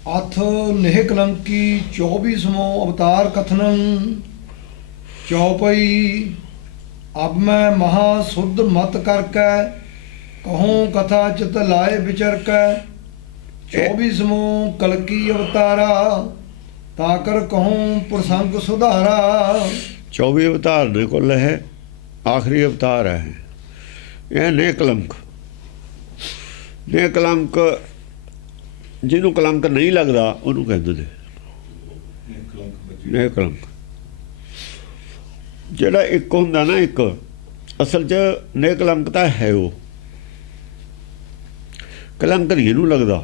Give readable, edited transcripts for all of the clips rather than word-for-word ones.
अथ नेह कलंकी 24वां अवतार कथनम चौपई। अब मैं महाशुद्ध मत करके कहूँ कथा चित लाए विचर कै। 24वां कलकी अवतारा ताकर कहूँ प्रसंग सुधारा। 24 अवतार ने कुल है, आखिरी अवतार है यह ने कलंक। ने कलंक जिन्हों कलंक नहीं लगता उन्होंने कहते ने ने कलंक। ਜਿਹੜਾ ਇੱਕ ਹੁੰਦਾ ਨਾ, ਇੱਕ ਅਸਲ 'ਚ ਨੇ ਕਲੰਕ ਤਾਂ ਹੈ, ਉਹ ਕਲੰਕ ਨਹੀਂ ਇਹਨੂੰ ਲੱਗਦਾ।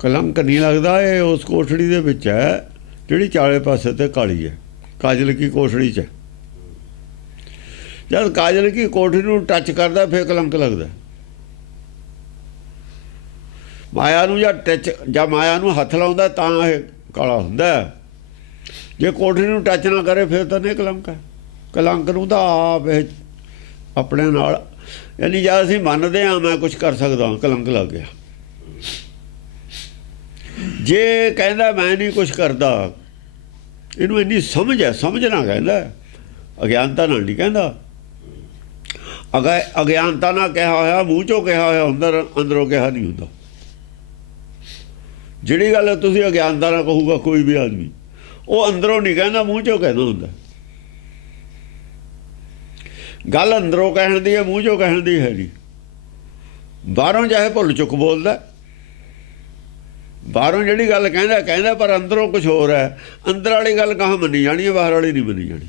ਕਲੰਕ ਨਹੀਂ ਲੱਗਦਾ, ਇਹ ਉਸ ਕੋਠੜੀ ਦੇ ਵਿੱਚ ਹੈ ਜਿਹੜੀ ਚਾਰੇ ਪਾਸੇ ਤੇ ਕਾਲੀ ਹੈ, ਕਾਜਲ ਕੀ ਕੋਠੜੀ 'ਚ ਹੈ। ਜਦ ਕਾਜਲ ਕੀ ਕੋਠੜੀ ਨੂੰ ਟੱਚ ਕਰਦਾ ਫਿਰ ਕਲੰਕ ਲੱਗਦਾ। ਮਾਇਆ ਨੂੰ ਜਾਂ ਮਾਇਆ ਨੂੰ ਹੱਥ ਲਾਉਂਦਾ ਤਾਂ ਇਹ ਕਾਲਾ ਹੁੰਦਾ। ਜੇ ਕੋਠੜੀ ਨੂੰ ਟੱਚ ਨਾ ਕਰੇ ਫਿਰ ਤਾਂ ਨਹੀਂ ਕਲੰਕ ਹੈ। ਕਲੰਕ ਨੂੰ ਤਾਂ ਆਪ ਇਹ ਆਪਣੇ ਨਾਲ, ਯਾਨੀ ਜਦ ਅਸੀਂ ਮੰਨਦੇ ਹਾਂ ਮੈਂ ਕੁਛ ਕਰ ਸਕਦਾ, ਕਲੰਕ ਲੱਗ ਗਿਆ। ਜੇ ਕਹਿੰਦਾ ਮੈਂ ਨਹੀਂ ਕੁਛ ਕਰਦਾ, ਇਹਨੂੰ ਇੰਨੀ ਸਮਝ ਹੈ, ਸਮਝਣਾ ਕਹਿੰਦਾ, ਅਗਿਆਨਤਾ ਨਾਲ ਨਹੀਂ ਕਹਿੰਦਾ। ਅਗਿਆਨਤਾ ਨਾਲ ਕਿਹਾ ਹੋਇਆ, ਮੂੰਹ 'ਚੋਂ ਕਿਹਾ ਹੋਇਆ ਹੁੰਦਾ, ਅੰਦਰੋਂ ਕਿਹਾ ਨਹੀਂ ਹੁੰਦਾ। ਜਿਹੜੀ ਗੱਲ ਤੁਸੀਂ ਅਗਿਆਨਤਾ ਨਾਲ ਕਹੂਗਾ ਕੋਈ ਵੀ ਆਦਮੀ, ਉਹ ਅੰਦਰੋਂ ਨਹੀਂ ਕਹਿੰਦਾ, ਮੂੰਹ 'ਚੋਂ ਕਹਿੰਦਾ ਹੁੰਦਾ। ਗੱਲ ਅੰਦਰੋਂ ਕਹਿਣ ਦੀ ਹੈ, ਮੂੰਹ 'ਚੋਂ ਕਹਿਣ ਦੀ ਹੈ ਨਹੀਂ। ਬਾਹਰੋਂ ਚਾਹੇ ਭੁੱਲ ਚੁੱਕ ਬੋਲਦਾ, ਬਾਹਰੋਂ ਜਿਹੜੀ ਗੱਲ ਕਹਿੰਦਾ ਪਰ ਅੰਦਰੋਂ ਕੁਛ ਹੋਰ ਹੈ। ਅੰਦਰ ਵਾਲੀ ਗੱਲ ਕਹਾਂ ਮੰਨੀ ਜਾਣੀ ਹੈ, ਬਾਹਰ ਵਾਲੀ ਨਹੀਂ ਮੰਨੀ ਜਾਣੀ।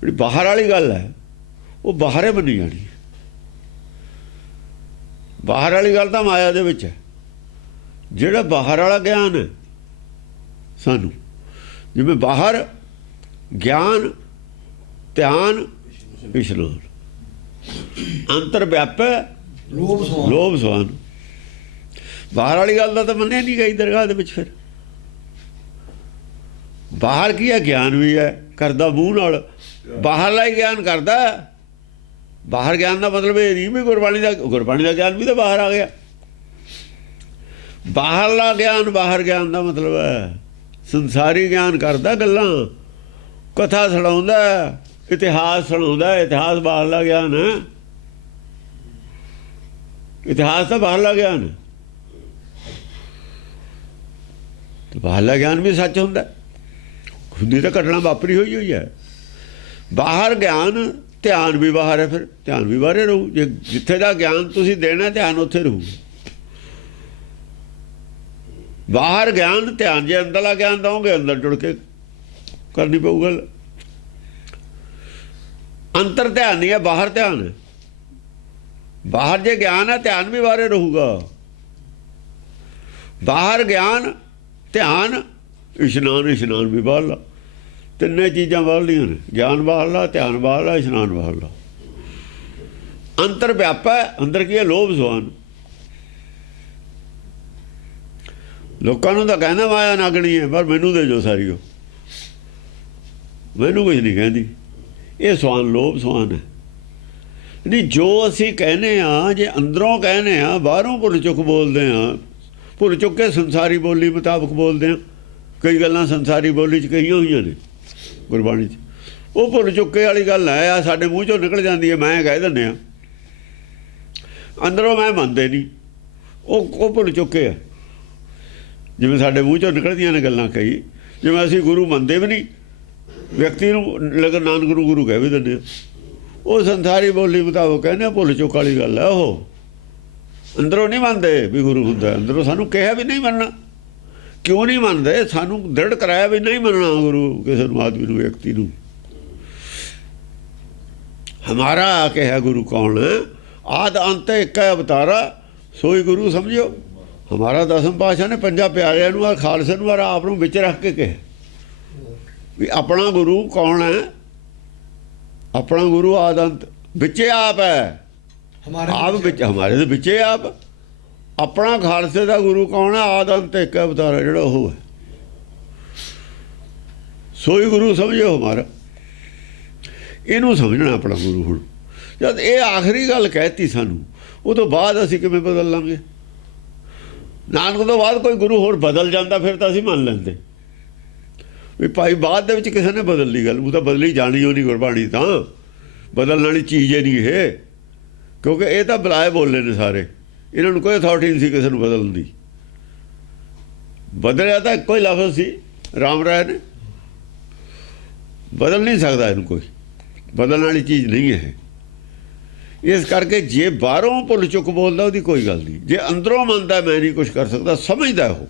ਜਿਹੜੀ ਬਾਹਰ ਵਾਲੀ ਗੱਲ ਹੈ ਉਹ ਬਾਹਰੇ ਮੰਨੀ ਜਾਣੀ ਹੈ। ਬਾਹਰ ਵਾਲੀ ਗੱਲ ਤਾਂ ਮਾਇਆ ਦੇ ਵਿੱਚ ਹੈ। ਜਿਹੜਾ ਬਾਹਰ ਵਾਲਾ ਗਿਆਨ ਹੈ ਸਾਨੂੰ, ਜਿਵੇਂ ਬਾਹਰ ਗਿਆਨ, ਧਿਆਨ, ਇਸ਼ਨਾਨ, ਅੰਤਰ ਵਿਆਪੈ ਲੋਭ ਸਵਾਨ। ਬਾਹਰ ਵਾਲੀ ਗੱਲ ਦਾ ਤਾਂ ਮੰਨਿਆ ਨਹੀਂ ਗਈ ਦਰਗਾਹ ਦੇ ਵਿੱਚ। ਫਿਰ ਬਾਹਰ ਕੀ ਹੈ? ਗਿਆਨ ਵੀ ਹੈ, ਕਰਦਾ ਮੂੰਹ ਨਾਲ, ਬਾਹਰਲਾ ਹੀ ਗਿਆਨ ਕਰਦਾ। ਬਾਹਰ ਗਿਆਨ ਦਾ ਮਤਲਬ ਇਹ ਨਹੀਂ ਵੀ ਗੁਰਬਾਣੀ ਦਾ ਗਿਆਨ ਵੀ ਤਾਂ ਬਾਹਰ ਆ ਗਿਆ। ਬਾਹਰਲਾ ਗਿਆਨ, ਬਾਹਰ ਗਿਆਨ ਦਾ ਮਤਲਬ ਹੈ ਸੰਸਾਰੀ ਗਿਆਨ ਕਰਦਾ, ਗੱਲਾਂ ਕਥਾ ਸੁਣਾਉਂਦਾ, ਇਤਿਹਾਸ ਸੁਣਾਉਂਦਾ। ਇਤਿਹਾਸ ਬਾਹਰਲਾ ਗਿਆਨ ਹੈ। ਇਤਿਹਾਸ ਤਾਂ ਬਾਹਰਲਾ ਗਿਆਨ ਹੈ। ਤੇ ਬਾਹਰਲਾ ਗਿਆਨ ਵੀ ਸੱਚ ਹੁੰਦਾ, ਹੁੰਦੀ ਤਾਂ ਘਟਨਾ ਵਾਪਰੀ ਹੋਈ ਹੈ। ਬਾਹਰ ਗਿਆਨ, ਧਿਆਨ ਵੀ ਬਾਹਰ ਹੈ, ਫਿਰ ਧਿਆਨ ਵੀ ਬਾਹਰੇ ਰਹੂ। ਜੇ ਜਿੱਥੇ ਦਾ ਗਿਆਨ ਤੁਸੀਂ ਦੇਣਾ, ਧਿਆਨ ਉੱਥੇ ਰਹੂ। ਬਾਹਰ ਗਿਆਨ, ਧਿਆਨ ਜੇ ਅੰਦਰਲਾ ਗਿਆਨ ਦਓਗੇ, ਅੰਦਰ ਜੁੜ ਕੇ ਕਰਨੀ ਪਊ ਗੱਲ। ਅੰਤਰ ਧਿਆਨ ਨਹੀਂ ਹੈ, ਬਾਹਰ ਧਿਆਨ ਹੈ। ਬਾਹਰ ਜੇ ਗਿਆਨ ਹੈ, ਧਿਆਨ ਵੀ ਬਾਹਰੇ ਰਹੂਗਾ। ਬਾਹਰ ਗਿਆਨ, ਧਿਆਨ, ਇਸ਼ਨਾਨ ਵੀ ਬਾਹਰਲਾ। ਤਿੰਨੇ ਚੀਜ਼ਾਂ ਬਾਹਰਲੀਆਂ ਨੇ, ਗਿਆਨ ਬਾਹਰਲਾ, ਧਿਆਨ ਬਾਹਰਲਾ, ਇਸ਼ਨਾਨ ਬਾਹਰਲਾ। ਅੰਤਰ ਵਿਆਪਾ, ਅੰਦਰ ਕੀ ਹੈ? ਲੋਭ ਸਵਾਨ। ਲੋਕਾਂ ਨੂੰ ਤਾਂ ਕਹਿੰਦਾ ਮਾਇਆ ਨਾਗਣੀ ਹੈ, ਪਰ ਮੈਨੂੰ ਦੇ ਜੋ ਸਾਰੀ, ਉਹ ਮੈਨੂੰ ਕੁਝ ਨਹੀਂ ਕਹਿੰਦੀ। ਇਹ ਸਵਾਨ ਲੋਭ ਸਵਾਨ ਹੈ। ਨਹੀਂ, ਜੋ ਅਸੀਂ ਕਹਿੰਦੇ ਹਾਂ, ਜੇ ਅੰਦਰੋਂ ਕਹਿੰਦੇ ਹਾਂ, ਬਾਹਰੋਂ ਭੁੱਲ ਚੁੱਕ ਬੋਲਦੇ ਹਾਂ। ਭੁੱਲ ਚੁੱਕ ਕੇ ਸੰਸਾਰੀ ਬੋਲੀ ਮੁਤਾਬਕ ਬੋਲਦੇ ਹਾਂ। ਕਈ ਗੱਲਾਂ ਸੰਸਾਰੀ ਬੋਲੀ 'ਚ ਕਹੀਆਂ ਹੋਈਆਂ ਨੇ ਗੁਰਬਾਣੀ 'ਚ, ਉਹ ਭੁੱਲ ਚੁੱਕੇ ਵਾਲੀ ਗੱਲ ਹੈ। ਆ ਸਾਡੇ ਮੂੰਹ 'ਚੋਂ ਨਿਕਲ ਜਾਂਦੀ ਹੈ, ਮੈਂ ਕਹਿ ਦਿੰਦੇ ਹਾਂ, ਅੰਦਰੋਂ ਮੈਂ ਮੰਨਦੇ ਨਹੀਂ। ਉਹ ਭੁੱਲ ਚੁੱਕੇ ਆ। ਜਿਵੇਂ ਸਾਡੇ ਮੂੰਹ 'ਚੋਂ ਨਿਕਲਦੀਆਂ ਨੇ ਗੱਲਾਂ ਕਈ, ਜਿਵੇਂ ਅਸੀਂ ਗੁਰੂ ਮੰਨਦੇ ਵੀ ਨਹੀਂ, ਵਿਅਕਤੀ ਨੂੰ ਲੇਕਿਨ ਨਾਨਕ ਨੂੰ ਗੁਰੂ ਕਹਿ ਵੀ ਦਿੰਦੇ ਹਾਂ। ਉਹ ਸੰਸਾਰੀ ਬੋਲੀ ਮੁਤਾਬਕ ਕਹਿੰਦੇ, ਭੁੱਲ ਚੁੱਕ ਵਾਲੀ ਗੱਲ ਹੈ। ਉਹ ਅੰਦਰੋਂ ਨਹੀਂ ਮੰਨਦੇ ਵੀ ਗੁਰੂ ਹੁੰਦਾ। ਅੰਦਰੋਂ ਸਾਨੂੰ ਕਿਹਾ ਵੀ ਨਹੀਂ ਮੰਨਣਾ। ਕਿਉਂ ਨਹੀਂ ਮੰਨਦੇ? ਸਾਨੂੰ ਦ੍ਰਿੜ ਕਰਾਇਆ ਵੀ ਨਹੀਂ ਮੰਨਣਾ ਗੁਰੂ, ਕਿਸੇ ਨੂੰ, ਆਦਮੀ ਨੂੰ, ਵਿਅਕਤੀ ਨੂੰ। ਹਮਾਰਾ ਕਿਹਾ ਗੁਰੂ ਕੌਣ? ਆਦ ਅੰਤ ਇੱਕ ਹੈ ਅਵਤਾਰਾ, ਸੋਈ ਗੁਰੂ ਸਮਝਿਓ। ਹਮਾਰਾ ਦਸਮ ਪਾਤਸ਼ਾਹ ਨੇ ਪੰਜਾਂ ਪਿਆਰਿਆਂ ਨੂੰ, ਆ ਖਾਲਸੇ ਨੂੰ, ਆਪ ਨੂੰ ਵਿੱਚ ਰੱਖ ਕੇ ਕਿਹਾ ਵੀ ਆਪਣਾ ਗੁਰੂ ਕੌਣ ਹੈ? ਆਪਣਾ ਗੁਰੂ ਆਦ ਅੰਤ ਵਿੱਚੇ ਆਪ ਹੈ। ਆਪ ਵਿੱਚ, ਹਮਾਰੇ ਦੇ ਵਿੱਚੇ ਆਪ। ਆਪਣਾ ਖਾਲਸੇ ਦਾ ਗੁਰੂ ਕੌਣ ਹੈ? ਆਦ ਅੰਤ ਇੱਕ ਅਵਤਾਰ, ਜਿਹੜਾ ਉਹ ਹੈ। ਸੋਈ ਗੁਰੂ ਸਮਝਿਓ ਹਮਾਰਾ। ਇਹਨੂੰ ਸਮਝਣਾ ਆਪਣਾ ਗੁਰੂ। ਹੁਣ ਜਦ ਇਹ ਆਖਰੀ ਗੱਲ ਕਹਿਤੀ ਸਾਨੂੰ, ਉਹ ਤੋਂ ਬਾਅਦ ਅਸੀਂ ਕਿਵੇਂ ਬਦਲ ਲਾਂਗੇ? ਨਾਨਕ ਤੋਂ ਬਾਅਦ ਕੋਈ ਗੁਰੂ ਹੋਰ ਬਦਲ ਜਾਂਦਾ ਫਿਰ ਤਾਂ ਅਸੀਂ ਮੰਨ ਲੈਂਦੇ ਵੀ ਭਾਈ ਬਾਅਦ ਦੇ ਵਿੱਚ ਕਿਸੇ ਨੇ ਬਦਲ ਲਈ ਗੱਲ, ਉਹ ਤਾਂ ਬਦਲੀ ਜਾਣੀ ਉਹ ਨਹੀਂ ਗੁਰਬਾਣੀ ਤਾਂ ਬਦਲਣ ਵਾਲੀ ਚੀਜ਼ ਹੀ ਨਹੀਂ ਇਹ, ਕਿਉਂਕਿ ਇਹ ਤਾਂ ਬੁਲਾਏ ਬੋਲੇ ਨੇ ਸਾਰੇ, ਇਹਨਾਂ ਨੂੰ ਕੋਈ ਅਥਾਰਟੀ ਨਹੀਂ ਸੀ ਕਿਸੇ ਨੂੰ ਬਦਲਣ ਦੀ। ਬਦਲਿਆ ਤਾਂ ਇੱਕੋ ਹੀ ਲਫ਼ਜ਼ ਸੀ ਰਾਮ ਰਾਏ ਨੇ, ਬਦਲ ਨਹੀਂ ਸਕਦਾ ਇਹਨੂੰ ਕੋਈ, ਬਦਲਣ ਵਾਲੀ ਚੀਜ਼ ਨਹੀਂ ਹੈ। ਇਸ ਕਰਕੇ ਜੇ ਬਾਹਰੋਂ ਭੁੱਲ ਚੁੱਕ ਬੋਲਦਾ ਉਹਦੀ ਕੋਈ ਗੱਲ ਨਹੀਂ, ਜੇ ਅੰਦਰੋਂ ਮੰਨਦਾ ਮੈਂ ਨਹੀਂ ਕੁਛ ਕਰ ਸਕਦਾ, ਸਮਝਦਾ ਉਹ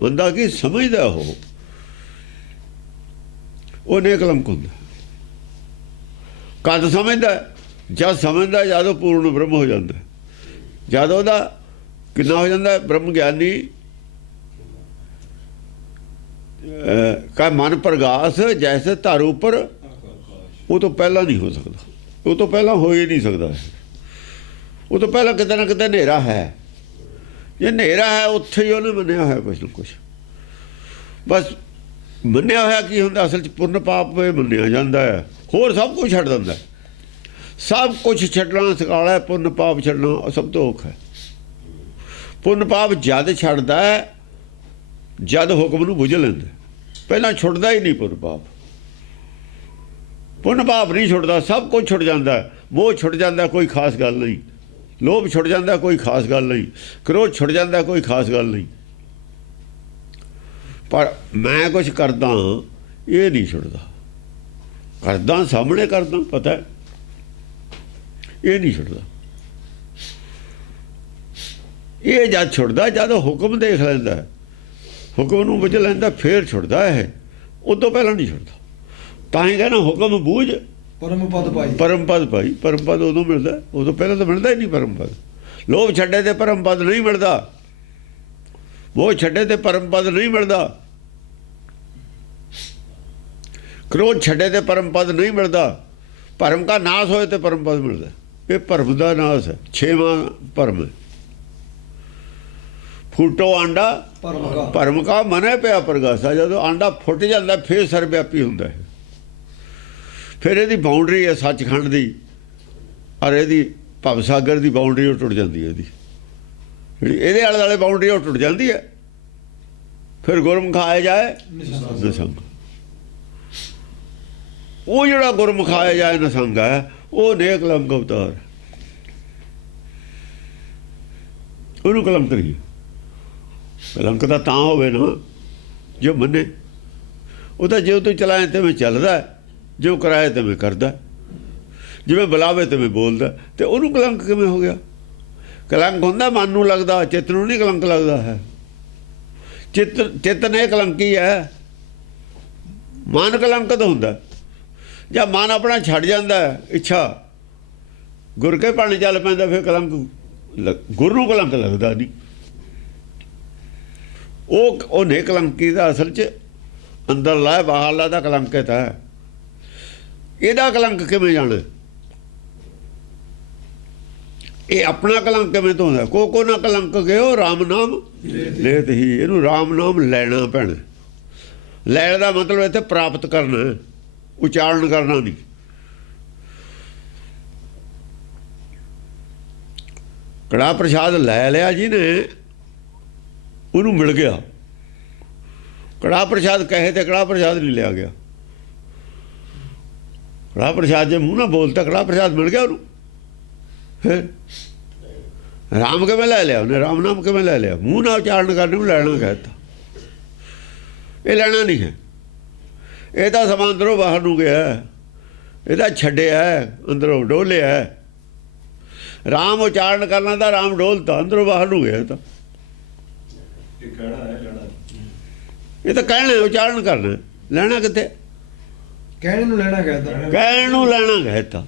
ਬੰਦਾ ਕੀ ਸਮਝਦਾ ਉਹ ਨੇਕ ਕਲੰਕ ਹੁੰਦਾ। ਕਦ ਸਮਝਦਾ? ਜਦ ਸਮਝਦਾ ਜਦ ਉਹ ਪੂਰਨ ਬ੍ਰਹਮ ਹੋ ਜਾਂਦਾ, ਜਦ ਉਹਦਾ ਕਿੰਨਾ ਹੋ ਜਾਂਦਾ ਬ੍ਰਹਮ ਗਿਆਨੀ ਕਾ ਮਨ ਪ੍ਰਗਾਸ ਜੈਸੇ ਧਰ ਉੱਪਰ, ਉਹ ਤੋਂ ਪਹਿਲਾਂ ਨਹੀਂ ਹੋ ਸਕਦਾ, ਉਹ ਤੋਂ ਪਹਿਲਾਂ ਹੋ ਹੀ ਨਹੀਂ ਸਕਦਾ। ਉਹ ਤੋਂ ਪਹਿਲਾਂ ਕਿਤੇ ਨਾ ਕਿਤੇ ਹਨੇਰਾ ਹੈ, ਜੇ ਹਨੇਰਾ ਹੈ ਉੱਥੇ ਹੀ ਉਹਨੇ ਮੰਨਿਆ ਹੋਇਆ ਕੁਛ ਨਾ ਕੁਛ। ਬਸ ਮੰਨਿਆ ਹੋਇਆ ਕੀ ਹੁੰਦਾ ਅਸਲ 'ਚ? ਪੁੰਨ ਪਾਪ ਮੰਨਿਆ ਜਾਂਦਾ ਹੈ, ਹੋਰ ਸਭ ਕੁਝ ਛੱਡ ਦਿੰਦਾ। ਸਭ ਕੁਝ ਛੱਡਣਾ ਸਿਖਾਲਾ, ਪੁੰਨ ਪਾਪ ਛੱਡਣਾ ਸਭ ਤੋਂ ਔਖਾ ਹੈ। ਪੁੰਨ ਪਾਪ ਜਦ ਛੱਡਦਾ ਹੈ ਜਦ ਹੁਕਮ ਨੂੰ ਬੁੱਝ ਲੈਂਦਾ, ਪਹਿਲਾਂ ਛੁੱਟਦਾ ਹੀ ਨਹੀਂ ਪੁੰਨ ਪਾਪ। ਪੁੰਨ ਪਾਪ ਨਹੀਂ ਛੁੱਟਦਾ, ਸਭ ਕੁਝ ਛੁੱਟ ਜਾਂਦਾ। ਮੋਹ ਛੁੱਟ ਜਾਂਦਾ, ਕੋਈ ਖਾਸ ਗੱਲ ਨਹੀਂ। ਲੋਭ ਛੁੱਟ ਜਾਂਦਾ, ਕੋਈ ਖਾਸ ਗੱਲ ਨਹੀਂ। ਕ੍ਰੋਧ ਛੁੱਟ ਜਾਂਦਾ, ਕੋਈ ਖਾਸ ਗੱਲ ਨਹੀਂ। ਪਰ ਮੈਂ ਕੁਛ ਕਰਦਾ ਇਹ ਨਹੀਂ ਛੁੱਟਦਾ। ਕਰਦਾ ਸਾਹਮਣੇ ਕਰਦਾ, ਪਤਾ ਇਹ ਨਹੀਂ ਛੁੱਟਦਾ। ਇਹ ਜਦ ਛੁੱਟਦਾ ਜਦ ਹੁਕਮ ਦੇਖ ਲੈਂਦਾ, ਹੁਕਮ ਨੂੰ ਬੁੱਝ ਲੈਂਦਾ, ਫੇਰ ਛੁੱਟਦਾ ਇਹ, ਉਦੋਂ ਪਹਿਲਾਂ ਨਹੀਂ ਛੁੱਟਦਾ। ਤਾਂ ਹੀ ਕਹਿੰਦਾ ਹੁਕਮ ਬੂਝ ਪਰਮ ਪਦ ਪਾਈ। ਪਰਮ ਪਦ ਪਾਈ। ਪਰਮ ਪਦ ਉਦੋਂ ਮਿਲਦਾ, ਉਦੋਂ ਪਹਿਲਾਂ ਤਾਂ ਮਿਲਦਾ ਹੀ ਨਹੀਂ ਪਰਮ ਪਦ। ਲੋਭ ਛੱਡੇ ਤੇ ਪਰਮ ਪਦ ਨਹੀਂ ਮਿਲਦਾ, ਮੋਹ ਛੱਡੇ ਤੇ ਪਰਮ ਪਦ ਨਹੀਂ ਮਿਲਦਾ, ਕ੍ਰੋਧ ਛੱਡੇ ਤੇ ਪਰਮ ਪਦ ਨਹੀਂ ਮਿਲਦਾ। ਭਰਮ ਦਾ ਨਾਸ ਹੋਏ ਤੇ ਪਰਮ ਪਦ ਮਿਲਦਾ। ਇਹ ਭਰਮ ਦਾ ਨਾਸ ਹੈ, 6ਵਾਂ ਭਰਮ ਹੈ। ਫੁੱਟੋ ਆਂਡਾ ਭਰਮ ਕਾ ਮਨੇ ਪਿਆ ਪ੍ਰਗਾਸਾ। ਜਦੋਂ ਆਂਡਾ ਫੁੱਟ ਜਾਂਦਾ ਫਿਰ ਸਰਵਿਆਪੀ ਹੁੰਦਾ ਹੈ। ਫਿਰ ਇਹਦੀ ਬਾਉਂਡਰੀ ਹੈ ਸੱਚਖੰਡ ਦੀ, ਔਰ ਇਹਦੀ ਭਵਸਾਗਰ ਦੀ ਬਾਉਂਡਰੀ ਉਹ ਟੁੱਟ ਜਾਂਦੀ ਹੈ। ਇਹਦੀ ਜਿਹੜੀ ਇਹਦੇ ਆਲੇ ਦੁਆਲੇ ਬਾਉਂਡਰੀ ਉਹ ਟੁੱਟ ਜਾਂਦੀ ਹੈ। ਫਿਰ ਗੁਰਮੁਖ ਆਏ ਜਾਏ ਨਿਸੰਗ। ਉਹ ਜਿਹੜਾ ਗੁਰਮੁਖ ਆਏ ਜਾਏ ਨਿਸੰਗ ਹੈ ਉਹ ਨੇਕ ਕਲੰਕ ਅਵਤਾਰ, ਉਹਨੂੰ ਕਲੰਕ ਨਹੀਂ। ਕਲੰਕ ਦਾ ਤਾਂ ਹੋਵੇ ਨਾ ਜੋ ਮੰਨੇ। ਉਹ ਤਾਂ ਜੇ ਤੂੰ ਚਲਾਏ ਤੇ ਮੈਂ ਚੱਲਦਾ, ਜੋ ਕਰਾਏ ਤੇ ਮੈਂ ਕਰਦਾ, ਜਿਵੇਂ ਬੁਲਾਵੇ ਤੇ ਮੈਂ ਬੋਲਦਾ, ਤੇ ਉਹਨੂੰ ਕਲੰਕ ਕਿਵੇਂ ਹੋ ਗਿਆ? ਕਲੰਕ ਹੁੰਦਾ ਮਨ ਨੂੰ ਲੱਗਦਾ, ਚਿੱਤ ਨੂੰ ਨਹੀਂ ਕਲੰਕ ਲੱਗਦਾ ਹੈ। ਚਿੱਤ ਨੇ ਕਲੰਕੀ ਹੈ, ਮਨ ਕਲੰਕਤ ਹੁੰਦਾ। ਜਦ ਮਨ ਆਪਣਾ ਛੱਡ ਜਾਂਦਾ ਇੱਛਾ, ਗੁਰ ਕੇ ਪਾਣੀ ਚੱਲ ਪੈਂਦਾ, ਫਿਰ ਕਲੰਕ ਗੁਰ ਨੂੰ ਕਲੰਕ ਲੱਗਦਾ ਨਹੀਂ। ਉਹ ਨੇ ਕਲੰਕੀ ਦਾ ਅਸਲ 'ਚ ਅੰਦਰਲਾ ਬਾਹਰਲਾ ਦਾ ਕਲੰਕਿਤ ਹੈ। ਇਹਦਾ ਕਲੰਕ ਕਿਵੇਂ ਜਾਣੇ? ਇਹ ਆਪਣਾ ਕਲੰਕ ਕਿਵੇਂ ਤੋਂ ਹੁੰਦਾ? ਕੋ ਨਾ ਕਲੰਕ ਗਿਓ ਰਾਮ ਨਾਮ ਲੇਤ ਹੀ। ਇਹਨੂੰ ਰਾਮ ਨਾਮ ਲੈਣਾ ਪੈਣਾ। ਲੈਣ ਦਾ ਮਤਲਬ ਇੱਥੇ ਪ੍ਰਾਪਤ ਕਰਨਾ, ਉਚਾਰਨ ਕਰਨਾ ਨਹੀਂ। ਕੜਾ ਪ੍ਰਸ਼ਾਦ ਲੈ ਲਿਆ ਜਿਹਨੇ, ਉਹਨੂੰ ਮਿਲ ਗਿਆ। ਕੜਾ ਪ੍ਰਸ਼ਾਦ ਕਹੇ ਤੇ ਕੜਾ ਪ੍ਰਸ਼ਾਦ ਨਹੀਂ ਲਿਆ ਗਿਆ। ਕੜਾ ਪ੍ਰਸ਼ਾਦ ਜੇ ਮੂੰਹ ਨਾਲ ਬੋਲਤਾ, ਕੜਾ ਪ੍ਰਸ਼ਾਦ ਮਿਲ ਗਿਆ ਉਹਨੂੰ। ਫਿਰ ਰਾਮ ਕਿਵੇਂ ਲੈ ਲਿਆ ਉਹਨੇ? ਰਾਮ ਨਾਮ ਕਿਵੇਂ ਲੈ ਲਿਆ? ਮੂੰਹ ਨਾਲ ਉਚਾਰਨ ਕਰਨੇ ਨੂੰ ਲੈਣਾ ਕਹਿਤਾ। ਇਹ ਲੈਣਾ ਨਹੀਂ ਹੈ। ਇਹ ਤਾਂ ਸਮਾਂ ਅੰਦਰੋਂ ਬਾਹਰ ਨੂੰ ਗਿਆ, ਇਹਦਾ ਛੱਡਿਆ ਅੰਦਰੋਂ ਡੋਲਿਆ। ਰਾਮ ਉਚਾਰਨ ਕਰਨਾ ਤਾਂ ਰਾਮ ਡੋਲਤਾ, ਅੰਦਰੋਂ ਬਾਹਰ ਨੂੰ ਗਿਆ। ਤਾਂ ਇਹ ਤਾਂ ਕਹਿਣਾ, ਉਚਾਰਨ ਕਰਨਾ, ਲੈਣਾ ਕਿੱਥੇ? ਕਹਿਣ ਨੂੰ ਲੈਣਾ ਕਹਿਤਾ। ਕਹਿਣ ਨੂੰ ਲੈਣਾ ਕਹਿਤਾ।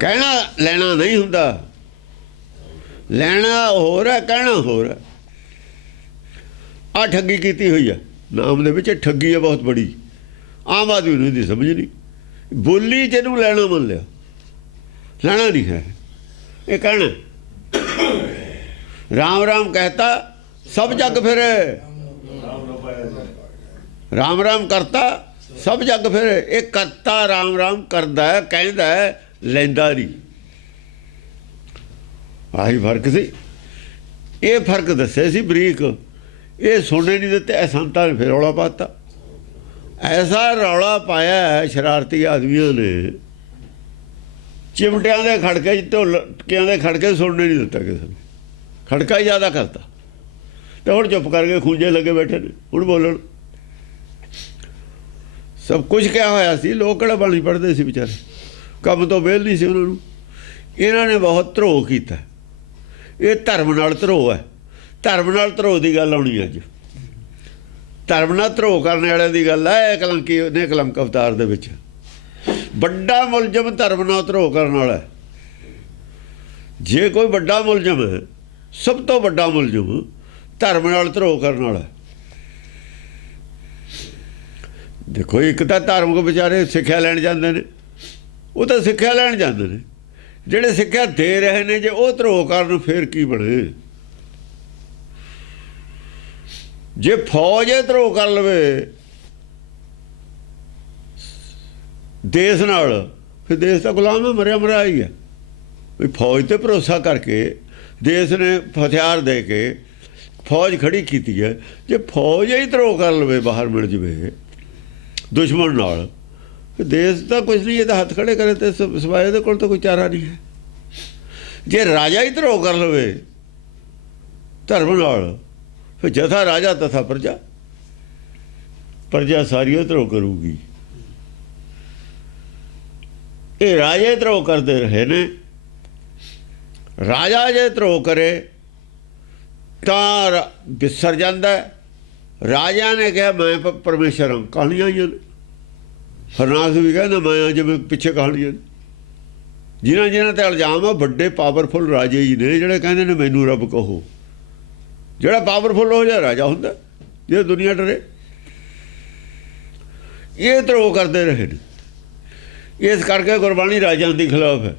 ਕਹਿਣਾ ਲੈਣਾ ਨਹੀਂ ਹੁੰਦਾ। ਲੈਣਾ ਹੋਰ ਹੈ, ਕਹਿਣਾ ਹੋਰ ਹੈ। ਆਹ ਠੱਗੀ ਕੀਤੀ ਹੋਈ ਹੈ ਨਾਮ ਦੇ ਵਿੱਚ। ਠੱਗੀ ਹੈ ਬਹੁਤ ਬੜੀ, ਆਮ ਆਦਮੀ ਨੂੰ ਇਹਦੀ ਸਮਝ ਨਹੀਂ। ਬੋਲੀ ਜਿਹਨੂੰ ਲੈਣਾ ਮੰਨ ਲਿਆ, ਲੈਣਾ ਨਹੀਂ ਹੈ, ਇਹ ਕਹਿਣਾ। ਰਾਮ ਰਾਮ ਕਹਿਤਾ ਸਭ ਜੱਗ ਫਿਰੇ, ਰਾਮ ਰਾਮ ਕਰਤਾ ਸਭ ਜੱਗ ਫਿਰੇ। ਇਹ ਕਰਤਾ ਰਾਮ ਰਾਮ ਕਰਦਾ, ਕਹਿੰਦਾ, ਲੈਂਦਾ ਨਹੀਂ। ਆਹੀ ਫਰਕ ਸੀ। ਇਹ ਫਰਕ ਦੱਸੇ ਸੀ ਬਰੀਕ, ਇਹ ਸੁਣਨੇ ਨਹੀਂ ਦਿੱਤੇ। ਇਹ ਸੰਤਾਂ ਨੇ ਫਿਰ ਰੌਲਾ ਪਾਤਾ। ਐਸਾ ਰੌਲਾ ਪਾਇਆ ਹੈ ਸ਼ਰਾਰਤੀ ਆਦਮੀਆਂ ਨੇ, ਚਿਮਟਿਆਂ ਦੇ ਖੜਕੇ, ਢੋਲਕਿਆਂ ਦੇ ਖੜਕੇ ਸੁਣਨੇ ਨਹੀਂ ਦਿੱਤਾ ਕਿਸੇ ਨੂੰ। ਖੜਕਾ ਹੀ ਜ਼ਿਆਦਾ ਕਰਤਾ ਤੇ ਹੁਣ ਚੁੱਪ ਕਰਕੇ ਖੂੰਜੇ ਲੱਗੇ ਬੈਠੇ ਨੇ ਹੁਣ ਬੋਲਣ। ਸਭ ਕੁਝ ਕਿਹਾ ਹੋਇਆ ਸੀ, ਲੋਕ ਕਿਹੜਾ ਬਾਣੀ ਪੜ੍ਹਦੇ ਸੀ ਵਿਚਾਰੇ, ਕੰਮ ਤੋਂ ਵਿਹਲ ਨਹੀਂ ਸੀ ਉਹਨਾਂ ਨੂੰ। ਇਹਨਾਂ ਨੇ ਬਹੁਤ ਧਰੋਹ ਕੀਤਾ। ਇਹ ਧਰਮ ਨਾਲ ਧਰੋਹ ਹੈ। ਧਰਮ ਨਾਲ ਧਰੋਹ ਦੀ ਗੱਲ ਆਉਣੀ ਅੱਜ। ਧਰਮ ਨਾਲ ਧਰੋਹ ਕਰਨ ਵਾਲਿਆਂ ਦੀ ਗੱਲ ਹੈ। ਇਹ ਕਲੰਕੀ ਨੇ ਕਲੰਕ ਅਵਤਾਰ ਦੇ ਵਿੱਚ ਵੱਡਾ ਮੁਲਜ਼ਮ ਧਰਮ ਨਾਲ ਧਰੋਹ ਕਰਨ ਵਾਲਾ ਹੈ। ਜੇ ਕੋਈ ਵੱਡਾ ਮੁਲਜ਼ਮ ਹੈ, ਸਭ ਤੋਂ ਵੱਡਾ ਮੁਲਜ਼ਮ ਧਰਮ ਨਾਲ ਧਰੋਹ ਕਰਨ ਵਾਲਾ। ਦੇਖੋ, ਇੱਕ ਤਾਂ ਧਾਰਮਿਕ ਵਿਚਾਰੇ ਸਿੱਖਿਆ ਲੈਣ ਜਾਂਦੇ ਨੇ, ਉਹ ਤਾਂ ਸਿੱਖਿਆ ਲੈਣ ਜਾਂਦੇ ਨੇ। ਜਿਹੜੇ ਸਿੱਖਿਆ ਦੇ ਰਹੇ ਨੇ, ਜੇ ਉਹ ਧਰੋਹ ਕਰਨ ਫਿਰ ਕੀ ਬਣੇ। ਜੇ ਫੌਜ ਇਹ ਧਰੋਹ ਕਰ ਲਵੇ ਦੇਸ਼ ਨਾਲ, ਫਿਰ ਦੇਸ਼ ਤਾਂ ਗੁਲਾਮ ਹੈ, ਮਰਿਆ ਮਰਿਆ ਹੀ ਹੈ। ਵੀ ਫੌਜ ਤੇ ਭਰੋਸਾ ਕਰਕੇ ਦੇਸ਼ ਨੇ ਹਥਿਆਰ ਦੇ ਕੇ ਫੌਜ ਖੜੀ ਕੀਤੀ ਹੈ। ਜੇ ਫੌਜ ਹੀ ਧਰੋਹ ਕਰ ਲਵੇ, ਬਾਹਰ ਮਿਲ ਜਾਵੇ ਦੁਸ਼ਮਣ ਨਾਲ, ਫਿਰ ਦੇਸ਼ ਤਾਂ ਕੁਛ ਨਹੀਂ। ਇਹ ਤਾਂ ਹੱਥ ਖੜੇ ਕਰੇ ਤੇ ਸਿਵਾਏ ਦੇ ਕੋਲ ਤਾਂ ਕੋਈ ਚਾਰਾ ਨਹੀਂ ਹੈ। ਜੇ ਰਾਜਾ ਹੀ ਧਰੋਹ ਕਰ ਲਵੇ ਧਰਮ ਨਾਲ, ਫਿਰ ਜਥਾ ਰਾਜਾ ਤਥਾ ਪ੍ਰਜਾ, ਪ੍ਰਜਾ ਸਾਰੀ ਧਰੋਹ ਕਰੂਗੀ। ਇਹ ਰਾਜੇ ਧਰੋਹ ਕਰਦੇ ਰਹੇ ਨੇ। ਰਾਜਾ ਜੇ ਧਰੋਹ ਕਰੇ ਤਾਂ ਵਿਸਰ ਜਾਂਦਾ। ਰਾਜਿਆਂ ਨੇ ਕਿਹਾ ਮੈਂ ਪਰਮੇਸ਼ਰ ਹਾਂ, ਕਹਾਣੀਆਂ ਆਈਆਂ ਨੇ। ਹਰਨਾਥ ਵੀ ਕਹਿੰਦਾ ਮੈਂ, ਜਿਵੇਂ ਪਿੱਛੇ ਕਹਾਣੀਆਂ ਜਿਨ੍ਹਾਂ ਜਿਨ੍ਹਾਂ ਤੇ ਇਲਜ਼ਾਮ ਆ, ਵੱਡੇ ਪਾਵਰਫੁਲ ਰਾਜੇ ਹੀ ਨੇ ਜਿਹੜੇ ਕਹਿੰਦੇ ਨੇ ਮੈਨੂੰ ਰੱਬ ਕਹੋ। ਜਿਹੜਾ ਪਾਵਰਫੁਲ ਹੋ ਜਾ ਰਾਜਾ ਹੁੰਦਾ, ਜੇ ਦੁਨੀਆ ਡਰੇ। ਇਹ ਧਰੋਹ ਕਰਦੇ ਰਹੇ ਨੇ। ਇਸ ਕਰਕੇ ਗੁਰਬਾਣੀ ਰਾਜਿਆਂ ਦੇ ਖਿਲਾਫ ਹੈ।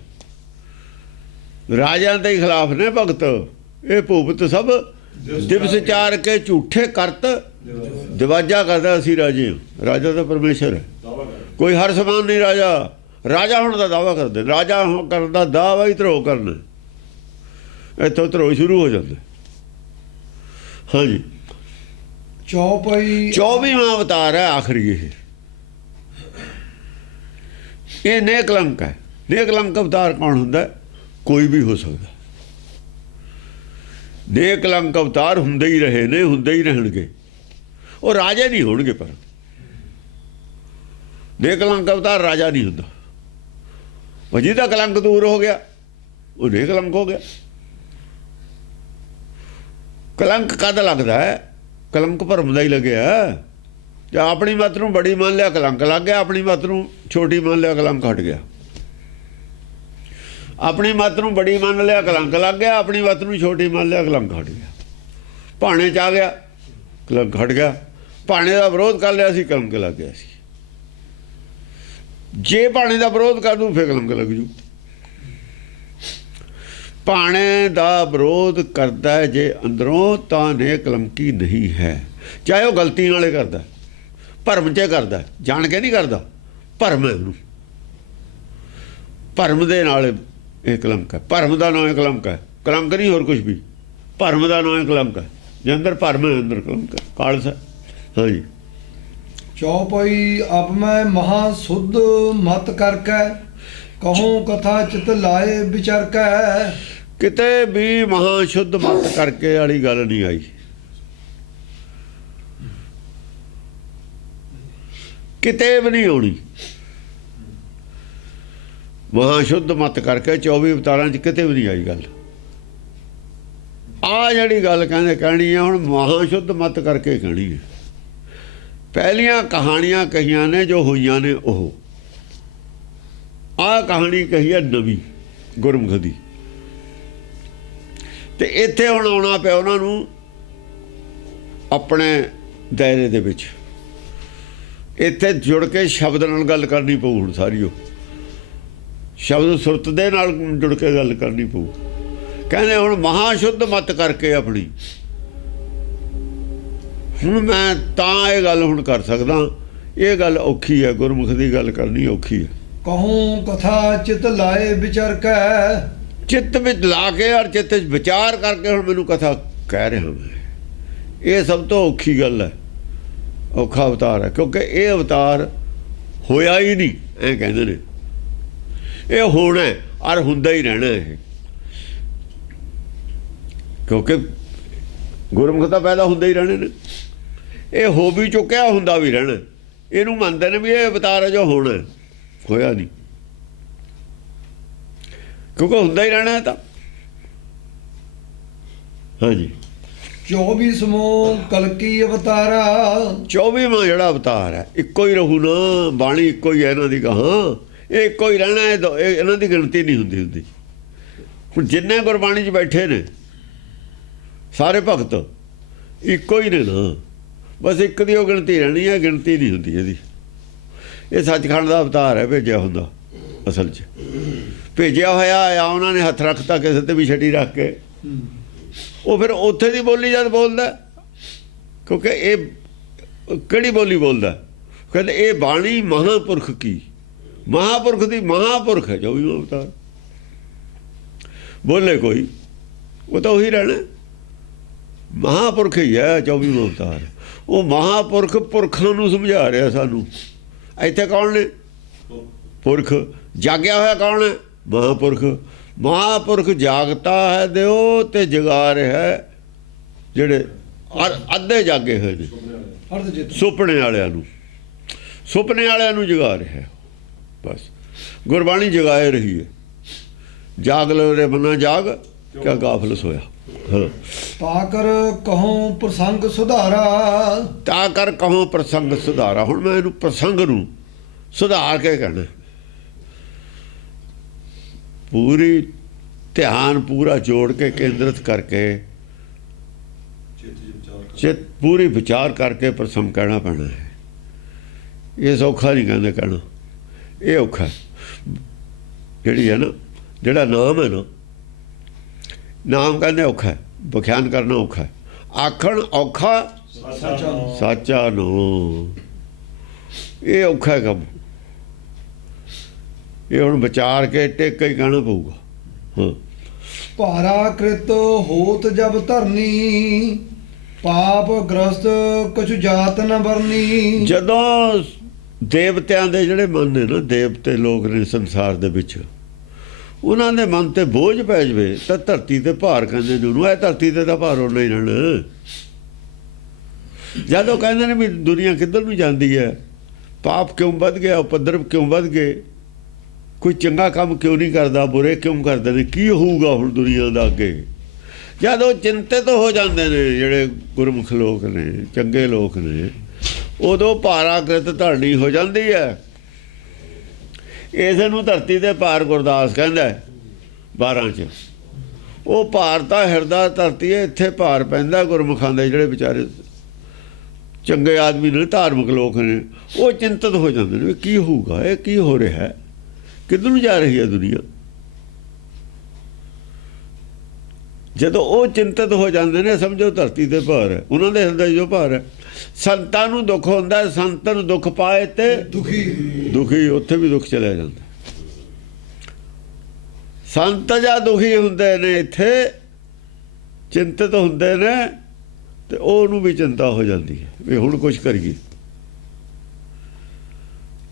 ਰਾਜਿਆਂ ਦੇ ਖਿਲਾਫ ਨੇ ਭਗਤ। ਇਹ ਭੂਪਤ ਸਭ ਦਿਵਸ ਚਾਰ ਕੇ ਝੂਠੇ ਕਰਤ ਦਿਵਾਜਾ ਕਰਦਾ। ਅਸੀਂ ਰਾਜੇ ਹਾਂ। ਰਾਜਾ ਤਾਂ ਪਰਮੇਸ਼ਰ ਹੈ, ਕੋਈ ਹਰ ਸਮਾਨ ਨਹੀਂ ਰਾਜਾ। ਰਾਜਾ ਹੋਣ ਦਾ ਦਾਅਵਾ ਕਰਦੇ। ਰਾਜਾ ਕਰਨ ਦਾ ਦਾਅਵਾ ਹੀ ਧਰੋਹ ਕਰਨਾ। ਇੱਥੋਂ ਧਰੋਹ ਸ਼ੁਰੂ ਹੋ ਜਾਂਦਾ। ਹਾਂਜੀ, ਚੌਪਈ 24ਵਾਂ ਅਵਤਾਰ ਹੈ ਆਖਰੀ। ਇਹ ਨੇਕਲੰਕ ਹੈ। ਨੇਕਲੰਕ ਅਵਤਾਰ ਕੌਣ ਹੁੰਦਾ? ਕੋਈ ਵੀ ਹੋ ਸਕਦਾ। ਨੇਕਲੰਕ ਅਵਤਾਰ ਹੁੰਦੇ ਹੀ ਰਹੇ ਨੇ, ਹੁੰਦੇ ਹੀ ਰਹਿਣਗੇ। ਉਹ ਰਾਜੇ ਨਹੀਂ ਹੋਣਗੇ, ਪਰ ਨੇਕਲੰਕ ਅਵਤਾਰ ਰਾਜਾ ਨਹੀਂ ਹੁੰਦਾ। ਉਹ ਜਿਹਦਾ ਕਲੰਕ ਦੂਰ ਹੋ ਗਿਆ ਉਹ ਨੇਕਲੰਕ ਹੋ ਗਿਆ। ਕਲੰਕ ਕਦ ਲੱਗਦਾ ਹੈ? ਕਲੰਕ ਭਰਮ ਦਾ ਹੀ ਲੱਗਿਆ। ਜੇ ਆਪਣੀ ਮੱਤ ਨੂੰ ਬੜੀ ਮੰਨ ਲਿਆ, ਕਲੰਕ ਲੱਗ ਗਿਆ। ਆਪਣੀ ਮੱਤ ਨੂੰ ਛੋਟੀ ਮੰਨ ਲਿਆ, ਕਲੰਕ ਹਟ ਗਿਆ। ਆਪਣੀ ਮੱਤ ਨੂੰ ਬੜੀ ਮੰਨ ਲਿਆ, ਕਲੰਕ ਲੱਗ ਗਿਆ। ਆਪਣੀ ਮੱਤ ਨੂੰ ਛੋਟੀ ਮੰਨ ਲਿਆ, ਕਲੰਕ ਹਟ ਗਿਆ। ਭਾਣੇ 'ਚ ਆ ਗਿਆ, ਕਲੰਕ ਹਟ ਗਿਆ। ਭਾਣੇ ਦਾ ਵਿਰੋਧ ਕਰ ਲਿਆ ਸੀ, ਕਲੰਕ ਲੱਗ ਗਿਆ ਸੀ। ਜੇ ਭਾਣੇ ਦਾ ਵਿਰੋਧ ਕਰ ਦੂੰ ਫਿਰ ਕਲੰਕ ਲੱਗ ਜੂ। ਭਾਣੇ ਦਾ ਵਿਰੋਧ ਕਰਦਾ ਜੇ ਅੰਦਰੋਂ ਤਾਂ ਨੇਕਲੰਕੀ ਨਹੀਂ ਹੈ। ਚਾਹੇ ਉਹ ਗਲਤੀ ਨਾਲੇ ਕਰਦਾ, ਭਰਮ 'ਚ ਕਰਦਾ, ਜਾਣ ਕੇ ਨਹੀਂ ਕਰਦਾ। ਭਰਮ ਹੈ ਉਹਨੂੰ, ਭਰਮ ਦੇ ਨਾਲ ਇਹ ਕਲੰਕ ਹੈ। ਭਰਮ ਦਾ ਨਾਂ ਕਲੰਕ ਹੈ। ਕਲੰਕ ਨਹੀਂ ਹੋਰ ਕੁਛ ਵੀ, ਭਰਮ ਦਾ ਨਾਂ ਕਲੰਕ ਹੈ। ਜੇ ਅੰਦਰ ਭਰਮ ਹੈ, ਅੰਦਰ ਕਲੰਕ ਹੈ, ਕਾਲਸ। ਹਾਂਜੀ, ਚੌਪਈ ਅਬ ਮੈਂ ਮਹਾ ਸੁਧ ਮਤ ਕਰਕੇ ਕਹੂੰ ਕਥਾ ਚਿਤ ਲਾਏ ਵਿਚਰਕੈ। ਕਿਤੇ ਵੀ ਮਹਾ ਸ਼ੁੱਧ ਮਤ ਕਰਕੇ ਵਾਲੀ ਗੱਲ ਨਹੀਂ ਆਈ। ਕਿਤੇ ਵੀ ਨਹੀਂ ਆਉਣੀ। ਮਹਾ ਸ਼ੁੱਧ ਮਤ ਕਰਕੇ 24 ਅਵਤਾਰਾਂ 'ਚ ਕਿਤੇ ਵੀ ਨਹੀਂ ਆਈ ਗੱਲ। ਆ ਜਿਹੜੀ ਗੱਲ ਕਹਿੰਦੇ ਕਹਿਣੀ ਹੈ, ਹੁਣ ਮਹਾ ਸ਼ੁੱਧ ਮਤ ਕਰਕੇ ਕਹਿਣੀ ਹੈ। ਪਹਿਲੀਆਂ ਕਹਾਣੀਆਂ ਕਹੀਆਂ ਨੇ ਜੋ ਹੋਈਆਂ ਨੇ, ਉਹ ਆਹ ਕਹਾਣੀ ਕਹੀ ਹੈ ਨਵੀਂ ਗੁਰਮੁਖ ਦੀ। ਤੇ ਇੱਥੇ ਹੁਣ ਆਉਣਾ ਪਿਆ ਉਹਨਾਂ ਨੂੰ ਆਪਣੇ ਦਾਇਰੇ ਦੇ ਵਿੱਚ। ਇੱਥੇ ਜੁੜ ਕੇ ਸ਼ਬਦ ਨਾਲ ਗੱਲ ਕਰਨੀ ਪਊ। ਹੁਣ ਸਾਰੀ ਉਹ ਸ਼ਬਦ ਸੁਰਤ ਦੇ ਨਾਲ ਜੁੜ ਕੇ ਗੱਲ ਕਰਨੀ ਪਊ। ਕਹਿੰਦੇ ਹੁਣ ਮਹਾ ਸ਼ੁੱਧ ਮਤ ਕਰਕੇ ਆਪਣੀ। ਹੁਣ ਮੈਂ ਤਾਂ ਇਹ ਗੱਲ ਹੁਣ ਕਰ ਸਕਦਾ। ਇਹ ਗੱਲ ਔਖੀ ਹੈ, ਗੁਰਮੁਖ ਦੀ ਗੱਲ ਕਰਨੀ ਔਖੀ ਹੈ। ਕਹੂੰ ਕਥਾ ਚਿਤ ਲਾਏ ਵਿਚਰਕੈ। ਚਿੱਤ ਵਿੱਚ ਲਾ ਕੇ ਔਰ ਚਿੱਤ ਵਿੱਚ ਵਿਚਾਰ ਕਰਕੇ ਹੁਣ ਮੈਨੂੰ ਕਥਾ ਕਹਿ ਰਿਹਾ ਮੈਂ। ਇਹ ਸਭ ਤੋਂ ਔਖੀ ਗੱਲ ਹੈ, ਔਖਾ ਅਵਤਾਰ ਹੈ, ਕਿਉਂਕਿ ਇਹ ਅਵਤਾਰ ਹੋਇਆ ਹੀ ਨਹੀਂ, ਐਂ ਕਹਿੰਦੇ ਨੇ। ਇਹ ਹੋਣਾ ਔਰ ਹੁੰਦਾ ਹੀ ਰਹਿਣਾ ਇਹ, ਕਿਉਂਕਿ ਗੁਰਮੁਖ ਤਾਂ ਪੈਦਾ ਹੁੰਦੇ ਹੀ ਰਹਿਣੇ ਨੇ। ਇਹ ਹੋ ਵੀ ਚੁੱਕਿਆ, ਹੁੰਦਾ ਵੀ ਰਹਿਣਾ। ਇਹਨੂੰ ਮੰਨਦੇ ਨੇ ਵੀ ਇਹ ਅਵਤਾਰ ਹੈ ਜੋ ਹੋਣਾ, ਹੋਇਆ ਨਹੀਂ, ਕਿਉਂਕਿ ਹੁੰਦਾ ਹੀ ਰਹਿਣਾ ਤਾਂ। ਹਾਂਜੀ, 24ਵਾਂ ਕਲਕੀ ਅਵਤਾਰਾ। 24ਵਾਂ ਜਿਹੜਾ ਅਵਤਾਰ ਹੈ, ਇੱਕੋ ਹੀ ਰਹੂ ਨਾ, ਬਾਣੀ ਇੱਕੋ ਹੀ ਹੈ ਇਹਨਾਂ ਦੀ। ਕਹਾਂ ਇਹ ਇੱਕੋ ਹੀ ਰਹਿਣਾ, ਇਹ ਇਹਨਾਂ ਦੀ ਗਿਣਤੀ ਨਹੀਂ ਹੁੰਦੀ। ਹੁਣ ਜਿੰਨੇ ਗੁਰਬਾਣੀ 'ਚ ਬੈਠੇ ਨੇ ਸਾਰੇ ਭਗਤ ਇੱਕੋ ਹੀ ਨੇ ਨਾ, ਬਸ ਇੱਕ ਦੀ ਉਹ ਗਿਣਤੀ ਰਹਿਣੀ ਹੈ, ਗਿਣਤੀ ਨਹੀਂ ਹੁੰਦੀ ਇਹਦੀ। ਇਹ ਸੱਚਖੰਡ ਦਾ ਅਵਤਾਰ ਹੈ, ਭੇਜਿਆ ਹੁੰਦਾ ਅਸਲ 'ਚ। ਭੇਜਿਆ ਹੋਇਆ ਆ, ਉਹਨਾਂ ਨੇ ਹੱਥ ਰੱਖਤਾ ਕਿਸੇ ਤੇ ਵੀ ਛਟੀ ਰੱਖ ਕੇ, ਉਹ ਫਿਰ ਉੱਥੇ ਦੀ ਬੋਲੀ ਜਦ ਬੋਲਦਾ, ਕਿਉਂਕਿ ਇਹ ਕਿਹੜੀ ਬੋਲੀ ਬੋਲਦਾ? ਕਹਿੰਦੇ ਇਹ ਬਾਣੀ ਮਹਾਂਪੁਰਖ ਕੀ, ਮਹਾਂਪੁਰਖ ਦੀ, ਮਹਾਂਪੁਰਖ ਹੈ 24ਵਾਂ ਅਵਤਾਰ। ਬੋਲੇ ਕੋਈ, ਉਹ ਤਾਂ ਉਹੀ ਰਹਿਣਾ, ਮਹਾਂਪੁਰਖ ਹੀ ਹੈ 24ਵਾਂ ਅਵਤਾਰ। ਉਹ ਮਹਾਂਪੁਰਖ ਪੁਰਖਾਂ ਨੂੰ ਸਮਝਾ ਰਿਹਾ ਸਾਨੂੰ। ਇੱਥੇ ਕੌਣ ਨੇ? ਪੁਰਖ। ਜਾਗਿਆ ਹੋਇਆ ਕੌਣ ਹੈ? ਮਹਾਂਪੁਰਖ। ਮਹਾਂਪੁਰਖ ਜਾਗਤਾ ਹੈ ਦਿਓ ਤੇ ਜਗਾ ਰਿਹਾ ਜਿਹੜੇ ਅੱਧੇ ਜਾਗੇ ਹੋਏ ਨੇ, ਸੁਪਨੇ ਵਾਲਿਆਂ ਨੂੰ, ਸੁਪਨੇ ਵਾਲਿਆਂ ਨੂੰ ਜਗਾ ਰਿਹਾ। ਬਸ ਗੁਰਬਾਣੀ ਜਗਾਏ ਰਹੀ ਹੈ। ਜਾਗ ਲੋ ਰੇ ਬਨਾ ਜਾਗ, ਕਿਆ ਗਾਫਲ ਸੋਇਆ। ਹਾਂ, ਤਾ ਕਰ ਕਹੋ ਪ੍ਰਸੰਗ ਸੁਧਾਰਾ। ਤਾ ਕਰ ਕਹੋ ਪ੍ਰਸੰਗ ਸੁਧਾਰਾ। ਹੁਣ ਮੈਂ ਇਹਨੂੰ ਪ੍ਰਸੰਗ ਨੂੰ ਸੁਧਾਰ ਕੇ ਕਹਿਣਾ। ਪੂਰੀ ਧਿਆਨ ਪੂਰਾ ਜੋੜ ਕੇ, ਕੇਂਦਰਿਤ ਕਰਕੇ, ਚਿੱਤ ਪੂਰੀ ਵਿਚਾਰ ਕਰਕੇ ਪ੍ਰਸੰਗ ਕਹਿਣਾ ਪੈਣਾ ਹੈ। ਇਹ ਸੌਖਾ ਨਹੀਂ ਕਹਿੰਦੇ ਕਹਿਣਾ, ਇਹ ਔਖਾ। ਜਿਹੜੀ ਹੈ ਨਾ, ਜਿਹੜਾ ਨਾਮ ਹੈ ਨਾ, ਨਾਮ ਕਹਿੰਦੇ ਔਖਾ ਹੈ, ਵਿਖਿਆਨ ਕਰਨਾ ਔਖਾ ਹੈ। ਆਖਣ ਔਖਾ ਸਾਚਾ ਨੂੰ, ਇਹ ਔਖਾ ਹੈ ਕੰਮ। ਇਹ ਹੁਣ ਵਿਚਾਰ ਕੇ ਟੇਕ ਕੇ ਹੀ ਕਹਿਣਾ ਪਊਗਾ। ਹਾਂ, ਭਾਰਾ ਕ੍ਰਿਤ ਹੋਤ ਜਬ ਧਰਨੀ, ਪਾਪ ਗ੍ਰਸਤ ਕਛੁ ਜਾਤ ਨ ਵਰਨੀ। ਜਦੋਂ ਦੇਵਤਿਆਂ ਦੇ ਜਿਹੜੇ ਮਨ ਨੇ ਨਾ, ਦੇਵਤੇ ਲੋਕ ਨੇ ਸੰਸਾਰ ਦੇ ਵਿੱਚ, ਉਹਨਾਂ ਦੇ ਮਨ ਤੇ ਬੋਝ ਪੈ ਜਾਵੇ ਤਾਂ ਧਰਤੀ ਤੇ ਭਾਰ ਕਹਿੰਦੇ ਨੇ ਉਹਨੂੰ। ਇਹ ਧਰਤੀ ਤੇ ਤਾਂ ਭਾਰ ਹੋਣਾ ਹੀ ਰਹਿਣਾ। ਜਦੋਂ ਕਹਿੰਦੇ ਨੇ ਵੀ ਦੁਨੀਆ ਕਿੱਧਰ ਨੂੰ ਜਾਂਦੀ ਹੈ, ਪਾਪ ਕਿਉਂ ਵੱਧ ਗਿਆ, ਉਪਦਰਵ ਕਿਉਂ ਵੱਧ ਗਏ, ਕੋਈ ਚੰਗਾ ਕੰਮ ਕਿਉਂ ਨਹੀਂ ਕਰਦਾ, ਬੁਰੇ ਕਿਉਂ ਕਰਦੇ ਨੇ, ਕੀ ਹੋਊਗਾ ਹੁਣ ਦੁਨੀਆ ਦਾ ਅੱਗੇ। ਜਦੋਂ ਚਿੰਤਿਤ ਹੋ ਜਾਂਦੇ ਨੇ ਜਿਹੜੇ ਗੁਰਮੁਖ ਲੋਕ ਨੇ, ਚੰਗੇ ਲੋਕ ਨੇ, ਉਦੋਂ ਭਾਰਾਕ੍ਰਿਤ ਧਰਨੀ ਹੋ ਜਾਂਦੀ ਹੈ। ਇਸ ਨੂੰ ਧਰਤੀ ਦੇ ਭਾਰ ਗੁਰਦਾਸ ਕਹਿੰਦਾ 12 'ਚ। ਉਹ ਭਾਰ ਤਾਂ ਹਿਰਦਾ ਧਰਤੀ ਹੈ, ਇੱਥੇ ਭਾਰ ਪੈਂਦਾ ਗੁਰਮੁਖਾਂ ਦੇ ਜਿਹੜੇ ਵਿਚਾਰੇ ਚੰਗੇ ਆਦਮੀ ਨੇ, ਧਾਰਮਿਕ ਲੋਕ ਨੇ। ਉਹ ਚਿੰਤਤ ਹੋ ਜਾਂਦੇ ਨੇ ਵੀ ਕੀ ਹੋਊਗਾ, ਇਹ ਕੀ ਹੋ ਰਿਹਾ ਹੈ, ਕਿੱਧਰ ਨੂੰ ਜਾ ਰਹੀ ਹੈ ਦੁਨੀਆ। ਜਦੋਂ ਉਹ ਚਿੰਤਤ ਹੋ ਜਾਂਦੇ ਨੇ, ਸਮਝੋ ਧਰਤੀ ਤੇ ਭਾਰ ਹੈ, ਉਹਨਾਂ ਦੇ ਹਿਰਦੇ ਜੋ ਭਾਰ ਹੈ। ਸੰਤਾਂ ਨੂੰ ਦੁੱਖ ਹੁੰਦਾ, ਸੰਤ ਨੂੰ ਦੁੱਖ ਪਾਏ ਤੇ ਦੁਖੀ, ਉੱਥੇ ਵੀ ਦੁੱਖ ਚਲਿਆ ਜਾਂਦਾ। ਸੰਤ ਜਾਂ ਦੁਖੀ ਹੁੰਦੇ ਨੇ, ਇੱਥੇ ਚਿੰਤਤ ਹੁੰਦੇ ਨੇ, ਤੇ ਉਹਨੂੰ ਵੀ ਚਿੰਤਾ ਹੋ ਜਾਂਦੀ ਹੈ ਵੀ ਹੁਣ ਕੁਛ ਕਰੀਏ।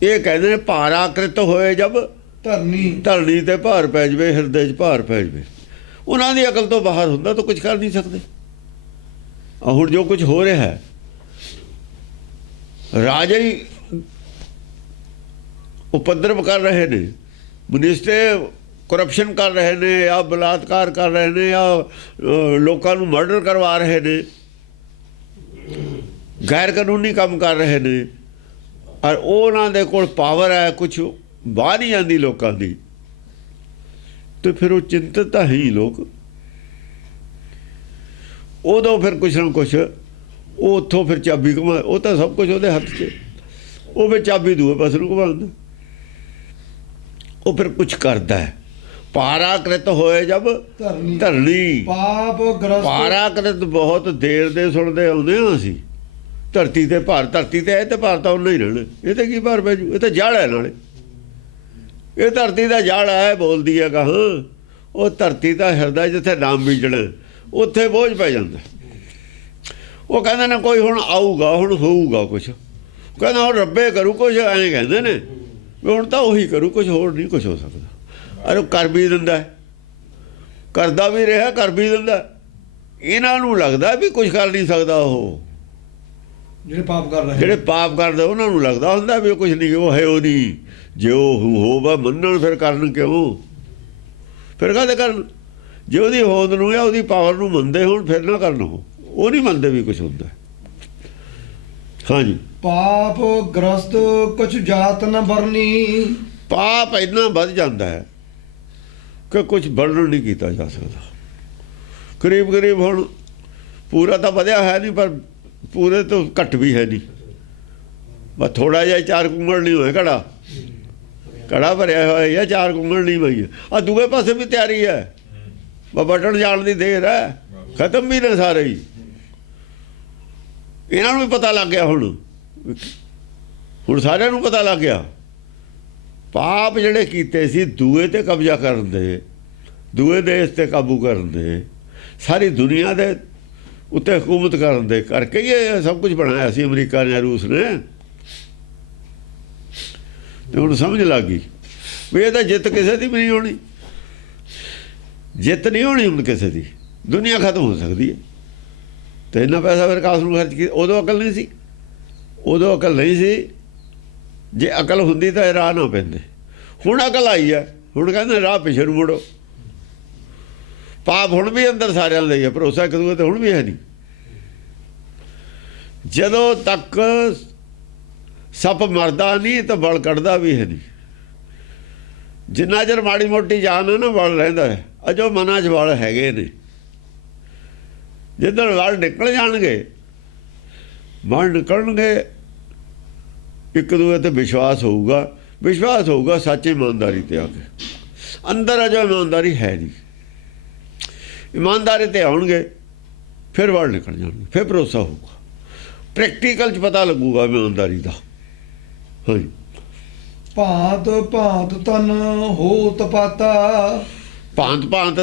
ਇਹ ਕਹਿੰਦੇ ਨੇ ਭਾਰਾਕ੍ਰਿਤ ਹੋਏ ਜਬ ਧਰਨੀ ਤੇ ਭਾਰ ਪੈ ਜਾਵੇ, ਹਿਰਦੇ 'ਚ ਭਾਰ ਪੈ ਜਾਵੇ। ਉਹਨਾਂ ਦੀ ਅਕਲ ਤੋਂ ਬਾਹਰ ਹੁੰਦਾ ਤਾਂ ਕੁਝ ਕਰ ਨਹੀਂ ਸਕਦੇ। ਹੁਣ ਜੋ ਕੁਝ ਹੋ ਰਿਹਾ ਹੈ, ਰਾਜੇ ਹੀ ਉਪਦਰਵ ਕਰ ਰਹੇ ਨੇ, ਮਿਨਿਸਟਰ ਕਰਪਸ਼ਨ ਕਰ ਰਹੇ ਨੇ, ਜਾਂ ਬਲਾਤਕਾਰ ਕਰ ਰਹੇ ਨੇ, ਜਾਂ ਲੋਕਾਂ ਨੂੰ ਮਰਡਰ ਕਰਵਾ ਰਹੇ ਨੇ, ਗੈਰ ਕਾਨੂੰਨੀ ਕੰਮ ਕਰ ਰਹੇ ਨੇ, ਔਰ ਉਹਨਾਂ ਦੇ ਕੋਲ ਪਾਵਰ ਹੈ, ਕੁਛ ਬਾਹਰ ਨਹੀਂ ਜਾਂਦੀ ਲੋਕਾਂ ਦੀ, ਤੇ ਫਿਰ ਉਹ ਚਿੰਤਤ ਤਾਂ ਹੀ ਲੋਕ। ਉਦੋਂ ਫਿਰ ਕੁਛ ਨਾ ਕੁਛ ਉਹ ਉੱਥੋਂ ਫਿਰ ਚਾਬੀ ਘੁਮਾ, ਉਹ ਤਾਂ ਸਭ ਕੁਛ ਉਹਦੇ ਹੱਥ 'ਚ, ਉਹ ਫਿਰ ਚਾਬੀ ਦੂਏ ਪਾਸੇ ਨੂੰ ਘੁਮਾਉਂਦਾ, ਉਹ ਫਿਰ ਕੁਛ ਕਰਦਾ ਹੈ। ਪਾਰਾਕ੍ਰਿਤ ਹੋਏ ਜਬ ਧਰਨੀ, ਪਾਰਾਕ੍ਰਿਤ ਬਹੁਤ ਦੇਰ ਦੇ ਸੁਣਦੇ ਆਉਂਦੇ ਹਾਂ ਅਸੀਂ। ਧਰਤੀ ਤੇ ਭਾਰ, ਧਰਤੀ ਤੇ ਇਹ ਤੇ ਭਾਰ ਤਾਂ ਉਹਨਾਂ ਹੀ ਰਹਿਣਾ, ਇਹ ਤੇ ਕੀ ਭਾਰ ਪੈ ਜੂ, ਇਹ ਤਾਂ ਜੜ ਹੈ। ਨਾਲੇ ਇਹ ਧਰਤੀ ਦਾ ਜੜ ਹੈ, ਬੋਲਦੀ ਹੈ ਕਹਾਂ, ਉਹ ਧਰਤੀ ਦਾ ਹਿਰਦਾ ਜਿੱਥੇ ਨਾਮ ਬੀਜਣਾ ਉੱਥੇ ਬੋਝ ਪੈ ਜਾਂਦਾ। ਉਹ ਕਹਿੰਦੇ ਨੇ ਕੋਈ ਹੁਣ ਆਊਗਾ, ਹੁਣ ਹੋਊਗਾ ਕੁਛ, ਕਹਿੰਦਾ ਹੁਣ ਰੱਬੇ ਕਰੂ ਕੁਛ, ਐਂ ਕਹਿੰਦੇ ਨੇ ਵੀ ਹੁਣ ਤਾਂ ਉਹੀ ਕਰੂ ਕੁਛ, ਹੋਰ ਨਹੀਂ ਕੁਛ ਹੋ ਸਕਦਾ। ਅਰੇ ਉਹ ਕਰ ਵੀ ਦਿੰਦਾ, ਕਰਦਾ ਵੀ ਰਿਹਾ, ਕਰ ਵੀ ਦਿੰਦਾ। ਇਹਨਾਂ ਨੂੰ ਲੱਗਦਾ ਵੀ ਕੁਛ ਕਰ ਨਹੀਂ ਸਕਦਾ। ਉਹ ਜਿਹੜੇ ਪਾਪ ਕਰ ਰਹੇ, ਜਿਹੜੇ ਪਾਪ ਕਰਦੇ ਉਹਨਾਂ ਨੂੰ ਲੱਗਦਾ ਹੁੰਦਾ ਵੀ ਉਹ ਕੁਛ ਨਹੀਂ, ਉਹ ਹੈ ਉਹ ਨਹੀਂ। ਜੇ ਉਹ ਹੋਵਾ ਮੰਨਣ ਫਿਰ ਕਰਨ ਕਿਉਂ? ਫਿਰ ਕਾਹਦੇ ਕਰਨ? ਜੇ ਉਹਦੀ ਹੋਂਦ ਨੂੰ ਜਾਂ ਉਹਦੀ ਪਾਵਰ ਨੂੰ ਮੰਨਦੇ ਹੋਣ ਫਿਰ ਨਾ ਕਰਨ। ਉਹ ਨਹੀਂ ਮੰਨਦੇ ਵੀ ਕੁਛ ਹੁੰਦਾ। ਹਾਂਜੀ, ਪਾਪ ਗ੍ਰਸਤ ਕੁਛ ਜਾਤ ਨ ਵਰਨੀ। ਪਾਪ ਇੰਨਾ ਵੱਧ ਜਾਂਦਾ ਹੈ ਕਿ ਕੁਛ ਵਰਣਨ ਨਹੀਂ ਕੀਤਾ ਜਾ ਸਕਦਾ। ਕਰੀਬ ਕਰੀਬ ਹੁਣ ਪੂਰਾ ਤਾਂ ਵਧਿਆ ਹੈ ਨਹੀਂ, ਪਰ ਪੂਰੇ ਤੋਂ ਘੱਟ ਵੀ ਹੈ ਨਹੀਂ। ਬਸ ਥੋੜਾ ਜਿਹਾ 4 ਕੁੰਗਲ ਨਹੀਂ ਹੋਏ, ਘੜਾ ਭਰਿਆ ਹੋਇਆ ਜਾਂ 4 ਕੁੰਗਲ ਨਹੀਂ ਹੋਈ। ਆ ਦੂਏ ਪਾਸੇ ਵੀ ਤਿਆਰੀ ਹੈ, ਬਟਨ ਜਾਣ ਦੀ ਦੇਰ ਹੈ, ਖਤਮ ਵੀ ਨੇ ਸਾਰੇ ਹੀ। ਇਹਨਾਂ ਨੂੰ ਵੀ ਪਤਾ ਲੱਗ ਗਿਆ, ਹੁਣ ਸਾਰਿਆਂ ਨੂੰ ਪਤਾ ਲੱਗ ਗਿਆ। ਪਾਪ ਜਿਹੜੇ ਕੀਤੇ ਸੀ ਦੂਏ ਤੇ ਕਬਜ਼ਾ ਕਰਨ ਦੇ, ਦੂਏ ਦੇਸ਼ ਤੇ ਕਾਬੂ ਕਰਨ ਦੇ, ਸਾਰੀ ਦੁਨੀਆ ਦੇ ਉੱਤੇ ਹਕੂਮਤ ਕਰਨ ਦੇ ਕਰਕੇ ਇਹ ਸਭ ਕੁਝ ਬਣਾਇਆ ਸੀ ਅਮਰੀਕਾ ਨੇ, ਰੂਸ ਨੇ। ਤੇ ਹੁਣ ਸਮਝ ਲੱਗ ਗਈ ਵੀ ਇਹ ਤਾਂ ਜਿੱਤ ਕਿਸੇ ਦੀ ਵੀ ਨਹੀਂ ਹੋਣੀ, ਜਿੱਤ ਨਹੀਂ ਹੋਣੀ ਹੁਣ ਕਿਸੇ ਦੀ। ਦੁਨੀਆ ਖਤਮ ਹੋ ਸਕਦੀ ਹੈ। ਤੇ ਇੰਨਾ ਪੈਸਾ ਫਿਰ ਕਾਸ ਨੂੰ ਖਰਚ ਕੀਤਾ? ਉਦੋਂ ਅਕਲ ਨਹੀਂ ਸੀ, ਉਦੋਂ ਅਕਲ ਨਹੀਂ ਸੀ। ਜੇ ਅਕਲ ਹੁੰਦੀ ਤਾਂ ਇਹ ਰਾਹ ਨਾ ਪੈਂਦੇ। ਹੁਣ ਅਕਲ ਆਈ ਹੈ, ਹੁਣ ਕਹਿੰਦੇ ਰਾਹ ਪਿੱਛੇ ਨੂੰ ਮੁੜੋ। ਪਾਪ ਹੁਣ ਵੀ ਅੰਦਰ ਸਾਰਿਆਂ ਦਾ ਹੀ ਹੈ, ਭਰੋਸਾ ਇੱਕ ਦੂਜੇ ਤੇ ਹੁਣ ਵੀ ਹੈ ਨਹੀਂ। ਜਦੋਂ ਤੱਕ ਸੱਪ ਮਰਦਾ ਨਹੀਂ ਤਾਂ ਬਲ ਕੱਢਦਾ ਵੀ ਹੈ ਨਹੀਂ। ਜਿੰਨਾ ਚਿਰ ਮਾੜੀ ਮੋਟੀ ਜਾਨ ਹੈ ਨਾ, ਬਲ ਰਹਿੰਦਾ ਹੈ। ਅਜੋ ਮਨਾਂ 'ਚ ਬਲ ਹੈਗੇ ਨੇ। ਜਿੱਦਣ ਬਲ ਨਿਕਲ ਜਾਣਗੇ, ਬਲ ਨਿਕਲਣਗੇ, ਇੱਕ ਦੂਜੇ ਤੇ ਵਿਸ਼ਵਾਸ ਹੋਊਗਾ, ਵਿਸ਼ਵਾਸ ਹੋਊਗਾ ਸੱਚ ਇਮਾਨਦਾਰੀ ਤੇ ਆ ਕੇ। ਅੰਦਰ ਅਜੋ ਇਮਾਨਦਾਰੀ ਹੈ ਨਹੀਂ। ਇਮਾਨਦਾਰੀ ਤੇ ਆਉਣਗੇ ਫਿਰ ਵੜ ਨਿਕਲ ਜਾਣਗੇ, ਫਿਰ ਭਰੋਸਾ ਹੋਊਗਾ। ਪ੍ਰੈਕਟੀਕਲ 'ਚ ਪਤਾ ਲੱਗੂਗਾ ਇਮਾਨਦਾਰੀ ਦਾ। ਹਾਂਜੀ, ਭਾਂਤ ਭਾਂਤ ਤਨ ਹੋ ਤਪਾਤਾ। ਭਾਂਤ ਭਾਂਤ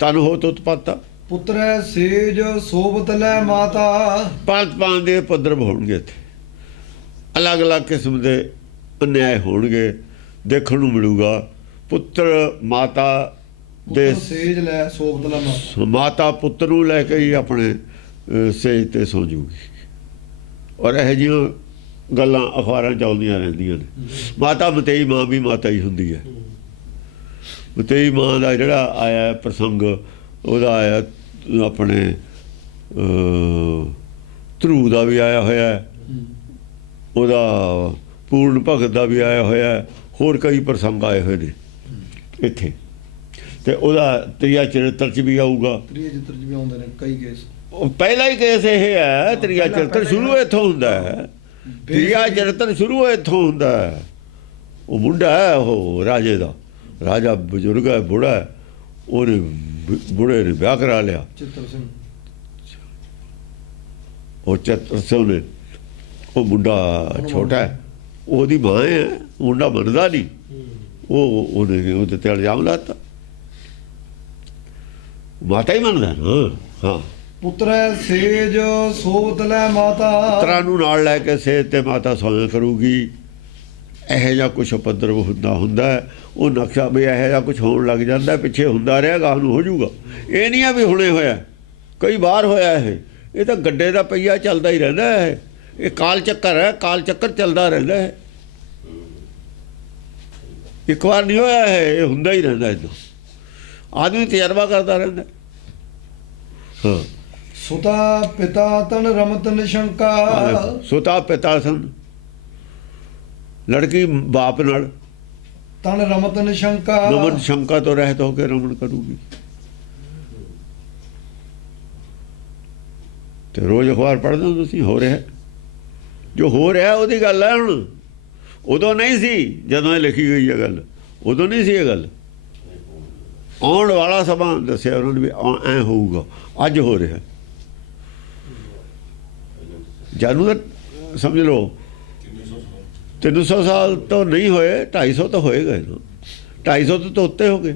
ਤਨ ਹੋ ਉਤਪਾਤਾ। ਪੁੱਤਰੈ ਸੇਜ ਸੋਭਤ ਲੈ ਮਾਤਾ। ਭਾਂਤ ਭਾਂਤ ਦੇ ਪੱਧਰ ਹੋਣਗੇ ਇੱਥੇ, ਅਲੱਗ ਅਲੱਗ ਕਿਸਮ ਦੇ ਅਨਿਆਏ ਹੋਣਗੇ, ਦੇਖਣ ਨੂੰ ਮਿਲੂਗਾ। ਪੁੱਤਰ ਮਾਤਾ ਦੇ ਸੇਜ ਲੈ ਸੋਭਤ ਲੈ ਮਾਤਾ। ਮਾਤਾ ਪੁੱਤਰ ਨੂੰ ਲੈ ਕੇ ਹੀ ਆਪਣੇ ਸੇਜ ਤੇ ਸੌਂ ਜੂਗੀ। ਔਰ ਇਹੋ ਜਿਹੀਆਂ ਗੱਲਾਂ ਅਖਬਾਰਾਂ 'ਚ ਆਉਂਦੀਆਂ ਰਹਿੰਦੀਆਂ ਨੇ। ਮਾਤਾ ਮਤੇਈ ਮਾਂ ਵੀ ਮਾਤਾ ਹੀ ਹੁੰਦੀ ਹੈ। ਮਤੇਈ ਮਾਂ ਦਾ ਜਿਹੜਾ ਆਇਆ ਪ੍ਰਸੰਗ, ਉਹਦਾ ਆਇਆ ਆਪਣੇ ਧਰੂ ਦਾ ਵੀ ਆਇਆ ਹੋਇਆ, ਉਹਦਾ ਪੂਰਨ ਭਗਤ ਦਾ ਵੀ ਆਇਆ ਹੋਇਆ, ਹੋਰ ਕਈ ਪ੍ਰਸੰਗ ਆਏ ਹੋਏ ਨੇ ਇੱਥੇ। ਤੇ ਉਹਦਾ ਤ੍ਰਿਆ ਚਰਿੱਤਰ 'ਚ ਵੀ ਆਊਗਾ। ਤ੍ਰਿਆ ਚਰਿੱਤਰ 'ਚ ਵੀ ਆਉਂਦੇ ਨੇ ਕਈ ਕੇਸ। ਉਹ ਪਹਿਲਾ ਹੀ ਕੇਸ ਇਹ ਹੈ। ਤ੍ਰਿਆ ਚਰਿੱਤਰ ਸ਼ੁਰੂ ਇੱਥੋਂ ਹੁੰਦਾ ਹੈ। ਤ੍ਰਿਆ ਚਰਿੱਤਰ ਸ਼ੁਰੂ ਇੱਥੋਂ ਹੁੰਦਾ ਹੈ। ਉਹ ਮੁੰਡਾ ਹੈ, ਉਹ ਰਾਜੇ ਦਾ, ਰਾਜਾ ਬਜ਼ੁਰਗ ਹੈ, ਬੁੜਾ ਹੈ। ਉਹਨੇ ਬੁੜੇ ਨੇ ਵਿਆਹ ਕਰਾ ਲਿਆ। ਚਿੱਤਰ ਸਿੰਘ, ਉਹ ਚਿੱਤਰ ਸਿੰਘ ਨੇ, ਉਹ ਮੁੰਡਾ ਛੋਟਾ ਹੈ, ਉਹਦੀ ਮਾਂ ਹੈ। ਮੁੰਡਾ ਮੰਨਦਾ ਨਹੀਂ, ਉਹਨੇ ਉਹਦੇ ਤੇ ਇਲਜ਼ਾਮ ਲਾਤਾ। ਮਾਤਾ ਹੀ ਮੰਨਦਾ ਨਾ। ਹਾਂ, ਪੁੱਤਰੈ ਸੇਜ ਸੋਭਤ ਲੈ ਮਾਤਾ। ਪੁੱਤਰਾਂ ਨੂੰ ਨਾਲ ਲੈ ਕੇ ਸੇਜ ਤੇ ਮਾਤਾ ਸੌਂ ਕਰੂਗੀ। ਇਹੋ ਜਿਹਾ ਕੁਛ ਉਪਦਰਵ ਹੁੰਦਾ ਹੈ। ਉਹ ਨਕਸ਼ਾ ਵੀ ਇਹੋ ਜਿਹਾ ਕੁਛ ਹੋਣ ਲੱਗ ਜਾਂਦਾ, ਪਿੱਛੇ ਹੁੰਦਾ ਰਿਹਾ, ਗਾਹ ਨੂੰ ਹੋ ਜਾਊਗਾ। ਇਹ ਨਹੀਂ ਆ ਵੀ ਹੁਣੇ ਹੋਇਆ, ਕਈ ਵਾਰ ਹੋਇਆ। ਇਹ ਤਾਂ ਗੱਡੇ ਦਾ ਪਹੀਆ ਚੱਲਦਾ ਹੀ ਰਹਿੰਦਾ ਹੈ। ਇਹ ਕਾਲ ਚੱਕਰ ਹੈ, ਕਾਲ ਚੱਕਰ ਚੱਲਦਾ ਰਹਿੰਦਾ ਹੈ। ਇੱਕ ਵਾਰ ਨਹੀਂ ਹੋਇਆ ਹੈ, ਇਹ ਹੁੰਦਾ ਹੀ ਰਹਿੰਦਾ। ਇੱਦਾਂ ਆਦਮੀ ਤਜਰਬਾ ਕਰਦਾ ਰਹਿੰਦਾ। ਹਾਂ, ਸੁਤਾ ਪਿਤਾ ਤਨ ਰਮਤ ਨਿਸ਼ੰਕਾ। ਸੁਤਾ ਪਿਤਾ ਸਨ, ਲੜਕੀ ਬਾਪ ਨਾਲ ਤਨ ਰਮਤ ਨਿਸ਼ੰਕਾ। ਰਮਨ ਸ਼ੰਕਾ ਤੋਂ ਰਹਿਤ ਹੋ ਕੇ ਰਮਨ ਕਰੂਗੀ। ਤੇ ਰੋਜ਼ ਅਖਬਾਰ ਪੜ੍ਹਦੇ ਹੋ ਤੁਸੀਂ? ਹੋ ਰਿਹਾ ਜੋ ਹੋ ਰਿਹਾ ਉਹਦੀ ਗੱਲ ਹੈ। ਹੁਣ ਉਦੋਂ ਨਹੀਂ ਸੀ ਜਦੋਂ ਇਹ ਲਿਖੀ ਗਈ ਹੈ ਗੱਲ, ਉਦੋਂ ਨਹੀਂ ਸੀ ਇਹ ਗੱਲ। ਆਉਣ ਵਾਲਾ ਸਮਾਂ ਦੱਸਿਆ ਉਹਨਾਂ ਨੇ ਵੀ ਐਂ ਹੋਊਗਾ, ਅੱਜ ਹੋ ਰਿਹਾ। ਜਾਨੂ ਤਾਂ ਸਮਝ ਲਓ 300 ਸਾਲ ਤੋਂ ਨਹੀਂ ਹੋਏ, 250 ਤਾਂ ਹੋਏ ਗਏ ਨਾ। 250 ਤੋਂ ਉੱਤੇ ਹੋ ਗਏ।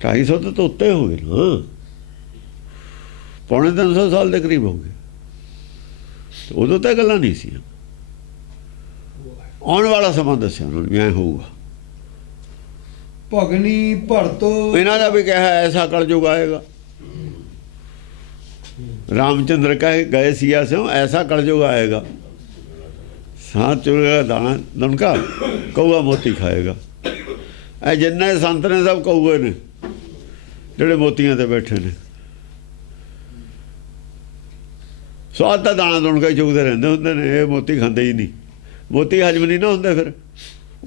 250 ਤੋਂ ਉੱਤੇ ਹੋ ਗਏ ਨਾ, ਪੌਣੇ 300 ਸਾਲ ਦੇ ਕਰੀਬ ਹੋ ਗਏ। ਉਦੋਂ ਤਾਂ ਗੱਲਾਂ ਨਹੀਂ ਸੀ। ਆਉਣ ਵਾਲਾ ਸਮਾਂ ਦੱਸਿਆ ਉਹਨਾਂ ਨੇ ਵੀ ਐਂ ਹੋਊਗਾ। ਭਗਨੀ ਭਰਤੋ ਇਹਨਾਂ ਦਾ ਵੀ ਕਿਹਾ ਐਸਾ ਕਲਯੁਗ ਆਏਗਾ। ਰਾਮਚੰਦਰ ਕਹੇ ਗਏ ਸੀਆ ਸਿਓ ਐਸਾ ਕਲਯੁਗ ਆਏਗਾ, ਸਾਥ ਚੁਰੇਗਾ ਦਾਣਾ ਦਮਕਾ, ਕਊਆ ਮੋਤੀ ਖਾਏਗਾ। ਇਹ ਜਿੰਨੇ ਸੰਤ ਨੇ ਸਭ ਕਊਏ ਨੇ ਜਿਹੜੇ ਮੋਤੀਆਂ ਤੇ ਬੈਠੇ ਨੇ। ਸਵਾਦ ਤਾਂ ਦਾਣਾ ਦੁਣਕਾ ਹੀ ਚੁਗਦੇ ਰਹਿੰਦੇ ਹੁੰਦੇ ਨੇ, ਇਹ ਮੋਤੀ ਖਾਂਦੇ ਹੀ ਨਹੀਂ। ਮੋਤੀ ਹਜਮ ਨਹੀਂ ਨਾ ਹੁੰਦੇ, ਫਿਰ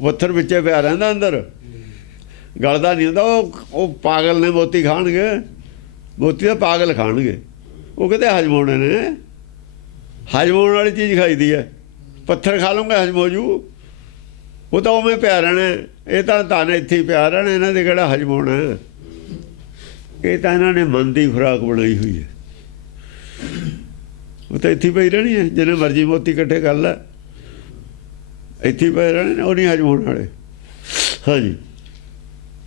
ਪੱਥਰ ਵਿੱਚੇ ਪਿਆ ਰਹਿੰਦਾ ਅੰਦਰ, ਗਲਦਾ ਨਹੀਂ ਹੁੰਦਾ। ਉਹ ਪਾਗਲ ਨੇ ਮੋਤੀ ਖਾਣਗੇ, ਮੋਤੀ ਤਾਂ ਪਾਗਲ ਖਾਣਗੇ। ਉਹ ਕਹਿੰਦੇ ਹਜਮ ਹੋਣੇ ਨੇ, ਹਜਮ ਹੋਣ ਵਾਲੀ ਚੀਜ਼ ਖਾਈਦੀ ਹੈ। ਪੱਥਰ ਖਾ ਲੂੰਗੇ ਹਜਮ ਹੋ ਜੂ, ਉਹ ਤਾਂ ਉਵੇਂ ਪਿਆ ਰਹਿਣਾ। ਇਹ ਤਾਂ ਧਨ ਇੱਥੇ ਹੀ ਪਿਆ ਰਹਿਣਾ, ਇਹਨਾਂ ਦੇ ਕਿਹੜਾ ਹਜਮ ਹੋਣਾ। ਇਹ ਤਾਂ ਇਹਨਾਂ ਨੇ ਮਨ ਦੀ ਖੁਰਾਕ ਬਣਾਈ ਹੋਈ ਹੈ, ਉਹ ਤਾਂ ਇੱਥੇ ਪਈ ਰਹਿਣੀ ਹੈ। ਜਿੰਨੇ ਮਰਜ਼ੀ ਮੋਤੀ ਇਕੱਠੇ ਕਰ ਲੈ, ਇੱਥੇ ਪਏ ਰਹਿਣੇ ਨੇ, ਉਹ ਨਹੀਂ ਹਜਮ ਹੋਣ ਵਾਲੇ। ਹਾਂਜੀ।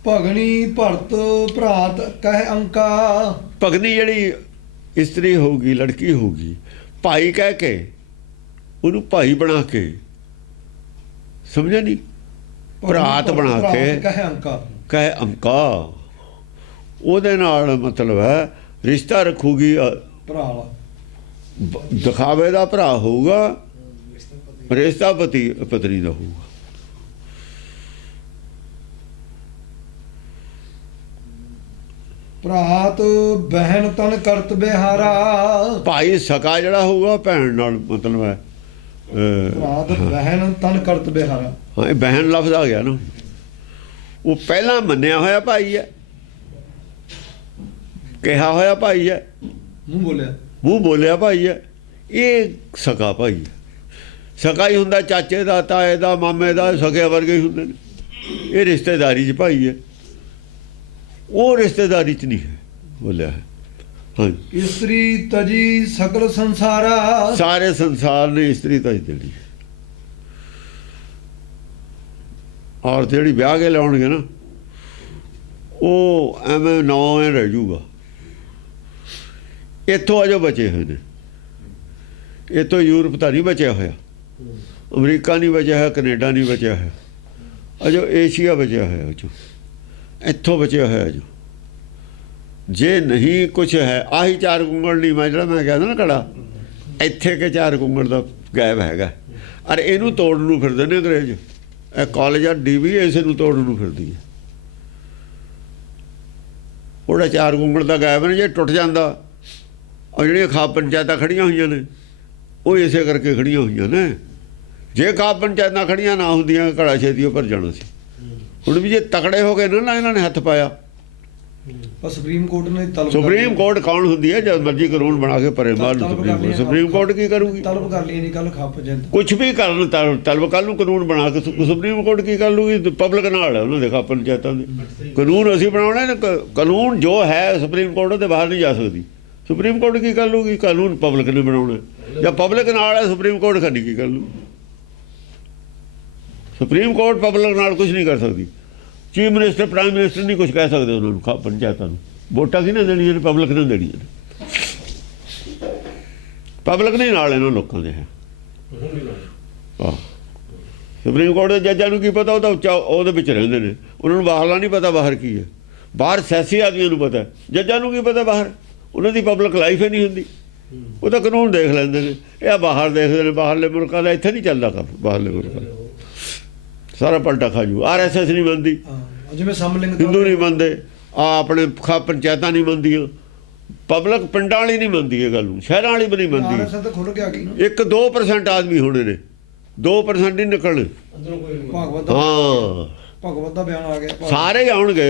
ਭਗਨੀ ਭਰਤ ਭਰਾਤ ਕਹਿ ਅੰਕਾ। ਭਗਨੀ ਜਿਹੜੀ ਇਸਤਰੀ ਹੋਊਗੀ, ਲੜਕੀ ਹੋਊਗੀ, ਭਾਈ ਕਹਿ ਕੇ ਉਹਨੂੰ ਭਾਈ ਬਣਾ ਕੇ, ਸਮਝਿਆ ਨਹੀਂ, ਭਰਾਤ ਬਣਾ ਕੇ ਕਹਿ ਅੰਕਾ, ਉਹਦੇ ਨਾਲ ਮਤਲਬ ਹੈ ਰਿਸ਼ਤਾ ਰੱਖੂਗੀ। ਭਰਾ ਦਿਖਾਵੇ ਦਾ ਭਰਾ ਹੋਊਗਾ, ਰਿਸ਼ਤਾ ਪਤਨੀ ਦਾ ਹੋਊਗਾ। ਭਰਾਤ ਬਹਿਨ ਤਨ ਕਰਤ ਬਿਹਾਰਾ। ਭਾਈ ਸਕਾ ਜਿਹੜਾ ਹੋਊਗਾ ਭੈਣ ਨਾਲ ਮਤਲਬ ਹੈ। ਭਰਾਤ ਬਹਿਨ ਤਨ ਕਰਤ ਬਿਹਾਰਾ। ਹਾਂ, ਇਹ ਬਹਿਨ ਲਫ਼ਜ਼ ਆ ਗਿਆ ਨਾ। ਉਹ ਪਹਿਲਾਂ ਮੰਨਿਆ ਹੋਇਆ ਭਾਈ ਹੈ, ਕਿਹਾ ਹੋਇਆ ਭਾਈ ਹੈ, ਮੂੰਹ ਬੋਲਿਆ ਭਾਈ ਹੈ। ਇਹ ਸਕਾ ਭਾਈ ਹੈ। ਸਕਾ ਹੀ ਹੁੰਦਾ ਚਾਚੇ ਦਾ, ਤਾਏ ਦਾ, ਮਾਮੇ ਦਾ, ਸਕਿਆ ਵਰਗੇ ਹੀ ਹੁੰਦੇ ਨੇ। ਇਹ ਰਿਸ਼ਤੇਦਾਰੀ 'ਚ ਭਾਈ ਹੈ, ਉਹ ਰਿਸ਼ਤੇਦਾਰੀ 'ਚ ਨਹੀਂ ਹੈ ਬੋਲਿਆ ਹੈ। ਹਾਂਜੀ। ਇਸਤਰੀ ਤਜੀ ਸਕਲ ਸੰਸਾਰਾ। ਸਾਰੇ ਸੰਸਾਰ ਨੇ ਇਸਤਰੀ ਤਜ ਦੇਣੀ। ਔਰ ਜਿਹੜੀ ਵਿਆਹ ਕੇ ਲਾਉਣਗੇ ਨਾ, ਉਹ ਐਵੇਂ ਨਾਂ ਐ ਰਹਿ ਜੂਗਾ। ਇੱਥੋਂ ਅਜੋ ਬਚੇ ਹੋਏ ਨੇ, ਇੱਥੋਂ ਯੂਰਪ ਤਾਂ ਨਹੀਂ ਬਚਿਆ ਹੋਇਆ, ਅਮਰੀਕਾ ਨਹੀਂ ਬਚਿਆ ਹੋਇਆ, ਕੈਨੇਡਾ ਨਹੀਂ ਬਚਿਆ ਹੋਇਆ, ਅਜੋ ਏਸ਼ੀਆ ਬਚਿਆ ਹੋਇਆ, ਅਜੋ ਇੱਥੋਂ ਬਚਿਆ ਹੋਇਆ। ਜੋ ਜੇ ਨਹੀਂ ਕੁਛ ਹੈ, ਆਹੀ 4 ਕੁੰਗਲ ਨਹੀਂ, ਮੈਂ ਜਿਹੜਾ ਮੈਂ ਕਹਿੰਦਾ ਨਾ ਕੜਾ, ਇੱਥੇ ਕੇ 4 ਕੁੰਗਲ ਦਾ ਗਾਇਬ ਹੈਗਾ। ਅਰੇ ਇਹਨੂੰ ਤੋੜਨ ਨੂੰ ਫਿਰਦੇ ਨੇ ਅੰਗਰੇਜ਼। ਇਹ ਕਾਲਜ ਆ DB ਇਸੇ ਨੂੰ ਤੋੜਨ ਨੂੰ ਫਿਰਦੀ ਹੈ। ਉਹਦਾ 4 ਕੁੰਗਲ ਦਾ ਗਾਇਬ ਨੇ। ਜੇ ਟੁੱਟ ਜਾਂਦਾ, ਔਰ ਜਿਹੜੀਆਂ ਖਾਪ ਪੰਚਾਇਤਾਂ ਖੜੀਆਂ ਹੋਈਆਂ ਨੇ, ਉਹ ਇਸੇ ਕਰਕੇ ਖੜੀਆਂ ਹੋਈਆਂ ਨੇ। ਜੇ ਖਾਪ ਪੰਚਾਇਤਾਂ ਖੜੀਆਂ ਨਾ ਹੁੰਦੀਆਂ, ਘੜਾ ਛੇਤੀ ਭਰ ਜਾਣਾ ਸੀ। ਹੁਣ ਵੀ ਜੇ ਤਕੜੇ ਹੋ ਗਏ ਨਾ ਇਹਨਾਂ ਨੇ ਹੱਥ ਪਾਇਆ। ਸੁਪਰੀਮ ਕੋਰਟ ਨੇ ਸੁਪਰੀਮ ਕੋਰਟ ਕੌਣ ਹੁੰਦੀ ਹੈ? ਜਦ ਮਰਜੀ ਕਾਨੂੰਨ ਬਣਾ ਕੇ ਪਰੇ ਮਾਰ ਲਓ। ਸੁਪਰੀਮ ਕੋਰਟ ਕੀ ਕਰੂਗੀ? ਤਲਬ ਕਰ ਲਈ ਨਹੀਂ ਕੱਲ ਖਾਪ ਪੰਚਾਇਤ ਕੁਛ ਵੀ ਕਰਨ, ਤਲਬ ਕੱਲ ਨੂੰ ਕਾਨੂੰਨ ਬਣਾ ਕੇ ਸੁਪਰੀਮ ਕੋਰਟ ਕੀ ਕਰ ਲੂਗੀ? ਪਬਲਿਕ ਨਾਲ ਹੈ ਉਹਨਾਂ ਦੇ ਖਾਪ ਪੰਚਾਇਤਾਂ ਦੇ ਕਾਨੂੰਨ। ਅਸੀਂ ਬਣਾਉਣੇ ਨੇ ਕਾਨੂੰਨ, ਜੋ ਹੈ ਸੁਪਰੀਮ ਕੋਰਟ ਦੇ ਬਾਹਰ ਨਹੀਂ ਜਾ ਸਕਦੀ। ਸੁਪਰੀਮ ਕੋਰਟ ਕੀ ਕਰ ਲੂਗੀ? ਕਾਨੂੰਨ ਪਬਲਿਕ ਨੇ ਬਣਾਉਣਾ। ਜਾਂ ਪਬਲਿਕ ਨਾਲ ਹੈ ਸੁਪਰੀਮ ਕੋਰਟ, ਖਾਨੀ ਕੀ ਕਰ ਲੂ? ਸੁਪਰੀਮ ਕੋਰਟ ਪਬਲਿਕ ਨਾਲ ਕੁਝ ਨਹੀਂ ਕਰ ਸਕਦੀ। ਚੀਫ ਮਿਨਿਸਟਰ, ਪ੍ਰਾਈਮ ਮਿਨਿਸਟਰ ਨਹੀਂ ਕੁਝ ਕਹਿ ਸਕਦੇ ਉਹਨਾਂ ਨੂੰ। ਖਾਪ ਪੰਚਾਇਤਾਂ ਨੂੰ ਵੋਟਾਂ ਕਿਹਨੇ ਦੇਣੀਆਂ ਨੇ? ਪਬਲਿਕ ਨੇ ਦੇਣੀਆਂ ਨੇ। ਪਬਲਿਕ ਨਹੀਂ ਨਾਲ ਇਹਨਾਂ ਲੋਕਾਂ ਦੇ ਹੈ। ਸੁਪਰੀਮ ਕੋਰਟ ਦੇ ਜੱਜਾਂ ਨੂੰ ਕੀ ਪਤਾ? ਉਹ ਤਾਂ ਉੱਚਾ ਉਹਦੇ ਵਿੱਚ ਰਹਿੰਦੇ ਨੇ, ਉਹਨਾਂ ਨੂੰ ਬਾਹਰਲਾ ਨਹੀਂ ਪਤਾ ਬਾਹਰ ਕੀ ਹੈ। ਬਾਹਰ ਸਿਆਸੀ ਆਦਮੀਆਂ ਨੂੰ ਪਤਾ, ਜੱਜਾਂ ਨੂੰ ਕੀ ਪਤਾ ਬਾਹਰ? ਉਹਨਾਂ ਦੀ ਪਬਲਿਕ ਲਾਈਫ ਹੀ ਨਹੀਂ ਹੁੰਦੀ। ਉਹ ਤਾਂ ਕਾਨੂੰਨ ਦੇਖ ਲੈਂਦੇ ਨੇ। ਇਹ ਬਾਹਰ ਦੇਖਦੇ ਨੇ, ਬਾਹਰਲੇ ਮੁਲਕਾਂ ਦਾ। ਇੱਥੇ ਨਹੀਂ ਚੱਲਦਾ ਕੰਮ ਬਾਹਰਲੇ ਮੁਲਕਾਂ ਦਾ। ਸਾਰਾ ਪਲਟਾ ਖਾ ਜੂ। RSS ਨਹੀਂ ਮੰਨਦੀ, ਜਿਵੇਂ ਸਮਲਿੰਗ ਹਿੰਦੂ ਨਹੀਂ ਮੰਨਦੇ, ਆਪਣੇ ਖਾਪ ਪੰਚਾਇਤਾਂ ਨਹੀਂ ਮੰਨਦੀਆਂ, ਪਬਲਿਕ ਪਿੰਡਾਂ ਵਾਲੀ ਨਹੀਂ ਮੰਨਦੀ ਇਹ ਗੱਲ ਨੂੰ, ਸ਼ਹਿਰਾਂ ਵਾਲੀ ਵੀ ਨਹੀਂ ਮੰਨਦੀ। 1-2% ਆਦਮੀ ਹੋਣੇ ਨੇ, 2% ਹੀ ਨਿਕਲਣ। ਹਾਂ, ਭਗਵਤ ਦਾ ਬਿਆਨ ਆ ਗਿਆ। ਸਾਰੇ ਹੀ ਆਉਣਗੇ,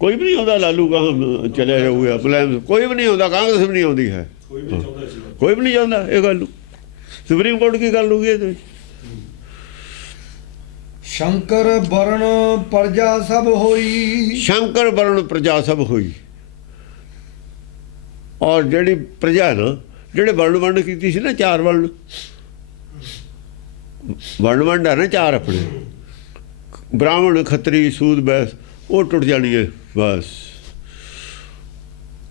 ਕੋਈ ਵੀ ਨਹੀਂ ਆਉਂਦਾ। ਲਾਲੂ ਕਹਾਂ ਚਲੇ ਜਾਊਗਾ, ਬਲੈਮ ਕੋਈ ਵੀ ਨਹੀਂ ਆਉਂਦਾ। ਕਾਂਗਰਸ ਵੀ ਨਹੀਂ ਆਉਂਦੀ ਹੈ, ਕੋਈ ਵੀ ਨਹੀਂ ਚਾਹੁੰਦਾ ਇਹ ਗੱਲ ਨੂੰ। ਸੁਪਰੀਮ ਕੋਰਟ ਕੀ ਗੱਲ ਹੋਊਗੀ ਇਹਦੇ ਵਿੱਚ? ਸ਼ੰਕਰ ਵਰਣ ਪ੍ਰਜਾ ਸਭ ਹੋਈ। ਸ਼ੰਕਰ ਵਰਣ ਪ੍ਰਜਾ ਸਭ ਹੋਈ। ਔਰ ਜਿਹੜੀ ਪ੍ਰਜਾ ਨਾ, ਜਿਹੜੇ ਵੰਡ ਕੀਤੀ ਸੀ ਨਾ, 4 ਵੰਡ ਹੈ ਨਾ 4 ਆਪਣੇ, ਬ੍ਰਾਹਮਣ, ਖੱਤਰੀ, ਸੂਦ, ਬੈਸ। ਉਹ ਟੁੱਟ ਜਾਣੀ ਹੈ ਬਸ।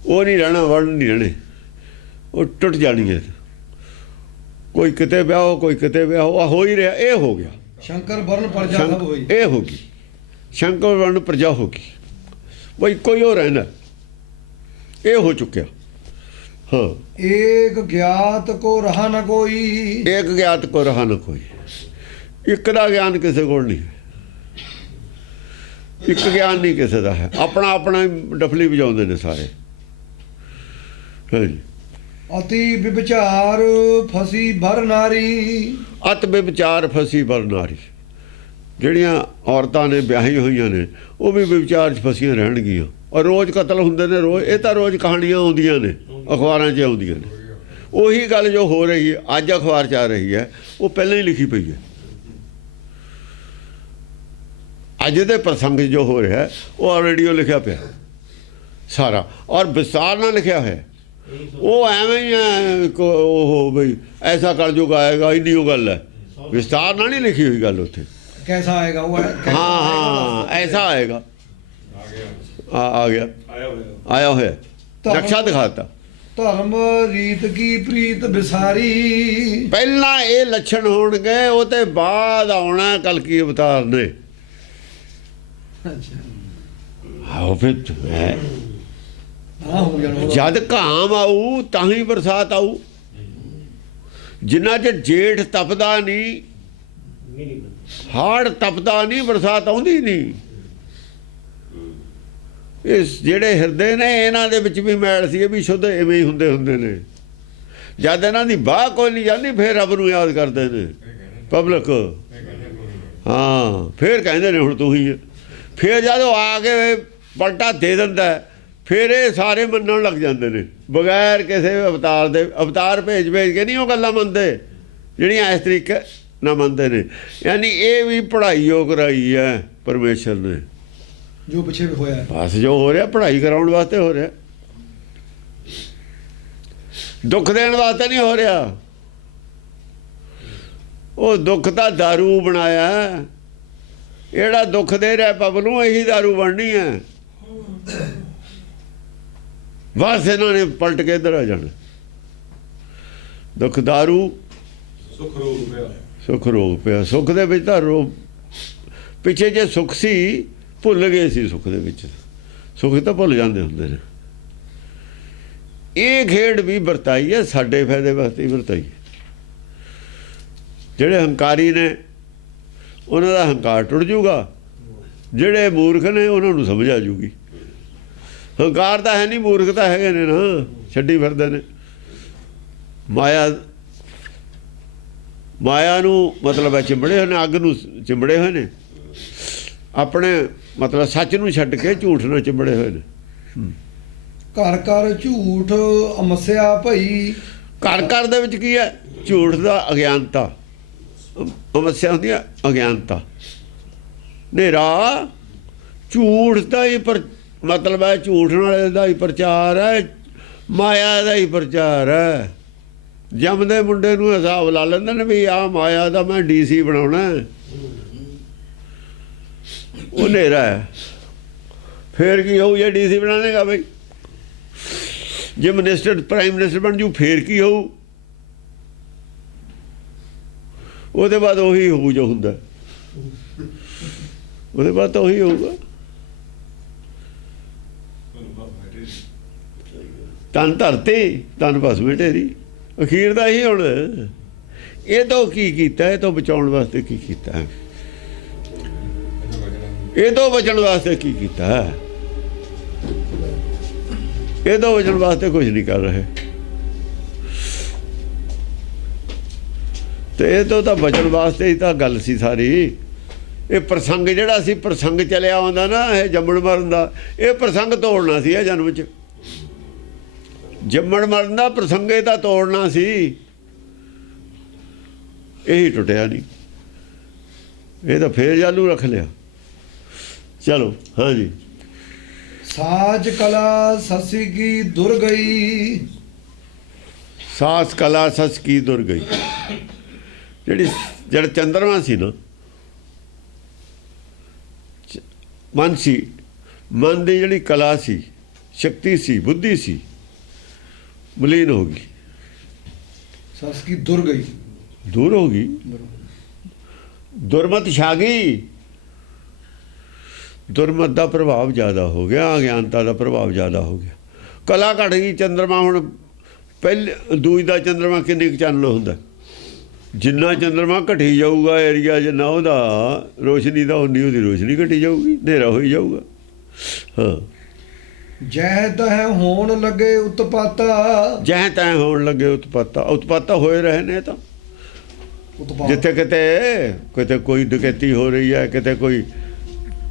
ਉਹ ਨਹੀਂ ਰਹਿਣਾ, ਵਰਣ ਨਹੀਂ ਰਹਿਣੇ, ਉਹ ਟੁੱਟ ਜਾਣੀ ਹੈ। ਕੋਈ ਕਿਤੇ ਵਿਆਹੋ, ਕੋਈ ਕਿਤੇ ਵਿਆਹੋ, ਆ ਹੋ ਹੀ ਰਿਹਾ। ਇਹ ਹੋ ਗਿਆ ਸ਼ੰਕਰ ਵਰਨ ਪਰਜਾ ਸਭ ਹੋਈ। ਇਹ ਹੋ ਗਈ ਸ਼ੰਕਰ ਵਰਨ ਪ੍ਰਜਾ ਹੋ ਗਈ। ਬਈ ਕੋਈ ਹੋ ਰਹਿਣਾ, ਇਹ ਹੋ ਚੁੱਕਿਆ। ਹਾਂ, ਏਕ ਗਿਆਤ ਕੋ ਰਹਾ ਨ ਕੋਈ। ਇੱਕ ਗਿਆਤ ਕੋ ਰਹਾ ਨਾ ਕੋਈ। ਇੱਕ ਦਾ ਗਿਆਨ ਕਿਸੇ ਕੋਲ ਨਹੀਂ ਹੈ। ਇੱਕ ਗਿਆਨ ਨਹੀਂ ਕਿਸੇ ਦਾ ਹੈ। ਆਪਣਾ ਆਪਣਾ ਹੀ ਡਫਲੀ ਵਜਾਉਂਦੇ ਨੇ ਸਾਰੇ। ਹਾਂਜੀ। ਅਤੀ ਵਿਚਾਰ ਫਸੀ ਭਰ ਨਾਰੀ। ਅਤ ਵਿਚਾਰ ਫਸੀ ਬਰ ਨਾਰੀ। ਜਿਹੜੀਆਂ ਔਰਤਾਂ ਨੇ ਵਿਆਹੀ ਹੋਈਆਂ ਨੇ ਉਹ ਵੀ ਵਿਚਾਰ 'ਚ ਫਸੀਆਂ ਰਹਿਣਗੀਆਂ। ਔਰ ਰੋਜ਼ ਕਤਲ ਹੁੰਦੇ ਨੇ, ਰੋਜ਼। ਇਹ ਤਾਂ ਰੋਜ਼ ਕਹਾਣੀਆਂ ਆਉਂਦੀਆਂ ਨੇ, ਅਖਬਾਰਾਂ 'ਚ ਆਉਂਦੀਆਂ ਨੇ। ਉਹੀ ਗੱਲ ਜੋ ਹੋ ਰਹੀ ਹੈ ਅੱਜ ਅਖਬਾਰ 'ਚ ਆ ਰਹੀ ਹੈ, ਉਹ ਪਹਿਲਾਂ ਹੀ ਲਿਖੀ ਪਈ ਹੈ। ਅੱਜ ਦੇ ਪ੍ਰਸੰਗ ਜੋ ਹੋ ਰਿਹਾ ਉਹ ਆਲਰੇਡੀ ਉਹ ਲਿਖਿਆ ਪਿਆ ਸਾਰਾ, ਔਰ ਵਿਸਤਾਰ ਨਾਲ ਲਿਖਿਆ ਹੋਇਆ। ਉਹ ਐਵੇਂ ਹੀ ਹੈ ਉਹ ਬਈ ਐਸਾ ਕਲਯੁਗ ਆਏਗਾ, ਇੰਨੀ ਉਹ ਗੱਲ ਹੈ। ਵਿਸਤਾਰ ਨਾਲ ਨਹੀਂ ਲਿਖੀ ਹੋਈ ਗੱਲ ਉੱਥੇ। ਕੈਸਾ ਆਏਗਾ ਉਹ? ਹਾਂ, ਐਸਾ ਆਏਗਾ। ਆ ਗਿਆ, ਆਇਆ ਹੋਇਆ, ਨਕਸ਼ਾ ਦਿਖਾਤਾ। ਧਰਮ ਰੀਤ ਕੀ ਪ੍ਰੀਤ ਵਿਸਾਰੀ। ਪਹਿਲਾਂ ਇਹ ਲੱਛਣ ਹੋਣਗੇ, ਉਹ ਤੇ ਬਾਅਦ ਆਉਣਾ ਕਲਕੀ ਅਵਤਾਰ ਨੇ। ਆਓ ਫਿਰ ਜਦ ਘਾਮ ਆਊ ਤਾਂ ਹੀ ਬਰਸਾਤ ਆਊ। ਜਿੰਨਾ ਚਿਰ ਜੇਠ ਤਪਦਾ ਨਹੀਂ, ਹਾੜ ਤਪਦਾ ਨਹੀਂ, ਬਰਸਾਤ ਆਉਂਦੀ ਨਹੀਂ। ਇਸ ਜਿਹੜੇ ਹਿਰਦੇ ਨੇ ਇਹਨਾਂ ਦੇ ਵਿੱਚ ਵੀ ਮੈਲ ਸੀ, ਇਹ ਵੀ ਸ਼ੁੱਧ ਇਵੇਂ ਹੀ ਹੁੰਦੇ ਨੇ। ਜਦ ਇਹਨਾਂ ਦੀ ਬਾਹ ਕੋਈ ਨਹੀਂ ਜਾਂਦੀ ਫਿਰ ਰੱਬ ਨੂੰ ਯਾਦ ਕਰਦੇ ਨੇ ਪਬਲਿਕ। ਹਾਂ, ਫਿਰ ਕਹਿੰਦੇ ਨੇ ਹੁਣ ਤੂੰ ਹੀ ਹੈ। ਫਿਰ ਜਦੋਂ ਆ ਕੇ ਪਲਟਾ ਦੇ ਦਿੰਦਾ ਫਿਰ ਇਹ ਸਾਰੇ ਮੰਨਣ ਲੱਗ ਜਾਂਦੇ ਨੇ ਬਗੈਰ ਕਿਸੇ ਅਵਤਾਰ ਦੇ। ਅਵਤਾਰ ਭੇਜ ਕੇ ਨਹੀਂ ਉਹ ਗੱਲਾਂ ਮੰਨਦੇ ਜਿਹੜੀਆਂ ਇਸ ਤਰੀਕੇ ਨਾਲ ਮੰਨਦੇ ਨੇ। ਯਾਨੀ ਇਹ ਵੀ ਪੜ੍ਹਾਈ ਉਹ ਕਰਾਈ ਹੈ ਪਰਮੇਸ਼ਰ ਨੇ। ਜੋ ਪਿੱਛੇ ਵੀ ਹੋਇਆ ਬਸ ਜੋ ਹੋ ਰਿਹਾ ਪੜ੍ਹਾਈ ਕਰਾਉਣ ਵਾਸਤੇ ਹੋ ਰਿਹਾ, ਦੁੱਖ ਦੇਣ ਵਾਸਤੇ ਨਹੀਂ ਹੋ ਰਿਹਾ। ਉਹ ਦੁੱਖ ਤਾਂ ਦਾਰੂ ਬਣਾਇਆ। ਜਿਹੜਾ ਦੁੱਖ ਦੇ ਰਿਹਾ ਪਬ ਨੂੰ ਇਹੀ ਦਾਰੂ ਬਣਨੀ ਹੈ। ਬਸ ਇਹਨਾਂ ਨੇ ਪਲਟ ਕੇ ਇੱਧਰ ਆ ਜਾਣਾ। ਦੁੱਖ ਦਾਰੂ, ਸੁੱਖ ਰੋਗ ਪਿਆ। ਸੁੱਖ ਦੇ ਵਿੱਚ ਤਾਂ ਰੋਗ, ਪਿੱਛੇ ਜੇ ਸੁੱਖ ਸੀ ਭੁੱਲ ਗਏ ਸੀ। ਸੁੱਖ ਦੇ ਵਿੱਚ ਸੁੱਖ ਤਾਂ ਭੁੱਲ ਜਾਂਦੇ ਹੁੰਦੇ ਨੇ। ਇਹ ਖੇਡ ਵੀ ਵਰਤਾਈ ਹੈ ਸਾਡੇ ਫਾਇਦੇ ਵਾਸਤੇ ਹੀ ਵਰਤਾਈ ਹੈ। ਜਿਹੜੇ ਹੰਕਾਰੀ ਨੇ ਉਹਨਾਂ ਦਾ ਹੰਕਾਰ ਟੁੱਟ ਜੂਗਾ, ਜਿਹੜੇ ਮੂਰਖ ਨੇ ਉਹਨਾਂ ਨੂੰ ਸਮਝ ਆ ਜੂਗੀ। ਹੰਕਾਰ ਤਾਂ ਹੈ ਨਹੀਂ, ਮੂਰਖ ਤਾਂ ਹੈਗੇ ਨੇ ਨਾ, ਛੱਡੀ ਫਿਰਦੇ ਨੇ ਮਾਇਆ ਨੂੰ। ਮਤਲਬ ਹੈ ਚਿੰਬੜੇ ਹੋਏ ਨੇ, ਅੱਗ ਨੂੰ ਚਿੰਬੜੇ ਹੋਏ ਨੇ। ਆਪਣੇ ਮਤਲਬ ਸੱਚ ਨੂੰ ਛੱਡ ਕੇ ਝੂਠ ਨਾਲ ਚਿੰਬੜੇ ਹੋਏ ਨੇ। ਘਰ ਘਰ ਝੂਠ ਅਮੱਸਿਆ ਭਈ। ਘਰ ਘਰ ਦੇ ਵਿੱਚ ਕੀ ਹੈ? ਝੂਠ ਦਾ ਅਗਿਆਨਤਾ। ਸਮੱਸਿਆ ਹੁੰਦੀ ਹੈ ਅਗਿਆਨਤਾ, ਹਨੇਰਾ। ਝੂਠ ਦਾ ਹੀ ਮਤਲਬ ਹੈ ਝੂਠ ਨਾਲ ਦਾ ਹੀ ਪ੍ਰਚਾਰ ਹੈ, ਮਾਇਆ ਦਾ ਹੀ ਪ੍ਰਚਾਰ ਹੈ। ਜੰਮਦੇ ਮੁੰਡੇ ਨੂੰ ਹਿਸਾਬ ਲਾ ਲੈਂਦੇ ਨੇ ਵੀ ਆਹ ਮਾਇਆ ਦਾ ਮੈਂ DC ਬਣਾਉਣਾ। ਉਹ ਹਨੇਰਾ ਹੈ। ਫੇਰ ਕੀ ਹੋਊ ਜੇ DC ਬਣਾ ਲੇਗਾ ਬਈ? ਜੇ ਮਿਨਿਸਟਰ ਪ੍ਰਾਈਮ ਮਿਨਿਸਟਰ ਬਣ ਜੂ ਫੇਰ ਕੀ ਹੋਊ? ਉਹਦੇ ਬਾਅਦ ਉਹੀ ਹੋਊ ਜੋ ਹੁੰਦਾ। ਉਹਦੇ ਬਾਅਦ ਤਾਂ ਉਹੀ ਹੋਊਗਾ। ਤਨ ਧਰਤੀ ਤਨ ਭਸਮੇ ਢੇਰੀ। ਅਖੀਰ ਦਾ ਹੀ ਹੁਣ ਇਹ ਤੋਂ ਕੀ ਕੀਤਾ? ਇਹ ਤੋਂ ਬਚਾਉਣ ਵਾਸਤੇ ਕੀ ਕੀਤਾ? ਇਹ ਤੋਂ ਬਚਣ ਵਾਸਤੇ ਕੀ ਕੀਤਾ? ਇਹ ਤੋਂ ਬਚਣ ਵਾਸਤੇ ਕੁਝ ਨਹੀਂ ਕਰ ਰਹੇ। ਤੇ ਇਹ ਤੋਂ ਤਾਂ ਬਚਣ ਵਾਸਤੇ ਹੀ ਤਾਂ ਗੱਲ ਸੀ ਸਾਰੀ। ਇਹ ਪ੍ਰਸੰਗ ਜਿਹੜਾ ਸੀ, ਪ੍ਰਸੰਗ ਚੱਲਿਆ ਆਉਂਦਾ ਨਾ, ਇਹ ਜੰਮਣ ਮਰਨ ਦਾ, ਇਹ ਪ੍ਰਸੰਗ ਤੋੜਨਾ ਸੀ। ਇਹ ਜਨਮ 'ਚ ਜੰਮਣ ਮਰਨ ਦਾ ਪ੍ਰਸੰਗੇ ਤਾਂ ਤੋੜਨਾ ਸੀ। ਇਹੀ ਟੁੱਟਿਆ ਨਹੀਂ। ਇਹ ਤਾਂ ਫੇਰ ਜਾਲੂ ਰੱਖ ਲਿਆ। ਚਲੋ ਹਾਂਜੀ। ਸਾਜ ਕਲਾ ਸਸੀ ਕੀ ਦੁਰ ਗਈ। ਸਾਸ ਕਲਾ ਸਸ ਕੀ ਦੁਰ ਗਈ। ਜਿਹੜਾ ਚੰਦਰਮਾ ਸੀ ਨਾ, ਮਨ ਸੀ ਮਨ ਦੀ ਜਿਹੜੀ ਕਲਾ ਸੀ, ਸ਼ਕਤੀ ਸੀ, ਬੁੱਧੀ ਸੀ, ਮਲੀਨ ਹੋ ਗਈ, ਸਸ ਕੀ ਦੁਰ ਗਈ। ਦੂਰ ਹੋ ਗਈ, ਦੁਰਮਤ ਛਾ ਗਈ। ਦੁਰਮਤ ਦਾ ਪ੍ਰਭਾਵ ਜ਼ਿਆਦਾ ਹੋ ਗਿਆ, ਅਗਿਆਨਤਾ ਦਾ ਪ੍ਰਭਾਵ ਜ਼ਿਆਦਾ ਹੋ ਗਿਆ, ਕਲਾ ਘਟ ਗਈ। ਚੰਦਰਮਾ ਹੁਣ ਪਹਿਲੇ ਦੂਜ ਦਾ ਚੰਦਰਮਾ ਕਿੰਨੀ ਕੁ ਚਾਨਣ ਹੁੰਦਾ, ਜਿੰਨਾ ਚੰਦਰਮਾ ਘਟੀ ਜਾਊਗਾ ਏਰੀਆ ਜਿੰਨਾ ਉਹਦਾ ਰੋਸ਼ਨੀ ਦਾ ਉਨੀ ਉਹਦੀ ਰੋਸ਼ਨੀ ਘਟੀ ਜਾਊਗੀ, ਹਨੇਰਾ ਹੋਈ ਜਾਊਗਾ। ਹਾਂ, ਜਹ ਤਹ ਹੋਣ ਲੱਗੇ ਉਤਪਾਤਾ। ਜਹ ਤੈਂ ਹੋਣ ਲੱਗੇ ਉਤਪਾਤਾ, ਉਤਪਾਤਾ ਹੋਏ ਰਹੇ ਨੇ ਤਾਂ। ਉਤਪਾਤ ਜਿੱਥੇ ਕਿਤੇ ਕੋਈ ਡਕੈਤੀ ਹੋ ਰਹੀ ਹੈ, ਕਿਤੇ ਕੋਈ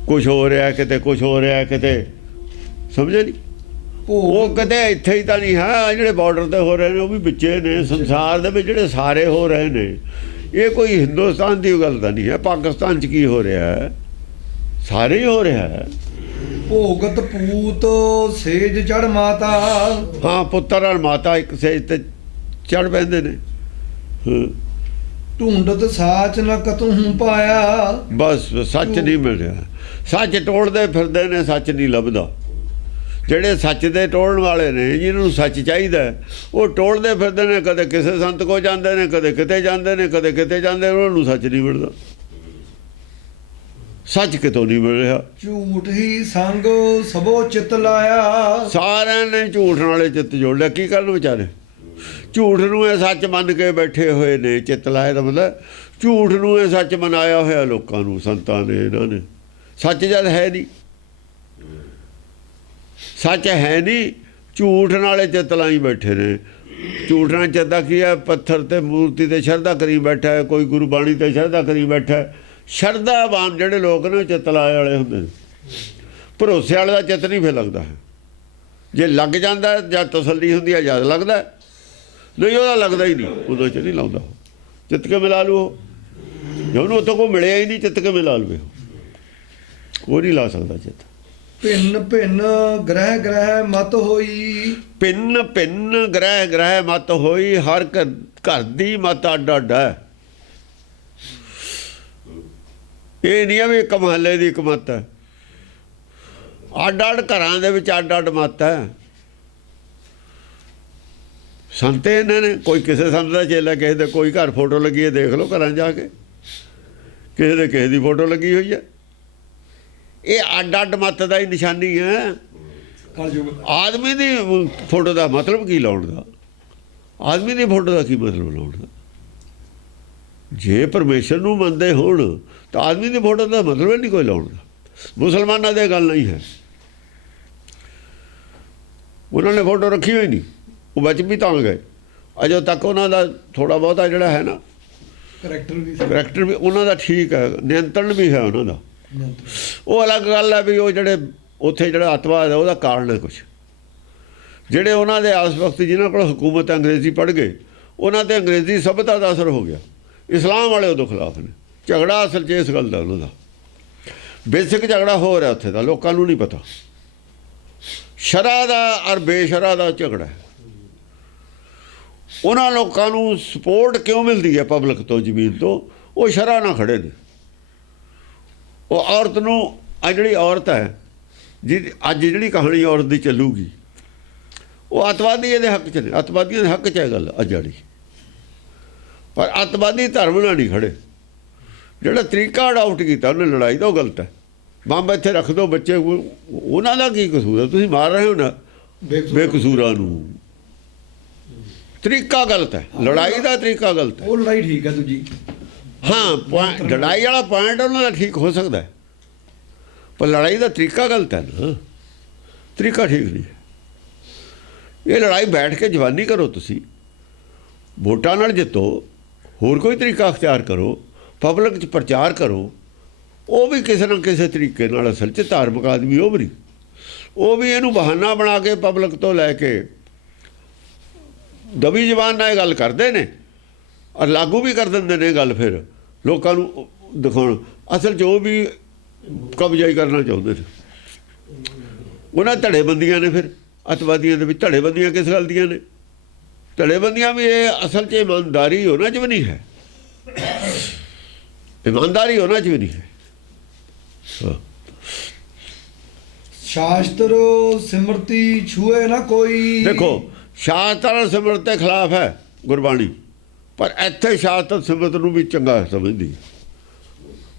ਕੁਛ ਹੋ ਰਿਹਾ, ਕਿਤੇ ਕੁਛ ਹੋ ਰਿਹਾ, ਕਿਤੇ ਸਮਝੇ ਨਹੀਂ। ਉਹ ਕਦੇ ਇੱਥੇ ਹੀ ਤਾਂ ਨਹੀਂ ਹੈ, ਜਿਹੜੇ ਬਾਰਡਰ ਤੇ ਹੋ ਰਹੇ ਨੇ ਉਹ ਵੀ ਵਿੱਚੇ ਨੇ। ਸੰਸਾਰ ਦੇ ਵਿੱਚ ਜਿਹੜੇ ਸਾਰੇ ਹੋ ਰਹੇ ਨੇ, ਇਹ ਕੋਈ ਹਿੰਦੁਸਤਾਨ ਦੀ ਗੱਲ ਤਾਂ ਨਹੀਂ ਹੈ। ਪਾਕਿਸਤਾਨ 'ਚ ਕੀ ਹੋ ਰਿਹਾ ਹੈ, ਸਾਰੇ ਹੀ ਹੋ ਰਿਹਾ ਹੈ। ਭੋਗਤ ਪੂਤ ਸੇਜ ਚੜ ਮਾਤਾ। ਹਾਂ, ਪੁੱਤਰ ਔਰ ਮਾਤਾ ਇੱਕ ਸੇਜ ਤੇ ਚੜ ਪੈਂਦੇ ਨੇ। ਹਾਂ, ਢੂੰਡਤ ਸਾਚ ਨ ਕਤਹੂ ਪਾਇਆ। ਬਸ ਸੱਚ ਨਹੀਂ ਮਿਲ ਰਿਹਾ, ਸੱਚ ਟੋਲਦੇ ਫਿਰਦੇ ਨੇ, ਸੱਚ ਨਹੀਂ ਲੱਭਦਾ। ਜਿਹੜੇ ਸੱਚ ਦੇ ਟੋਲਣ ਵਾਲੇ ਨੇ, ਜਿਹਨਾਂ ਨੂੰ ਸੱਚ ਚਾਹੀਦਾ, ਉਹ ਟੋਲਦੇ ਫਿਰਦੇ ਨੇ। ਕਦੇ ਕਿਸੇ ਸੰਤ ਕੋ ਜਾਂਦੇ ਨੇ, ਕਦੇ ਕਿਤੇ ਜਾਂਦੇ ਨੇ, ਕਦੇ ਕਿਤੇ ਜਾਂਦੇ ਨੇ, ਉਹਨਾਂ ਨੂੰ ਸੱਚ ਨਹੀਂ ਮਿਲਦਾ। ਸੱਚ ਕਿਤੋਂ ਨਹੀਂ ਮਿਲ ਰਿਹਾ। ਝੂਠ ਹੀ ਸੰਗ ਸਭੋ ਚਿਤ ਲਾਇਆ। ਸਾਰਿਆਂ ਨੇ ਝੂਠ ਨਾਲੇ ਚਿੱਤ ਜੋੜ ਲਿਆ। ਕੀ ਕਰਨ ਵਿਚਾਰੇ? ਝੂਠ ਨੂੰ ਇਹ ਸੱਚ ਮੰਨ ਕੇ ਬੈਠੇ ਹੋਏ ਨੇ। ਚਿੱਤ ਲਾਏ ਦਾ ਮਤਲਬ ਝੂਠ ਨੂੰ ਇਹ ਸੱਚ ਮਨਾਇਆ ਹੋਇਆ ਲੋਕਾਂ ਨੂੰ, ਸੰਤਾਂ ਨੇ, ਇਹਨਾਂ ਨੇ। ਸੱਚ ਜਦ ਹੈ ਨਹੀਂ, ਸੱਚ ਹੈ ਨਹੀਂ, ਝੂਠ ਨਾਲੇ ਚਿੱਤ ਲਾਈ ਬੈਠੇ ਨੇ। ਝੂਠ ਨਾਲ ਚਿੱਤਾ ਕੀ ਹੈ? ਪੱਥਰ ਤੇ ਮੂਰਤੀ ਤੇ ਸ਼ਰਧਾ ਕਰੀ ਬੈਠਾ ਹੈ, ਕੋਈ ਗੁਰੂ ਬਾਣੀ ਤੇ ਸ਼ਰਧਾ ਕਰੀ ਬੈਠਾ ਹੈ। ਸ਼ਰਧਾਵਾਨ ਜਿਹੜੇ ਲੋਕ ਨੇ, ਚਿੱਤ ਲਾਏ ਵਾਲੇ ਹੁੰਦੇ ਨੇ। ਭਰੋਸੇ ਵਾਲੇ ਦਾ ਚਿੱਤ ਨਹੀਂ ਫਿਰ ਲੱਗਦਾ ਹੈ। ਜੇ ਲੱਗ ਜਾਂਦਾ ਜਦ ਤਸੱਲੀ ਹੁੰਦੀ ਹੈ, ਜਦ ਲੱਗਦਾ, ਨਹੀਂ ਉਹਦਾ ਲੱਗਦਾ ਹੀ ਨਹੀਂ, ਉਦੋਂ 'ਚ ਨਹੀਂ ਲਾਉਂਦਾ। ਚਿੱਤ ਕੇ ਮਿਲਾ ਲੂ। ਜੇ ਉਹਨੂੰ ਉੱਥੋਂ ਕੋਈ ਮਿਲਿਆ ਹੀ ਨਹੀਂ, ਚਿੱਤ ਕੇ ਮਿਲਾ ਲਵੇ, ਉਹ ਨਹੀਂ ਲਾ ਸਕਦਾ ਚਿੱਤ। ਭਿੰਨ ਭਿੰਨ ਗ੍ਰਹਿ ਗ੍ਰਹਿ ਮਤ ਹੋਈ। ਭਿੰਨ ਭਿੰਨ ਗ੍ਰਹਿ ਗ੍ਰਹਿ ਮਤ ਹੋਈ। ਹਰ ਘਰ ਦੀ ਮਤ ਅੱਡ ਅੱਡ ਹੈ। ਇਹ ਨਹੀਂ ਹੈ ਵੀ ਇੱਕ ਮਹੱਲੇ ਦੀ ਇੱਕ ਮਤ ਹੈ। ਅੱਡ ਅੱਡ ਘਰਾਂ ਦੇ ਵਿੱਚ ਅੱਡ ਅੱਡ ਮਤ ਹੈ। ਸੰਤ ਇਹਨਾਂ ਨੇ, ਕੋਈ ਕਿਸੇ ਸੰਤ ਦਾ ਚੇਲਾ, ਕਿਸੇ ਦੇ ਕੋਈ ਘਰ ਫੋਟੋ ਲੱਗੀ ਹੈ, ਦੇਖ ਲਓ ਘਰਾਂ ਜਾ ਕੇ, ਕਿਸੇ ਦੇ ਕਿਸੇ ਦੀ ਫੋਟੋ ਲੱਗੀ ਹੋਈ ਹੈ। ਇਹ ਅੱਡ ਅੱਡ ਮਤ ਦਾ ਹੀ ਨਿਸ਼ਾਨੀ ਹੈ। ਆਦਮੀ ਦੀ ਫੋਟੋ ਦਾ ਮਤਲਬ ਕੀ ਲਾਉਣ ਦਾ? ਆਦਮੀ ਦੀ ਫੋਟੋ ਦਾ ਕੀ ਮਤਲਬ ਲਾਉਣ ਦਾ? ਜੇ ਪਰਮੇਸ਼ਰ ਨੂੰ ਮੰਨਦੇ ਹੋਣ ਤਾਂ ਆਦਮੀ ਦੀ ਫੋਟੋ ਦਾ ਮਤਲਬ ਹੀ ਨਹੀਂ ਕੋਈ ਲਾਉਣ ਦਾ। ਮੁਸਲਮਾਨਾਂ ਦੀ ਗੱਲ ਨਹੀਂ ਹੈ, ਉਹਨਾਂ ਨੇ ਫੋਟੋ ਰੱਖੀ ਹੋਈ ਨਹੀਂ, ਉਹ ਬਚ ਵੀ ਤਾਂ ਗਏ। ਅਜੇ ਤੱਕ ਉਹਨਾਂ ਦਾ ਥੋੜ੍ਹਾ ਬਹੁਤਾ ਜਿਹੜਾ ਹੈ ਨਾ ਕਰੈਕਟਰ ਵੀ ਉਹਨਾਂ ਦਾ ਠੀਕ ਹੈ, ਨਿਯੰਤਰਣ ਵੀ ਹੈ ਉਹਨਾਂ ਦਾ। ਉਹ ਅਲੱਗ ਗੱਲ ਹੈ ਵੀ ਉਹ ਜਿਹੜੇ ਉੱਥੇ ਜਿਹੜਾ ਅੱਤਵਾਦ ਹੈ ਉਹਦਾ ਕਾਰਨ ਹੈ ਕੁਛ। ਜਿਹੜੇ ਉਹਨਾਂ ਦੇ ਆਸ ਵਕਤ ਜਿਹਨਾਂ ਕੋਲ ਹਕੂਮਤ ਅੰਗਰੇਜ਼ੀ ਪੜ੍ਹ ਗਏ, ਉਹਨਾਂ 'ਤੇ ਅੰਗਰੇਜ਼ੀ ਸਭਿਅਤਾ ਦਾ ਅਸਰ ਹੋ ਗਿਆ। ਇਸਲਾਮ ਵਾਲੇ ਉਹਦੇ ਖਿਲਾਫ ਨੇ। ਝਗੜਾ ਅਸਲ 'ਚ ਇਸ ਗੱਲ ਦਾ ਉਹਨਾਂ ਦਾ ਬੇਸਿਕ ਝਗੜਾ ਹੋ ਰਿਹਾ ਉੱਥੇ ਦਾ, ਲੋਕਾਂ ਨੂੰ ਨਹੀਂ ਪਤਾ। ਸ਼ਰ੍ਹਾ ਦਾ ਔਰ ਬੇਸ਼ਰ੍ਹਾ ਦਾ ਝਗੜਾ ਹੈ। ਉਹਨਾਂ ਲੋਕਾਂ ਨੂੰ ਸਪੋਰਟ ਕਿਉਂ ਮਿਲਦੀ ਹੈ ਪਬਲਿਕ ਤੋਂ, ਜ਼ਮੀਨ ਤੋਂ? ਉਹ ਸ਼ਰ੍ਹਾ ਨਾਲ ਖੜੇ ਨੇ। ਉਹ ਔਰਤ ਨੂੰ, ਆ ਜਿਹੜੀ ਔਰਤ ਹੈ ਜੀ, ਅੱਜ ਜਿਹੜੀ ਕਹਾਣੀ ਔਰਤ ਦੀ ਚੱਲੂਗੀ, ਉਹ ਅੱਤਵਾਦੀ ਇਹਦੇ ਹੱਕ 'ਚ ਨੇ। ਅੱਤਵਾਦੀਆਂ ਦੇ ਹੱਕ 'ਚ ਹੈ ਗੱਲ ਅੱਜ ਵਾਲੀ। ਪਰ ਅੱਤਵਾਦੀ ਧਰਮ ਨਾਲ ਨਹੀਂ ਖੜੇ। ਜਿਹੜਾ ਤਰੀਕਾ ਅਡਾਪਟ ਕੀਤਾ ਉਹਨੇ ਲੜਾਈ ਦਾ, ਉਹ ਗਲਤ ਹੈ। ਬੰਬ ਇੱਥੇ ਰੱਖ ਦਿਓ ਬੱਚੇ, ਉਹਨਾਂ ਦਾ ਕੀ ਕਸੂਰ ਹੈ? ਤੁਸੀਂ ਮਾਰ ਰਹੇ ਹੋ ਨਾ ਬੇਕਸੂਰਾਂ ਨੂੰ। ਤਰੀਕਾ ਗਲਤ ਹੈ, ਲੜਾਈ ਦਾ ਤਰੀਕਾ ਗਲਤ ਹੈ। ਉਹ ਲੜਾਈ ਠੀਕ ਹੈ ਦੂਜੀ। ਹਾਂ, ਲੜਾਈ ਵਾਲਾ ਪੁਆਇੰਟ ਉਹਨਾਂ ਦਾ ਠੀਕ ਹੋ ਸਕਦਾ ਹੈ, ਪਰ ਲੜਾਈ ਦਾ ਤਰੀਕਾ ਗਲਤ ਹੈ ਨਾ। ਤਰੀਕਾ ਠੀਕ ਨਹੀਂ ਹੈ। ਇਹ ਲੜਾਈ ਬੈਠ ਕੇ ਜਵਾਨੀ ਕਰੋ, ਤੁਸੀਂ ਵੋਟਾਂ ਨਾਲ ਜਿੱਤੋ, ਹੋਰ ਕੋਈ ਤਰੀਕਾ ਅਖਤਿਆਰ ਕਰੋ, ਪਬਲਿਕ 'ਚ ਪ੍ਰਚਾਰ ਕਰੋ। ਉਹ ਵੀ ਕਿਸੇ ਨਾ ਕਿਸੇ ਤਰੀਕੇ ਨਾਲ, ਅਸਲ 'ਚ ਧਾਰਮਿਕ ਆਦਮੀ ਉਹ ਵੀ ਨਹੀਂ, ਉਹ ਵੀ ਇਹਨੂੰ ਬਹਾਨਾ ਬਣਾ ਕੇ ਪਬਲਿਕ ਤੋਂ ਲੈ ਕੇ ਦਬੀ ਜ਼ਬਾਨ ਨਾਲ ਇਹ ਗੱਲ ਕਰਦੇ ਨੇ ਔਰ ਲਾਗੂ ਵੀ ਕਰ ਦਿੰਦੇ ਨੇ ਗੱਲ। ਫਿਰ ਲੋਕਾਂ ਨੂੰ ਦਿਖਾਉਣ, ਅਸਲ 'ਚ ਉਹ ਵੀ ਕਬਜ਼ਾ ਹੀ ਕਰਨਾ ਚਾਹੁੰਦੇ ਨੇ। ਉਹਨਾਂ ਧੜੇਬੰਦੀਆਂ ਨੇ, ਫਿਰ ਅੱਤਵਾਦੀਆਂ ਦੇ ਵਿੱਚ ਧੜੇਬੰਦੀਆਂ ਕਿਸ ਗੱਲ ਦੀਆਂ ਨੇ? ਧੜੇਬੰਦੀਆਂ ਵੀ ਇਹ ਅਸਲ 'ਚ ਇਮਾਨਦਾਰੀ ਉਹਨਾਂ 'ਚ ਵੀ ਨਹੀਂ ਹੈ। ਇਮਾਨਦਾਰੀ ਉਹਨਾਂ 'ਚ ਵੀ ਨਹੀਂ ਹੈ। ਸ਼ਾਸਤਰ ਸਿਮਰਤੀ ਛੂਏ ਨਾ ਕੋਈ। ਦੇਖੋ ਸ਼ਾਸਤਰ ਸਿਮਰਤ ਦੇ ਖਿਲਾਫ ਹੈ ਗੁਰਬਾਣੀ, ਪਰ ਇੱਥੇ ਸ਼ਾਸਤਰ ਸਿਮਰਤ ਨੂੰ ਵੀ ਚੰਗਾ ਸਮਝਦੀ ਹੈ।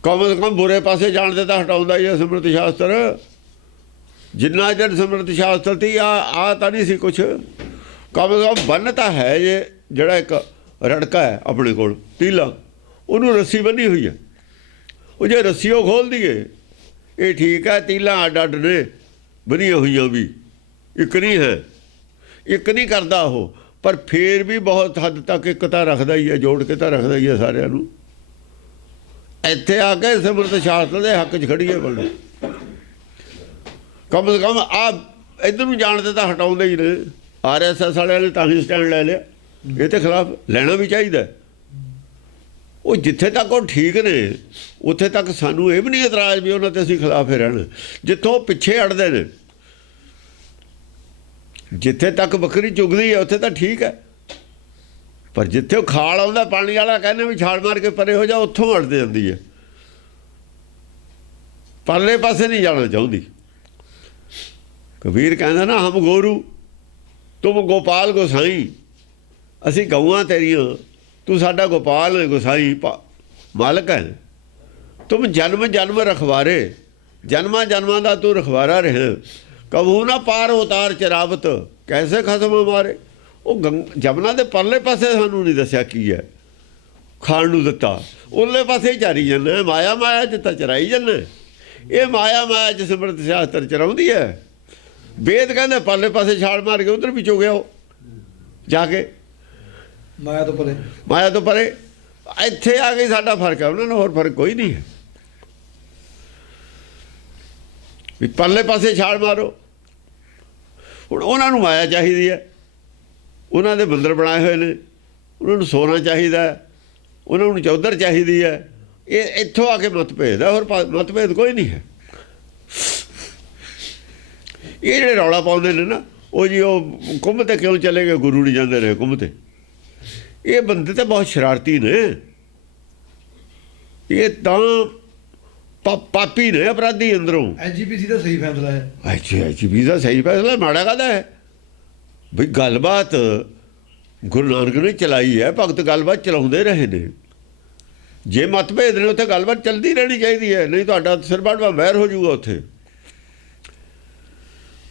ਕਮ ਸੇ ਕਮ ਬੁਰੇ ਪਾਸੇ ਜਾਣ ਦੇ ਤਾਂ ਹਟਾਉਂਦਾ ਹੀ ਹੈ ਸਿਮਰਤ ਸ਼ਾਸਤਰ। ਜਿੰਨਾ ਚਿਰ ਸਿਮਰਤ ਸ਼ਾਸਤਰ ਤੀ ਆ ਤਾਂ ਨਹੀਂ ਸੀ ਕੁਛ। ਕਮ ਸੇ ਕਮ ਬੰਨ ਤਾਂ ਹੈ ਜੇ, ਜਿਹੜਾ ਇੱਕ ਰੜਕਾ ਹੈ ਆਪਣੇ ਕੋਲ ਤੀਲਾ, ਉਹਨੂੰ ਰੱਸੀ ਬੰਨੀ ਹੋਈ ਹੈ। ਉਹ ਜੇ ਰੱਸੀ ਉਹ ਖੋਲ੍ਹ ਦਈਏ ਇਹ ਠੀਕ ਹੈ। ਤੀਲਾਂ ਅੱਡ ਅੱਡ ਨੇ ਬਣੀਆਂ ਹੋਈਆਂ ਵੀ, ਇੱਕ ਨਹੀਂ ਹੈ, ਇੱਕ ਨਹੀਂ ਕਰਦਾ ਉਹ, ਪਰ ਫੇਰ ਵੀ ਬਹੁਤ ਹੱਦ ਤੱਕ ਇੱਕ ਤਾਂ ਰੱਖਦਾ ਹੀ ਹੈ, ਜੋੜ ਕੇ ਤਾਂ ਰੱਖਦਾ ਹੀ ਹੈ ਸਾਰਿਆਂ ਨੂੰ। ਇੱਥੇ ਆ ਕੇ ਸਿਮਰਤ ਸ਼ਾਸਤਰ ਦੇ ਹੱਕ 'ਚ ਖੜੀਏ ਬੋਲੋ। ਕਮ ਸੇ ਕਮ ਆ ਇੱਧਰ ਨੂੰ ਜਾਣ ਦੇ ਤਾਂ ਹਟਾਉਂਦੇ ਹੀ ਨੇ। RSS ਵਾਲਿਆਂ ਨੇ ਤਾਂ ਹੀ ਸਟੈਂਡ ਲੈ ਲਿਆ। ਇਹ ਤੇ ਖਿਲਾਫ ਲੈਣਾ ਵੀ ਚਾਹੀਦਾ। ਉਹ ਜਿੱਥੇ ਤੱਕ ਉਹ ਠੀਕ ਨੇ ਉੱਥੇ ਤੱਕ ਸਾਨੂੰ ਇਹ ਵੀ ਨਹੀਂ ਇਤਰਾਜ਼ ਵੀ ਉਹਨਾਂ 'ਤੇ ਅਸੀਂ ਖਿਲਾਫ ਹੀ ਰਹਿਣਾ। ਜਿੱਥੋਂ ਉਹ ਪਿੱਛੇ ਅੜਦੇ ਨੇ, ਜਿੱਥੇ ਤੱਕ ਬੱਕਰੀ ਚੁਗਦੀ ਹੈ ਉੱਥੇ ਤਾਂ ਠੀਕ ਹੈ, ਪਰ ਜਿੱਥੇ ਉਹ ਖਾਲ ਆਉਂਦਾ ਪਾਣੀ ਵਾਲਾ ਕਹਿੰਦੇ ਵੀ ਛਾਲ ਮਾਰ ਕੇ ਪਰੇ ਹੋ ਜਾ, ਉੱਥੋਂ ਅੜਦੇ ਜਾਂਦੀ ਹੈ। ਪਰਲੇ ਪਾਸੇ ਨਹੀਂ ਜਾਣਾ ਚਾਹੁੰਦੀ। ਕਬੀਰ ਕਹਿੰਦਾ ਨਾ, ਹਮ ਗੋਰੂ ਤੁਮ ਗੋਪਾਲ ਗੋਸਾਈ। ਅਸੀਂ ਗਊਆਂ ਤੇਰੀਆਂ, ਤੂੰ ਸਾਡਾ ਗੋਪਾਲ ਗੋਸਾਈ ਮਾਲਕ ਹੈ। ਤੁਮ ਜਨਮ ਜਨਮ ਰਖਵਾਰੇ, ਜਨਮਾਂ ਜਨਮਾਂ ਦਾ ਤੂੰ ਰਖਵਾਰਾ ਰਹੇ। ਕਬੂ ਨਾ ਪਾਰ ਉਤਾਰ ਚਰਾਵਤ, ਕੈਸੇ ਖਸਮ ਮਾਰੇ। ਉਹ ਜਮਨਾ ਦੇ ਪਰਲੇ ਪਾਸੇ ਸਾਨੂੰ ਨਹੀਂ ਦੱਸਿਆ ਕੀ ਹੈ ਖਾਣ ਨੂੰ ਦਿੱਤਾ, ਉਹਲੇ ਪਾਸੇ ਹੀ ਚਾਰੀ ਜਾਂਦਾ। ਮਾਇਆ ਮਾਇਆ 'ਚ ਤਾਂ ਚਰਾਈ ਜਾਂਦਾ। ਇਹ ਮਾਇਆ ਮਾਇਆ 'ਚ ਸਿਮਰਤ ਸ਼ਾਸਤਰ ਚਰਾਉਂਦੀ ਹੈ। ਵੇਦ ਕਹਿੰਦੇ ਪਰਲੇ ਪਾਸੇ ਛਾਲ ਮਾਰ ਕੇ ਉਧਰ ਵਿੱਚੋਂ ਗਿਆ ਉਹ ਜਾ ਕੇ ਮਾਇਆ ਤੋਂ ਪਰੇ, ਮਾਇਆ ਤੋਂ ਪਰੇ। ਇੱਥੇ ਆ ਕੇ ਸਾਡਾ ਫਰਕ ਹੈ, ਉਹਨਾਂ ਨੂੰ ਹੋਰ ਫਰਕ ਕੋਈ ਨਹੀਂ ਹੈ। ਵੀ ਪਰਲੇ ਪਾਸੇ ਛਾਲ ਮਾਰੋ। ਹੁਣ ਉਹਨਾਂ ਨੂੰ ਮਾਇਆ ਚਾਹੀਦੀ ਹੈ, ਉਹਨਾਂ ਦੇ ਮੰਦਰ ਬਣਾਏ ਹੋਏ ਨੇ, ਉਹਨਾਂ ਨੂੰ ਸੋਨਾ ਚਾਹੀਦਾ, ਉਹਨਾਂ ਨੂੰ ਚੌਧਰ ਚਾਹੀਦੀ ਹੈ। ਇਹ ਇੱਥੋਂ ਆ ਕੇ ਮਤਭੇਦ ਹੈ, ਹੋਰ ਮਤਭੇਦ ਕੋਈ ਨਹੀਂ ਹੈ। ਇਹ ਜਿਹੜੇ ਰੌਲਾ ਪਾਉਂਦੇ ਨੇ ਨਾ, ਉਹ ਜੀ ਉਹ ਕੁੰਭ 'ਤੇ ਕਿਉਂ ਚਲੇ ਗਏ, ਗੁਰੂ ਨਹੀਂ ਜਾਂਦੇ ਰਹੇ ਕੁੰਭ 'ਤੇ। ਇਹ ਬੰਦੇ ਤਾਂ ਬਹੁਤ ਸ਼ਰਾਰਤੀ ਨੇ, ਇਹ ਤਾਂ ਪਾਪੀ ਨੇ, ਅਪਰਾਧੀ ਅੰਦਰੋਂ। SGPC ਦਾ ਸਹੀ ਫੈਸਲਾ ਹੈ। SGPC ਦਾ ਸਹੀ ਫੈਸਲਾ, ਮਾੜਾ ਕਾਹਦਾ ਹੈ ਬਈ। ਗੱਲਬਾਤ ਗੁਰੂ ਨਾਨਕ ਨੇ ਚਲਾਈ ਹੈ, ਭਗਤ ਗੱਲਬਾਤ ਚਲਾਉਂਦੇ ਰਹੇ ਨੇ। ਜੇ ਮਤਭੇਦ ਨੇ ਉੱਥੇ ਗੱਲਬਾਤ ਚੱਲਦੀ ਰਹਿਣੀ ਚਾਹੀਦੀ ਹੈ, ਨਹੀਂ ਤੁਹਾਡਾ ਸਿਰ ਬਾੜਵਾ ਵੈਰ ਹੋ ਜਾਊਗਾ ਉੱਥੇ।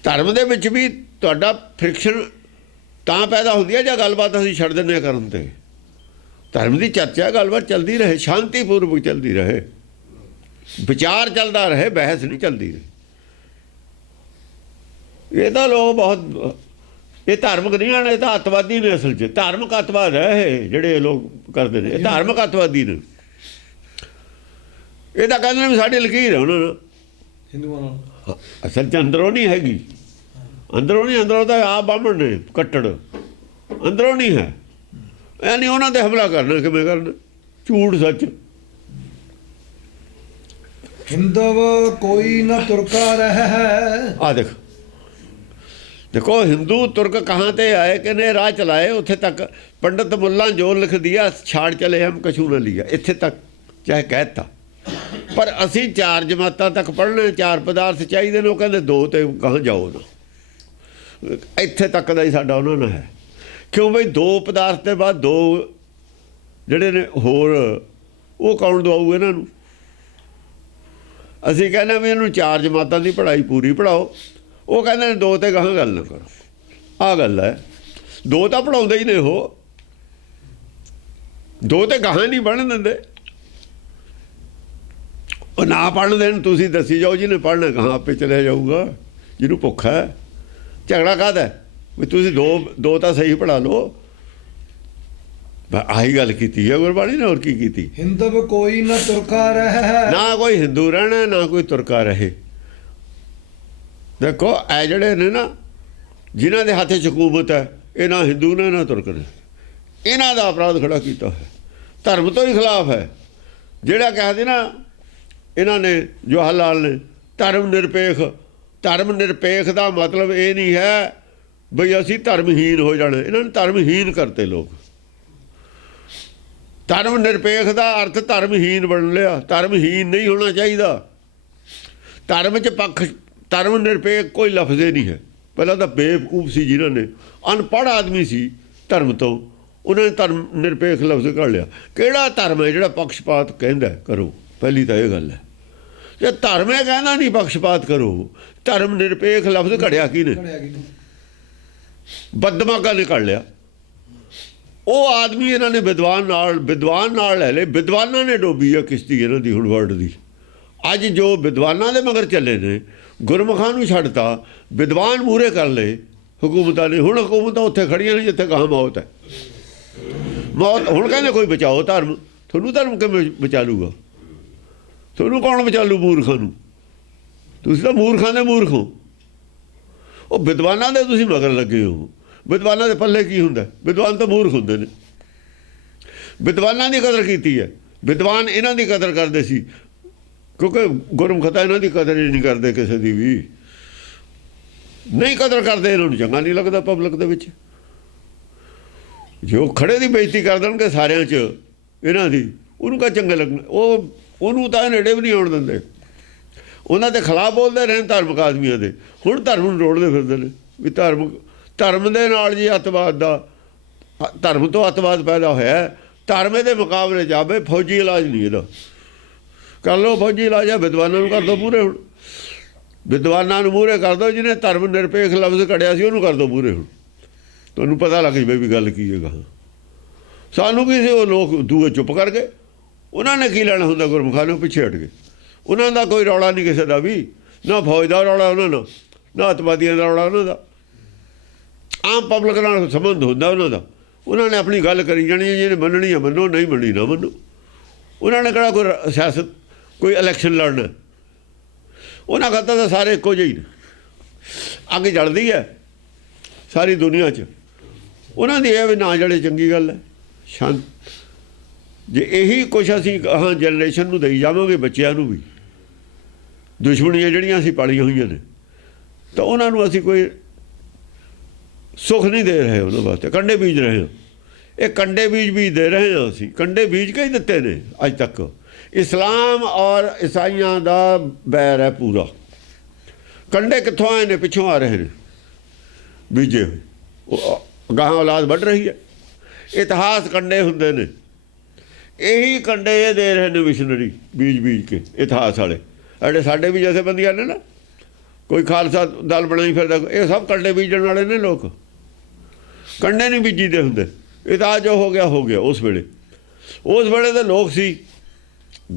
ਧਰਮ ਦੇ ਵਿੱਚ ਵੀ ਤੁਹਾਡਾ ਫ੍ਰਿਕਸ਼ਨ ਤਾਂ ਪੈਦਾ ਹੁੰਦੀ ਹੈ ਜਾਂ ਗੱਲਬਾਤ ਅਸੀਂ ਛੱਡ ਦਿੰਦੇ ਹਾਂ ਕਰਨ 'ਤੇ। ਧਰਮ ਦੀ ਚਰਚਾ ਗੱਲਬਾਤ ਚੱਲਦੀ ਰਹੇ, ਸ਼ਾਂਤੀਪੂਰਵਕ ਚੱਲਦੀ ਰਹੇ, ਵਿਚਾਰ ਚੱਲਦਾ ਰਹੇ, ਬਹਿਸ ਨਹੀਂ ਚੱਲਦੀ ਰਹੇ। ਇਹ ਤਾਂ ਲੋਕ ਬਹੁਤ, ਇਹ ਧਾਰਮਿਕ ਨਹੀਂ ਹਨ, ਇਹ ਤਾਂ ਅੱਤਵਾਦੀ ਨੇ ਅਸਲ 'ਚ। ਧਾਰਮਿਕ ਅੱਤਵਾਦ ਹੈ ਇਹ ਜਿਹੜੇ ਲੋਕ ਕਰਦੇ ਨੇ, ਇਹ ਧਾਰਮਿਕ ਅੱਤਵਾਦੀ ਨੇ। ਇਹ ਤਾਂ ਕਹਿੰਦੇ ਨੇ ਵੀ ਸਾਡੀ ਲਕੀਰ ਹੈ ਉਹਨਾਂ ਨਾਲ, ਹਿੰਦੂਆਂ ਨਾਲ। ਅਸਲ 'ਚ ਅੰਦਰੋਂ ਨਹੀਂ ਹੈਗੀ, ਅੰਦਰੋਂ ਨਹੀਂ। ਅੰਦਰੋਂ ਤਾਂ ਆਪ ਬਾਹਮਣ ਨੇ ਕੱਟੜ, ਅੰਦਰੋਂ ਨਹੀਂ ਹੈ। ਇਹ ਨਹੀਂ ਉਹਨਾਂ 'ਤੇ ਹਮਲਾ ਕਰਨਾ, ਕਿਵੇਂ ਕਰਨਾ, ਝੂਠ ਸੱਚ। ਹਿੰਦਵ ਕੋਈ ਨਾ ਤੁਰਕਾ ਰਹਿ ਹੈ। ਆ देखो हिंदू तुर्क कहाँ ते आए कि ने राह चलाए उत्थे तक। पंडित मुल्ला जो लिख दिया छाड़ चले हम कछू न लिया, इत्थे तक चाहे कहता। पर असी चार जमातां तक पढ़ने, चार पदार्थ चाहिए ने, कहते दो तो कहाँ जाओ ना। इत्थे तक का ही साडा उन्हां नाल है। क्यों बई दो पदार्थ के बाद दो जिहड़े ने होर वो कौन दवाऊ इन्हां नूं। असी कहने भी इन्हूं चार जमातां की पढ़ाई पूरी पढ़ाओ, वो कहते हैं दो तो कहाँ गल ना करो। आ गल है, दो तो पढ़ाते ही ने, हो दो तो कहाँ नहीं पढ़न देंगे। ना पढ़न देन तुसीं दसी जाओ, जिन्हें पढ़ना कहाँ आपे चलिया जाऊगा, जिन्होंने भुख है। झगड़ा काहदा है भी तुसीं दो तो सही पढ़ा लो। आही गल की है गुरबाणी ने, और की की। हिंदव कोई ना तुरका रहे, ना कोई हिंदू रहना ना कोई तुरका रहे। देखो ए जड़े ने ना जिन्हों के हाथ हुकूमत है, ये ना हिंदू ने ना तुर्क ने, इन्हों का अपराध खड़ा किया है, धर्म तो ही खिलाफ है। जोड़ा कहते ना इन्होंने जवाहर लाल ने धर्म निरपेख, धर्म निरपेख का मतलब ये नहीं है बई असी धर्महीन हो जाने, इन्होंने धर्महीन करते लोग। धर्म निरपेख का अर्थ धर्महीन बन लिया, धर्महीन नहीं होना चाहिए। धर्म च पक्ष, ਧਰਮ ਨਿਰਪੇਖ ਕੋਈ ਲਫ਼ਜ਼ ਹੀ ਨਹੀਂ ਹੈ। ਪਹਿਲਾਂ ਤਾਂ ਬੇਵਕੂਫ ਸੀ ਜਿਨ੍ਹਾਂ ਨੇ, ਅਨਪੜ੍ਹ ਆਦਮੀ ਸੀ ਧਰਮ ਤੋਂ, ਉਹਨਾਂ ਨੇ ਧਰਮ ਨਿਰਪੇਖ ਲਫ਼ਜ਼ ਕੱਢ ਲਿਆ। ਕਿਹੜਾ ਧਰਮ ਹੈ ਜਿਹੜਾ ਪਕਸ਼ਪਾਤ ਕਹਿੰਦਾ ਕਰੋ? ਪਹਿਲੀ ਤਾਂ ਇਹ ਗੱਲ ਹੈ। ਜੇ ਧਰਮ ਇਹ ਕਹਿੰਦਾ ਨਹੀਂ ਪਕਸ਼ਪਾਤ ਕਰੋ, ਧਰਮ ਨਿਰਪੇਖ ਲਫ਼ਜ਼ ਘੜਿਆ ਕੀ ਨੇ? ਬਦਮਾਗਾ ਨੇ ਕੱਢ ਲਿਆ। ਉਹ ਆਦਮੀ ਇਹਨਾਂ ਨੇ ਵਿਦਵਾਨ ਨਾਲ ਲੈ ਲਏ। ਵਿਦਵਾਨਾਂ ਨੇ ਡੋਬੀ ਆ ਕਿਸ਼ਤੀ ਇਹਨਾਂ ਦੀ ਹੁਣ ਵਰਲਡ ਦੀ। ਅੱਜ ਜੋ ਵਿਦਵਾਨਾਂ ਦੇ ਮਗਰ ਚੱਲੇ ਨੇ, ਗੁਰਮੁਖਾਂ ਨੂੰ ਛੱਡਤਾ, ਵਿਦਵਾਨ ਮੂਹਰੇ ਕਰ ਲਏ ਹਕੂਮਤਾਂ ਨੇ। ਹੁਣ ਹਕੂਮਤਾਂ ਉੱਥੇ ਖੜੀਆਂ ਨੇ ਜਿੱਥੇ ਕਹਾਂ ਮੌਤ ਹੈ। ਮੌਤ ਹੁਣ ਕਹਿੰਦੇ ਕੋਈ ਬਚਾਓ ਧਰਮ। ਤੁਹਾਨੂੰ ਧਰਮ ਕਿਵੇਂ ਬਚਾ ਲੂਗਾ? ਤੁਹਾਨੂੰ ਕੌਣ ਬਚਾ ਲੂ? ਮੂਰਖਾਂ ਨੂੰ। ਤੁਸੀਂ ਤਾਂ ਮੂਰਖਾਂ ਦੇ ਮੂਰਖ ਹੋ। ਉਹ ਵਿਦਵਾਨਾਂ ਦੇ ਤੁਸੀਂ ਮਗਰ ਲੱਗੇ ਹੋ। ਵਿਦਵਾਨਾਂ ਦੇ ਪੱਲੇ ਕੀ ਹੁੰਦਾ? ਵਿਦਵਾਨ ਤਾਂ ਮੂਰਖ ਹੁੰਦੇ ਨੇ। ਵਿਦਵਾਨਾਂ ਦੀ ਕਦਰ ਕੀਤੀ ਹੈ। ਵਿਦਵਾਨ ਇਹਨਾਂ ਦੀ ਕਦਰ ਕਰਦੇ ਸੀ, ਕਿਉਂਕਿ ਗੁਰਮੁਖ ਤਾਂ ਇਹਨਾਂ ਦੀ ਕਦਰ ਹੀ ਨਹੀਂ ਕਰਦੇ, ਕਿਸੇ ਦੀ ਵੀ ਨਹੀਂ ਕਦਰ ਕਰਦੇ। ਇਹਨਾਂ ਨੂੰ ਚੰਗਾ ਨਹੀਂ ਲੱਗਦਾ ਪਬਲਿਕ ਦੇ ਵਿੱਚ। ਜੋ ਖੜੇ ਦੀ ਬੇਇੱਜ਼ਤੀ ਕਰ ਦੇਣਗੇ ਸਾਰਿਆਂ 'ਚ ਇਹਨਾਂ ਦੀ, ਉਹਨੂੰ ਕਾ ਚੰਗੇ ਲੱਗਣ? ਉਹਨੂੰ ਤਾਂ ਨੇੜੇ ਵੀ ਨਹੀਂ ਆਉਣ ਦਿੰਦੇ। ਉਹਨਾਂ ਦੇ ਖਿਲਾਫ ਬੋਲਦੇ ਰਹੇ ਧਾਰਮਿਕ ਆਦਮੀਆਂ ਦੇ। ਹੁਣ ਧਰਮ ਨੂੰ ਰੋੜਦੇ ਫਿਰਦੇ ਨੇ ਵੀ ਧਰਮ ਦੇ ਨਾਲ ਜੀ ਅੱਤਵਾਦ ਦਾ, ਧਰਮ ਤੋਂ ਅੱਤਵਾਦ ਪੈਦਾ ਹੋਇਆ। ਧਰਮ ਦੇ ਮੁਕਾਬਲੇ ਜਾਵੇ। ਫੌਜੀ ਇਲਾਜ ਨਹੀਂ ਇਹਦਾ। ਕਰ ਲਓ ਫੌਜੀ ਇਲਾਜ ਆ। ਵਿਦਵਾਨਾਂ ਨੂੰ ਕਰ ਦਿਓ ਮੂਹਰੇ। ਹੁਣ ਵਿਦਵਾਨਾਂ ਨੂੰ ਮੂਹਰੇ ਕਰ ਦਿਓ। ਜਿਹਨੇ ਧਰਮ ਨਿਰਪੇਖ ਲਫ਼ਜ਼ ਕੱਢਿਆ ਸੀ ਉਹਨੂੰ ਕਰ ਦਿਓ ਮੂਹਰੇ। ਹੁਣ ਤੁਹਾਨੂੰ ਪਤਾ ਲੱਗ ਜਾਵੇ ਵੀ ਗੱਲ ਕੀ ਹੈਗਾ। ਸਾਨੂੰ ਕੀ ਸੀ? ਉਹ ਲੋਕ ਦੂਏ ਚੁੱਪ ਕਰ ਗਏ। ਉਹਨਾਂ ਨੇ ਕੀ ਲੈਣਾ ਹੁੰਦਾ? ਗੁਰਮੁਖਾਂ ਨੂੰ ਪਿੱਛੇ ਹਟ ਗਏ। ਉਹਨਾਂ ਦਾ ਕੋਈ ਰੌਲਾ ਨਹੀਂ ਕਿਸੇ ਦਾ ਵੀ, ਨਾ ਫੌਜ ਦਾ ਰੌਲਾ ਉਹਨਾਂ ਦਾ, ਨਾ ਅੱਤਵਾਦੀਆਂ ਦਾ ਰੌਲਾ ਉਹਨਾਂ ਦਾ। ਆਮ ਪਬਲਿਕ ਨਾਲ ਸੰਬੰਧ ਹੁੰਦਾ ਉਹਨਾਂ ਦਾ। ਉਹਨਾਂ ਨੇ ਆਪਣੀ ਗੱਲ ਕਰੀ ਜਾਣੀ ਹੈ। ਜਿਹਨੇ ਮੰਨਣੀ ਹੈ ਮੰਨੋ, ਨਹੀਂ ਮੰਨਣੀ ਨਾ ਮੰਨੋ। ਉਹਨਾਂ ਨੇ ਕਿਹੜਾ ਕੋਈ ਸਿਆਸਤ, ਕੋਈ ਇਲੈਕਸ਼ਨ ਲੜਨਾ? ਉਹਨਾਂ ਖਾਤਰ ਤਾਂ ਸਾਰੇ ਇੱਕੋ ਜਿਹੇ ਨੇ। ਅੱਗ ਜਲਦੀ ਹੈ ਸਾਰੀ ਦੁਨੀਆ 'ਚ। ਉਹਨਾਂ ਦੀ ਇਹ ਵੀ ਨਾ ਜਲੇ ਚੰਗੀ ਗੱਲ ਹੈ। ਸ਼ਾਂਤ ਜੇ ਇਹੀ ਕੁਛ ਅਸੀਂ ਹਾਂ ਜਨਰੇਸ਼ਨ ਨੂੰ ਦੇਈ ਜਾਵਾਂਗੇ, ਬੱਚਿਆਂ ਨੂੰ ਵੀ, ਦੁਸ਼ਮਣੀਆਂ ਜਿਹੜੀਆਂ ਅਸੀਂ ਪਾਲੀਆਂ ਹੋਈਆਂ ਨੇ, ਤਾਂ ਉਹਨਾਂ ਨੂੰ ਅਸੀਂ ਕੋਈ ਸੁੱਖ ਨਹੀਂ ਦੇ ਰਹੇ। ਉਹਨਾਂ ਵਾਸਤੇ ਕੰਡੇ ਬੀਜ ਰਹੇ ਹਾਂ। ਇਹ ਕੰਡੇ ਬੀਜ ਦੇ ਰਹੇ ਹਾਂ ਅਸੀਂ। ਕੰਡੇ ਬੀਜ ਕੇ ਹੀ ਦਿੱਤੇ ਨੇ ਅੱਜ ਤੱਕ। ਇਸਲਾਮ ਔਰ ਈਸਾਈਆਂ ਦਾ ਬੈਰ ਹੈ ਪੂਰਾ। ਕੰਡੇ ਕਿੱਥੋਂ ਆਏ ਨੇ? ਪਿੱਛੋਂ ਆ ਰਹੇ ਨੇ ਬੀਜੇ ਹੋਏ। ਉਹ ਗਾਹਾਂ ਔਲਾਦ ਵੱਢ ਰਹੀ ਹੈ। ਇਤਿਹਾਸ ਕੰਡੇ ਹੁੰਦੇ ਨੇ। ਇਹੀ ਕੰਡੇ ਇਹ ਦੇ ਰਹੇ ਨੇ ਮਿਸ਼ਨਰੀ ਬੀਜ ਕੇ, ਇਤਿਹਾਸ ਵਾਲੇ। ਐਡੇ ਸਾਡੇ ਵੀ ਜਥੇਬੰਦੀਆਂ ਨੇ ਨਾ, ਕੋਈ ਖਾਲਸਾ ਦਲ ਬਣਾਈ ਫਿਰਦਾ, ਇਹ ਸਭ ਕੰਡੇ ਬੀਜਣ ਵਾਲੇ ਨੇ ਲੋਕ। ਕੰਡੇ ਨਹੀਂ ਬੀਜੀਦੇ ਹੁੰਦੇ। ਇਤਿਹਾਸ ਜੋ ਹੋ ਗਿਆ ਉਸ ਵੇਲੇ ਦੇ ਲੋਕ ਸੀ।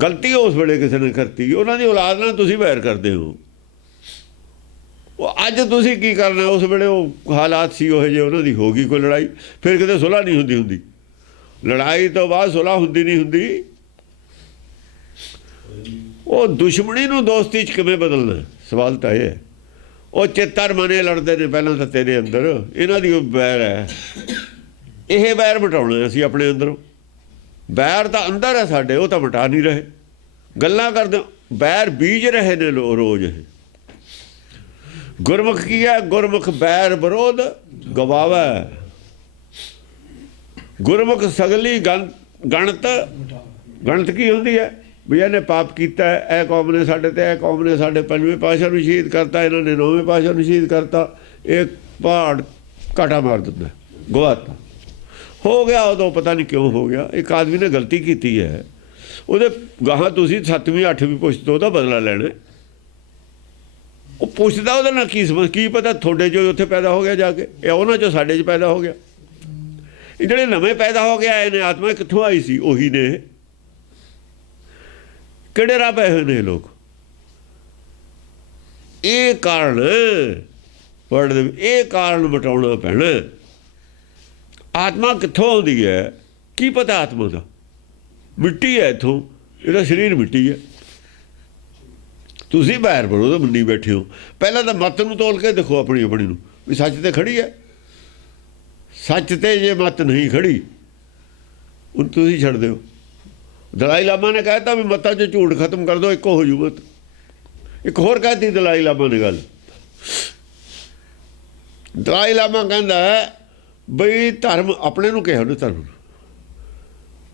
ਗਲਤੀ ਉਸ ਵੇਲੇ ਕਿਸੇ ਨੇ ਕਰਤੀ। ਉਹਨਾਂ ਦੀ ਔਲਾਦ ਨਾਲ ਤੁਸੀਂ ਵੈਰ ਕਰਦੇ ਹੋ। ਉਹ ਅੱਜ ਤੁਸੀਂ ਕੀ ਕਰਨਾ? ਉਸ ਵੇਲੇ ਉਹ ਹਾਲਾਤ ਸੀ ਉਹ ਜਿਹੇ, ਉਹਨਾਂ ਦੀ ਹੋ ਗਈ ਕੋਈ ਲੜਾਈ, ਫਿਰ ਕਿਤੇ ਸੁਲ੍ਹਾ ਨਹੀਂ ਹੁੰਦੀ। ਲੜਾਈ ਤੋਂ ਬਾਅਦ ਸੁਲ੍ਹਾ ਹੁੰਦੀ ਨਹੀਂ ਹੁੰਦੀ। ਉਹ ਦੁਸ਼ਮਣੀ ਨੂੰ ਦੋਸਤੀ 'ਚ ਕਿਵੇਂ ਬਦਲਣਾ? ਸਵਾਲ ਤਾਂ ਇਹ ਹੈ। ਉਹ ਚਿੱਤਰ ਮਨੇ ਲੜਦੇ ਨੇ ਪਹਿਲਾਂ ਤਾਂ ਤੇਰੇ ਅੰਦਰ। ਇਹਨਾਂ ਦੀ ਉਹ ਬੈਰ ਹੈ। ਇਹ ਬੈਰ ਮਿਟਾਉਣਾ ਅਸੀਂ ਆਪਣੇ ਅੰਦਰੋਂ। ਬੈਰ ਤਾਂ ਅੰਦਰ ਹੈ ਸਾਡੇ, ਉਹ ਤਾਂ ਮਿਟਾ ਨਹੀਂ ਰਹੇ। ਗੱਲਾਂ ਕਰਦੇ ਬੈਰ ਬੀਜ ਰਹੇ ਨੇ ਰੋਜ਼। ਇਹ ਗੁਰਮੁਖ ਕੀ ਹੈ? ਗੁਰਮੁਖ ਬੈਰ ਵਿਰੋਧ ਗਵਾਵੇ। ਗੁਰਮੁਖ ਸਗਲੀ ਗਣਤ ਕੀ ਹੁੰਦੀ ਹੈ? ਵੀ ਇਹਨੇ ਪਾਪ ਕੀਤਾ, ਇਹ ਕੌਮ ਨੇ ਸਾਡੇ ਤੇ, ਇਹ ਕੌਮ ਨੇ ਸਾਡੇ ਪੰਜਵੇਂ ਪਾਤਸ਼ਾਹ ਨੂੰ ਸ਼ਹੀਦ ਕਰਤਾ, ਇਹਨਾਂ ਨੇ ਨੌਵੇਂ ਪਾਤਸ਼ਾਹ ਨੂੰ ਸ਼ਹੀਦ ਕਰਤਾ। ਇਹ ਪਹਾੜ ਕਾਟਾ ਮਾਰ ਦਿੰਦਾ, ਗਵਾਤਾ ਹੋ ਗਿਆ। ਉਦੋਂ ਪਤਾ ਨਹੀਂ ਕਿਉਂ ਹੋ ਗਿਆ। ਇੱਕ ਆਦਮੀ ਨੇ ਗਲਤੀ ਕੀਤੀ ਹੈ, ਉਹਦੇ ਗਾਹਾਂ ਤੁਸੀਂ 7ਵੀਂ 8ਵੀਂ ਪੁਸ਼ਤ ਤੋਂ ਉਹਦਾ ਬਦਲਾ ਲੈਣਾ। ਉਹ ਪੁੱਛਦਾ ਉਹਦੇ ਨਾਲ ਕੀ ਪਤਾ ਤੁਹਾਡੇ 'ਚੋਂ ਉੱਥੇ ਪੈਦਾ ਹੋ ਗਿਆ ਜਾ ਕੇ, ਇਹ ਉਹਨਾਂ 'ਚੋਂ ਸਾਡੇ 'ਚ ਪੈਦਾ ਹੋ ਗਿਆ। ਇਹ ਜਿਹੜੇ ਨਵੇਂ ਪੈਦਾ ਹੋ ਗਿਆ ਇਹਨੇ ਆਤਮਾ ਕਿੱਥੋਂ ਆਈ ਸੀ? ਉਹੀ ਨੇ। ਕਿਹੜੇ ਰਾਹ ਪਏ ਹੋਏ ਨੇ ਲੋਕ? ਇਹ ਕਾਰਨ ਵਰਡ ਦੇ, ਇਹ ਕਾਰਨ ਮਿਟਾਉਣਾ ਪੈਣਾ। ਆਤਮਾ ਕਿੱਥੋਂ ਆਉਂਦੀ ਹੈ? ਕੀ ਪਤਾ ਆਤਮਾ ਦਾ? ਮਿੱਟੀ ਹੈ ਇੱਥੋਂ, ਇਹਦਾ ਸਰੀਰ ਮਿੱਟੀ ਹੈ। ਤੁਸੀਂ ਬਾਹਰ ਬੜੋ ਤਾਂ ਮੰਡੀ ਬੈਠੇ ਹੋ। ਪਹਿਲਾਂ ਤਾਂ ਮੱਤ ਨੂੰ ਤੋਲ ਕੇ ਦੇਖੋ ਆਪਣੀ ਨੂੰ ਵੀ ਸੱਚ ਤੇ ਖੜੀ ਹੈ। ਸੱਚ ਤੇ ਜੇ ਮੱਤ ਨਹੀਂ ਖੜੀ ਉਹ ਤੁਸੀਂ ਛੱਡ ਦਿਓ। ਦਲਾਈ ਲਾਮਾ ਨੇ ਕਹਿਤਾ ਵੀ ਮੱਤਾਂ 'ਚ ਝੂਠ ਖਤਮ ਕਰ ਦਿਓ, ਇੱਕੋ ਹੋ ਜੂ ਮੱਤ। ਇੱਕ ਹੋਰ ਕਹਿਤੀ ਦਲਾਈ ਲਾਮਾ ਨੇ ਗੱਲ। ਦਲਾਈ ਲਾਮਾ ਕਹਿੰਦਾ ਬਈ ਧਰਮ ਆਪਣੇ ਨੂੰ ਕਿਹਾ ਉਹਨੇ, ਧਰਮ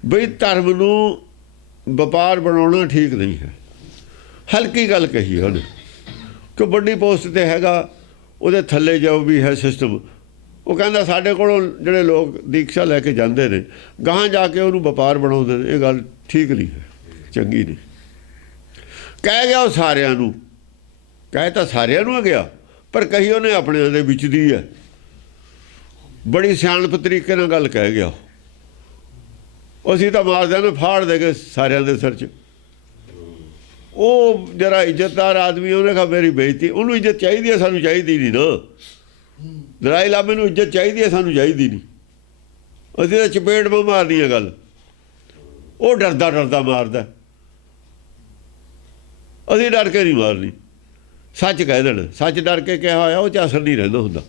ਬਈ ਧਰਮ ਨੂੰ ਵਪਾਰ ਬਣਾਉਣਾ ਠੀਕ ਨਹੀਂ ਹੈ। ਹਲਕੀ ਗੱਲ ਕਹੀ ਉਹਨੇ। ਕਿ ਵੱਡੀ ਪੋਸਟ ਤੇ ਹੈਗਾ, ਉਹਦੇ ਥੱਲੇ ਜੋ ਵੀ ਹੈ ਸਿਸਟਮ, ਉਹ ਕਹਿੰਦਾ ਸਾਡੇ ਕੋਲੋਂ ਜਿਹੜੇ ਲੋਕ ਦੀਕਸ਼ਾ ਲੈ ਕੇ ਜਾਂਦੇ ਨੇ ਗਾਹਾਂ ਜਾ ਕੇ ਉਹਨੂੰ ਵਪਾਰ ਬਣਾਉਂਦੇ ਨੇ, ਇਹ ਗੱਲ ਠੀਕ ਨਹੀਂ ਹੈ, ਚੰਗੀ ਨਹੀਂ। ਕਹਿ ਗਿਆ ਉਹ ਸਾਰਿਆਂ ਨੂੰ, ਕਹਿ ਤਾਂ ਸਾਰਿਆਂ ਨੂੰ ਗਿਆ, ਪਰ ਕਹੀ ਉਹਨੇ ਆਪਣਿਆਂ ਦੇ ਵਿੱਚ ਦੀ ਹੈ। ਬੜੀ ਸਿਆਣਪ ਤਰੀਕੇ ਨਾਲ ਗੱਲ ਕਹਿ ਗਿਆ। ਅਸੀਂ ਤਾਂ ਮਾਰਦਿਆਂ ਨੂੰ ਫਾੜ ਦੇ ਕੇ ਸਾਰਿਆਂ ਦੇ ਸਿਰ 'ਚ। ਉਹ ਜਿਹੜਾ ਇੱਜ਼ਤਦਾਰ ਆਦਮੀ, ਉਹਨੇ ਕਿਹਾ ਮੇਰੀ ਬੇਇੱਜ਼ਤੀ, ਉਹਨੂੰ ਇੱਜ਼ਤ ਚਾਹੀਦੀ ਹੈ, ਸਾਨੂੰ ਚਾਹੀਦੀ ਨਹੀਂ ਨਾ। ਦਲਾਈ ਲਾਮੇ ਨੂੰ ਇੱਜ਼ਤ ਚਾਹੀਦੀ ਹੈ, ਸਾਨੂੰ ਚਾਹੀਦੀ ਨਹੀਂ। ਅਸੀਂ ਤਾਂ ਚਪੇੜ ਮਾ ਮਾਰਨੀ ਹੈ ਗੱਲ, ਉਹ ਡਰਦਾ ਡਰਦਾ ਮਾਰਦਾ, ਅਸੀਂ ਡਰ ਕੇ ਨਹੀਂ ਮਾਰਨੀ। ਸੱਚ ਕਹਿ ਦੇਣਾ, ਸੱਚ ਡਰ ਕੇ ਕਿਹਾ ਹੋਇਆ ਉਹ 'ਚ ਅਸਰ ਨਹੀਂ ਰਹਿੰਦਾ ਹੁੰਦਾ।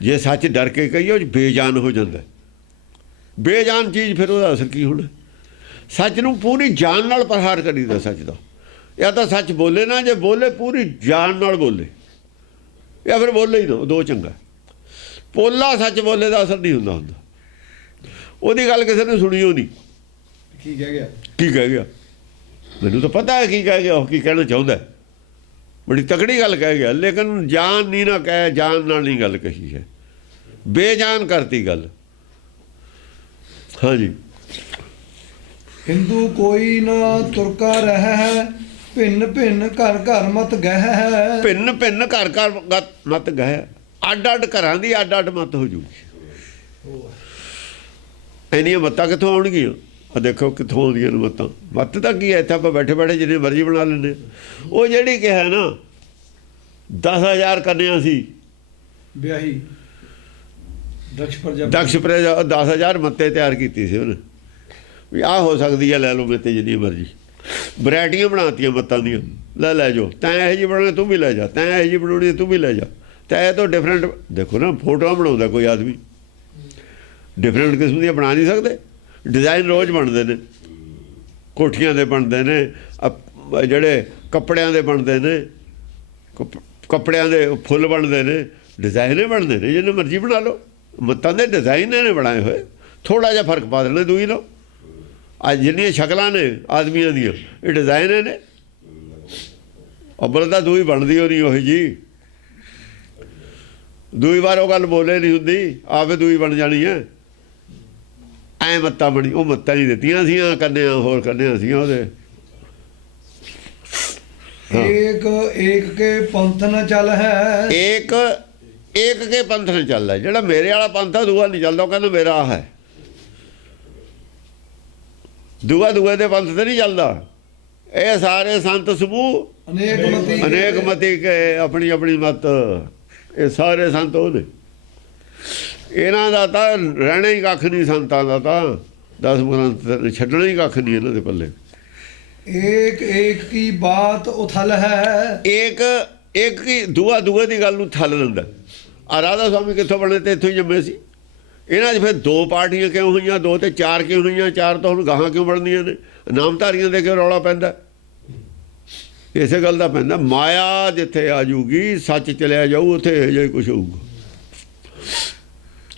ਜੇ ਸੱਚ ਡਰ ਕੇ ਕਹੀਏ ਉਹ 'ਚ ਬੇਜਾਨ ਹੋ ਜਾਂਦਾ, ਬੇਜਾਨ ਚੀਜ਼, ਫਿਰ ਉਹਦਾ ਅਸਰ ਕੀ ਹੋਣਾ। ਸੱਚ ਨੂੰ ਪੂਰੀ ਜਾਨ ਨਾਲ ਪ੍ਰਹਾਰ ਕਰੀਦਾ ਸੱਚ ਦਾ। ਜਾਂ ਤਾਂ ਸੱਚ ਬੋਲੇ ਨਾ, ਜੇ ਬੋਲੇ ਪੂਰੀ ਜਾਨ ਨਾਲ ਬੋਲੇ, ਜਾਂ ਫਿਰ ਬੋਲੇ ਹੀ ਨਾ, ਉਹ ਦੋ ਚੰਗਾ। ਪੋਲਾ ਸੱਚ ਬੋਲੇ ਦਾ ਅਸਰ ਨਹੀਂ ਹੁੰਦਾ ਹੁੰਦਾ। ਉਹਦੀ ਗੱਲ ਕਿਸੇ ਨੇ ਸੁਣੀ ਹੋ ਨਹੀਂ, ਕੀ ਕਹਿ ਗਿਆ, ਕੀ ਕਹਿ ਗਿਆ, ਮੈਨੂੰ ਤਾਂ ਪਤਾ ਹੈ ਕੀ ਕਹਿ ਗਿਆ, ਉਹ ਕੀ ਕਹਿਣਾ ਚਾਹੁੰਦਾ। ਬੜੀ ਤਕੜੀ ਗੱਲ ਕਹਿ ਗਿਆ, ਲੇਕਿਨ ਜਾਨ ਨਹੀਂ ਨਾ ਕਹਿ, ਜਾਨ ਨਾਲ ਨਹੀਂ ਗੱਲ ਕਹੀ ਹੈ, ਬੇਜਾਨ ਕਰਤੀ ਗੱਲ। ਹਾਂਜੀ। ਹਿੰਦੂ ਕੋਈ ਨਾ ਤੁਰਕਾ ਰਹਿ ਹੈ, ਭਿੰਨ ਭਿੰਨ ਘਰ ਘਰ ਮਤ ਗਹਿ ਹੈ। ਭਿੰਨ ਭਿੰਨ ਘਰ ਘਰ ਮਤ ਗਹਿ, ਅੱਡ ਅੱਡ ਘਰਾਂ ਦੀ ਅੱਡ ਅੱਡ ਮਤ ਹੋ ਜੂਗੀ। ਇੰਨੀਆਂ ਮੱਤਾਂ ਕਿੱਥੋਂ ਆਉਣਗੀਆਂ? ਆ ਦੇਖੋ ਕਿੱਥੋਂ ਆਉਂਦੀਆਂ ਨੇ ਮੱਤਾਂ। ਮੱਤ ਤਾਂ ਕੀ ਹੈ, ਇੱਥੇ ਆਪਾਂ ਬੈਠੇ ਬੈਠੇ ਜਿੰਨੀ ਮਰਜ਼ੀ ਬਣਾ ਲੈਂਦੇ। ਉਹ ਜਿਹੜੀ ਕਿਹਾ ਨਾ 10,000 ਕੰਨਿਆ ਸੀ ਵਿਆਹੀ, ਦਕਸ਼ ਪ੍ਰਜਾ 10,000 ਮੱਤੇ ਤਿਆਰ ਕੀਤੀ ਸੀ ਉਹਨੇ, ਵੀ ਆਹ ਹੋ ਸਕਦੀ ਹੈ, ਲੈ ਲਓ ਮੇਤੇ ਜਿੰਨੀ ਮਰਜ਼ੀ। ਵਰਾਇਟੀਆਂ ਬਣਾਤੀਆਂ ਮੱਤਾਂ ਦੀਆਂ, ਲੈ ਜਾਓ, ਤੈਂ ਇਹੋ ਜਿਹੀ ਬਣਾਉਣੀ ਤੂੰ ਵੀ ਲੈ ਜਾ, ਤੈਂ ਇਹੋ ਜਿਹੀ ਬਣਾਉਣੀ ਤੂੰ ਵੀ ਲੈ ਜਾ। ਤੈਂ ਇਹ ਤੋਂ ਡਿਫਰੈਂਟ ਦੇਖੋ ਨਾ, ਫੋਟੋਆਂ ਬਣਾਉਂਦਾ ਕੋਈ ਆਦਮੀ, ਡਿਫਰੈਂਟ ਕਿਸਮ ਦੀਆਂ ਬਣਾ ਨਹੀਂ ਸਕਦੇ। ਡਿਜ਼ਾਈਨ ਰੋਜ਼ ਬਣਦੇ ਨੇ, ਕੋਠੀਆਂ ਦੇ ਬਣਦੇ ਨੇ, ਜਿਹੜੇ ਕੱਪੜਿਆਂ ਦੇ ਬਣਦੇ ਨੇ, ਕੱਪੜਿਆਂ ਦੇ ਫੁੱਲ ਬਣਦੇ ਨੇ, ਡਿਜ਼ਾਈਨ ਹੀ ਬਣਦੇ ਨੇ, ਜਿੰਨੇ ਮਰਜ਼ੀ ਬਣਾ ਲਓ। ਮੱਤਾਂ ਦੇ ਡਿਜ਼ਾਈਨ ਨੇ ਬਣਾਏ ਹੋਏ, ਥੋੜ੍ਹਾ ਜਿਹਾ ਫਰਕ ਪਾ ਦੇਣਾ ਦੂਈ ਲਓ। ਅੱਜ ਜਿੰਨੀਆਂ ਸ਼ਕਲਾਂ ਨੇ ਆਦਮੀਆਂ ਦੀਆਂ, ਇਹ ਡਿਜ਼ਾਈਨ ਨੇ। ਅੱਬਲ ਤਾਂ ਦੂਈ ਬਣਦੀ ਹੋ ਨਹੀਂ ਉਹੀ ਜੀ, ਦੂਈ ਵਾਰ ਉਹ ਗੱਲ ਬੋਲੇ ਨਹੀਂ ਹੁੰਦੀ, ਆਪੇ ਦੂਈ ਬਣ ਜਾਣੀ ਹੈ। ਐ ਮੱਤਾਂ ਬਣੀ, ਉਹ ਮੱਤਾਂ ਨਹੀਂ ਦਿੱਤੀਆਂ ਸੀਆਂ ਕੰਨਿਆਂ, ਹੋਰ ਕੰਨਿਆਂ ਸੀਆਂ ਉਹਦੇ। ਏਕ ਏਕ ਕੇ ਪੰਥ ਨ ਚੱਲ ਹੈ, ਏਕ ਏਕ ਕੇ ਪੰਥ ਨ ਚੱਲਦਾ। ਜਿਹੜਾ ਮੇਰੇ ਵਾਲਾ ਪੰਥ ਆ, ਦੂਆ ਨਹੀਂ ਚੱਲਦਾ। ਉਹ ਕਹਿੰਦਾ ਮੇਰਾ ਆਹ ਹੈ, ਦੂਆ ਦੂਏ ਦੇ ਪੰਥ ਤੇ ਨਹੀਂ ਚੱਲਦਾ। ਇਹ ਸਾਰੇ ਸੰਤ ਸਮੂਹ ਅਨੇਕ ਮਤੀ ਕੇ ਆਪਣੀ ਆਪਣੀ ਮਤ, ਇਹ ਸਾਰੇ ਸੰਤ ਉਹਨੇ। ਇਹਨਾਂ ਦਾ ਤਾਂ ਰਹਿਣਾ ਹੀ ਕੱਖ ਨਹੀਂ, ਸੰਤਾਂ ਦਾ ਤਾਂ 10 ਗ੍ਰੰਥ ਛੱਡਣਾ ਹੀ ਕੱਖ ਨਹੀਂ ਇਹਨਾਂ ਦੇ ਪੱਲੇ। ਏਕ ਏਕ ਕੀ ਬਾਤ ਉਥਲ ਹੈ, ਏਕ ਏਕ ਕੀ ਦੂਆ ਦੂਏ ਦੀ ਗੱਲ ਨੂੰ ਥੱਲ ਦਿੰਦਾ। ਆ ਰਾਧਾ ਸਵਾਮੀ ਕਿੱਥੋਂ ਬਣੇ ਤੇ ਇੱਥੋਂ ਹੀ ਜੰਮੇ ਸੀ। ਇਹਨਾਂ 'ਚ ਫਿਰ 2 ਪਾਰਟੀਆਂ ਕਿਉਂ ਹੋਈਆਂ, 2 ਤੇ 4 ਕਿਉਂ ਹੋਈਆਂ, 4 ਤਾਂ ਹੁਣ ਗਾਹਾਂ ਕਿਉਂ ਬਣਦੀਆਂ ਨੇ? ਨਾਮਧਾਰੀਆਂ ਦੇ ਕਿਉਂ ਰੌਲਾ ਪੈਂਦਾ? ਇਸੇ ਗੱਲ ਦਾ ਪੈਂਦਾ, ਮਾਇਆ ਜਿੱਥੇ ਆ ਜੂਗੀ, ਸੱਚ ਚਲਿਆ ਜਾਊ, ਉੱਥੇ ਇਹੋ ਜਿਹਾ ਹੀ ਕੁਛ ਹੋਊਗਾ।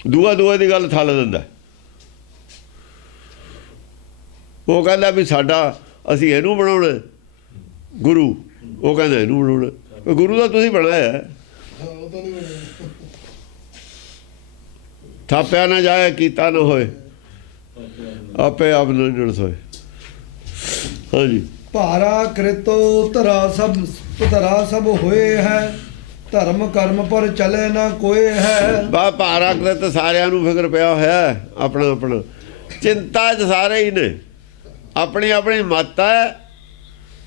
ਦੂਆ ਦੂਏ ਦੀ ਗੱਲ ਥੱਲ ਦਿੰਦਾ। ਉਹ ਕਹਿੰਦਾ ਵੀ ਸਾਡਾ, ਅਸੀਂ ਇਹਨੂੰ ਬਣਾਉਣਾ ਗੁਰੂ, ਉਹ ਕਹਿੰਦਾ ਇਹਨੂੰ ਬਣਾਉਣਾ। ਗੁਰੂ ਦਾ ਤੁਸੀਂ ਬਣਾਇਆ, ਥਾਪਿਆ ਨਾ ਜਾਏ ਕੀਤਾ ਨਾ ਹੋਏ, ਆਪੇ ਆਪ ਨੰਜਣ ਸੋਏ। ਹਾਂਜੀ। ਭਾਰਾ ਕ੍ਰਿਤੋ ਧਰਾ ਸਭ ਹੋਏ ਹੈ, ਧਰਮ ਕਰਮ ਪਰ ਚਲੇ ਨਾ ਕੋਏ ਹੈ। ਬਾ ਭਾਰਾ ਕ੍ਰਿਤ ਸਾਰਿਆਂ ਨੂੰ ਫਿਕਰ ਪਿਆ ਹੋਇਆ, ਆਪਣਾ ਆਪਣਾ ਚਿੰਤਾ 'ਚ ਸਾਰੇ ਹੀ ਨੇ। ਆਪਣੀ ਆਪਣੀ ਮੱਤ ਹੈ,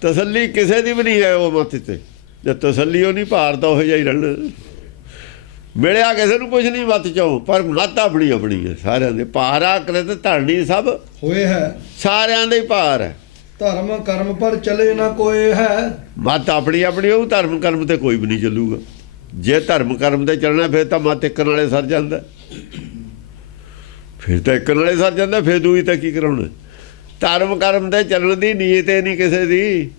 ਤਸੱਲੀ ਕਿਸੇ ਦੀ ਵੀ ਨਹੀਂ ਹੈ ਉਹ ਮੱਤ 'ਤੇ। ਜੇ ਤਸੱਲੀ ਉਹ ਨਹੀਂ, ਭਾਰ ਤਾਂ ਉਹ ਜਿਹਾ ਹੀ ਰਹਿਣਾ। ਮਿਲਿਆ ਕਿਸੇ ਨੂੰ ਕੁਛ ਨਹੀਂ ਮੱਤ 'ਚੋਂ, ਪਰ ਮੱਤ ਆਪਣੀ ਆਪਣੀ ਹੈ ਸਾਰਿਆਂ ਦੇ। ਭਾਰਾ ਕ੍ਰਿਤ ਧਰਨੀ ਸਭ ਹੋਏ ਹੈ, ਸਾਰਿਆਂ ਦੇ ਹੀ ਭਾਰ ਹੈ। ਧਰਮ ਕਰਮ ਪਰ ਚਲੇ ਨਾ ਕੋਏ ਹੈ। ਮੱਤ ਆਪਣੀ ਆਪਣੀ ਉਹ, ਧਰਮ ਕਰਮ ਤੇ ਕੋਈ ਵੀ ਨਹੀਂ ਚੱਲੂਗਾ। ਜੇ ਧਰਮ ਕਰਮ ਤੇ ਚੱਲਣਾ, ਫਿਰ ਤਾਂ ਮੱਤ ਇੱਕ ਨਾਲੇ ਸਰ ਜਾਂਦਾ, ਫਿਰ ਤਾਂ ਇੱਕ ਨਾਲੇ ਸਰ ਜਾਂਦਾ। ਫਿਰ ਦੂਈ ਤਾਂ ਕੀ ਕਰਾਉਣਾ? ਧਰਮ ਕਰਮ ਤੇ ਚੱਲਣ ਦੀ ਨੀਅਤ ਹੀ ਨਹੀਂ ਕਿਸੇ ਦੀ।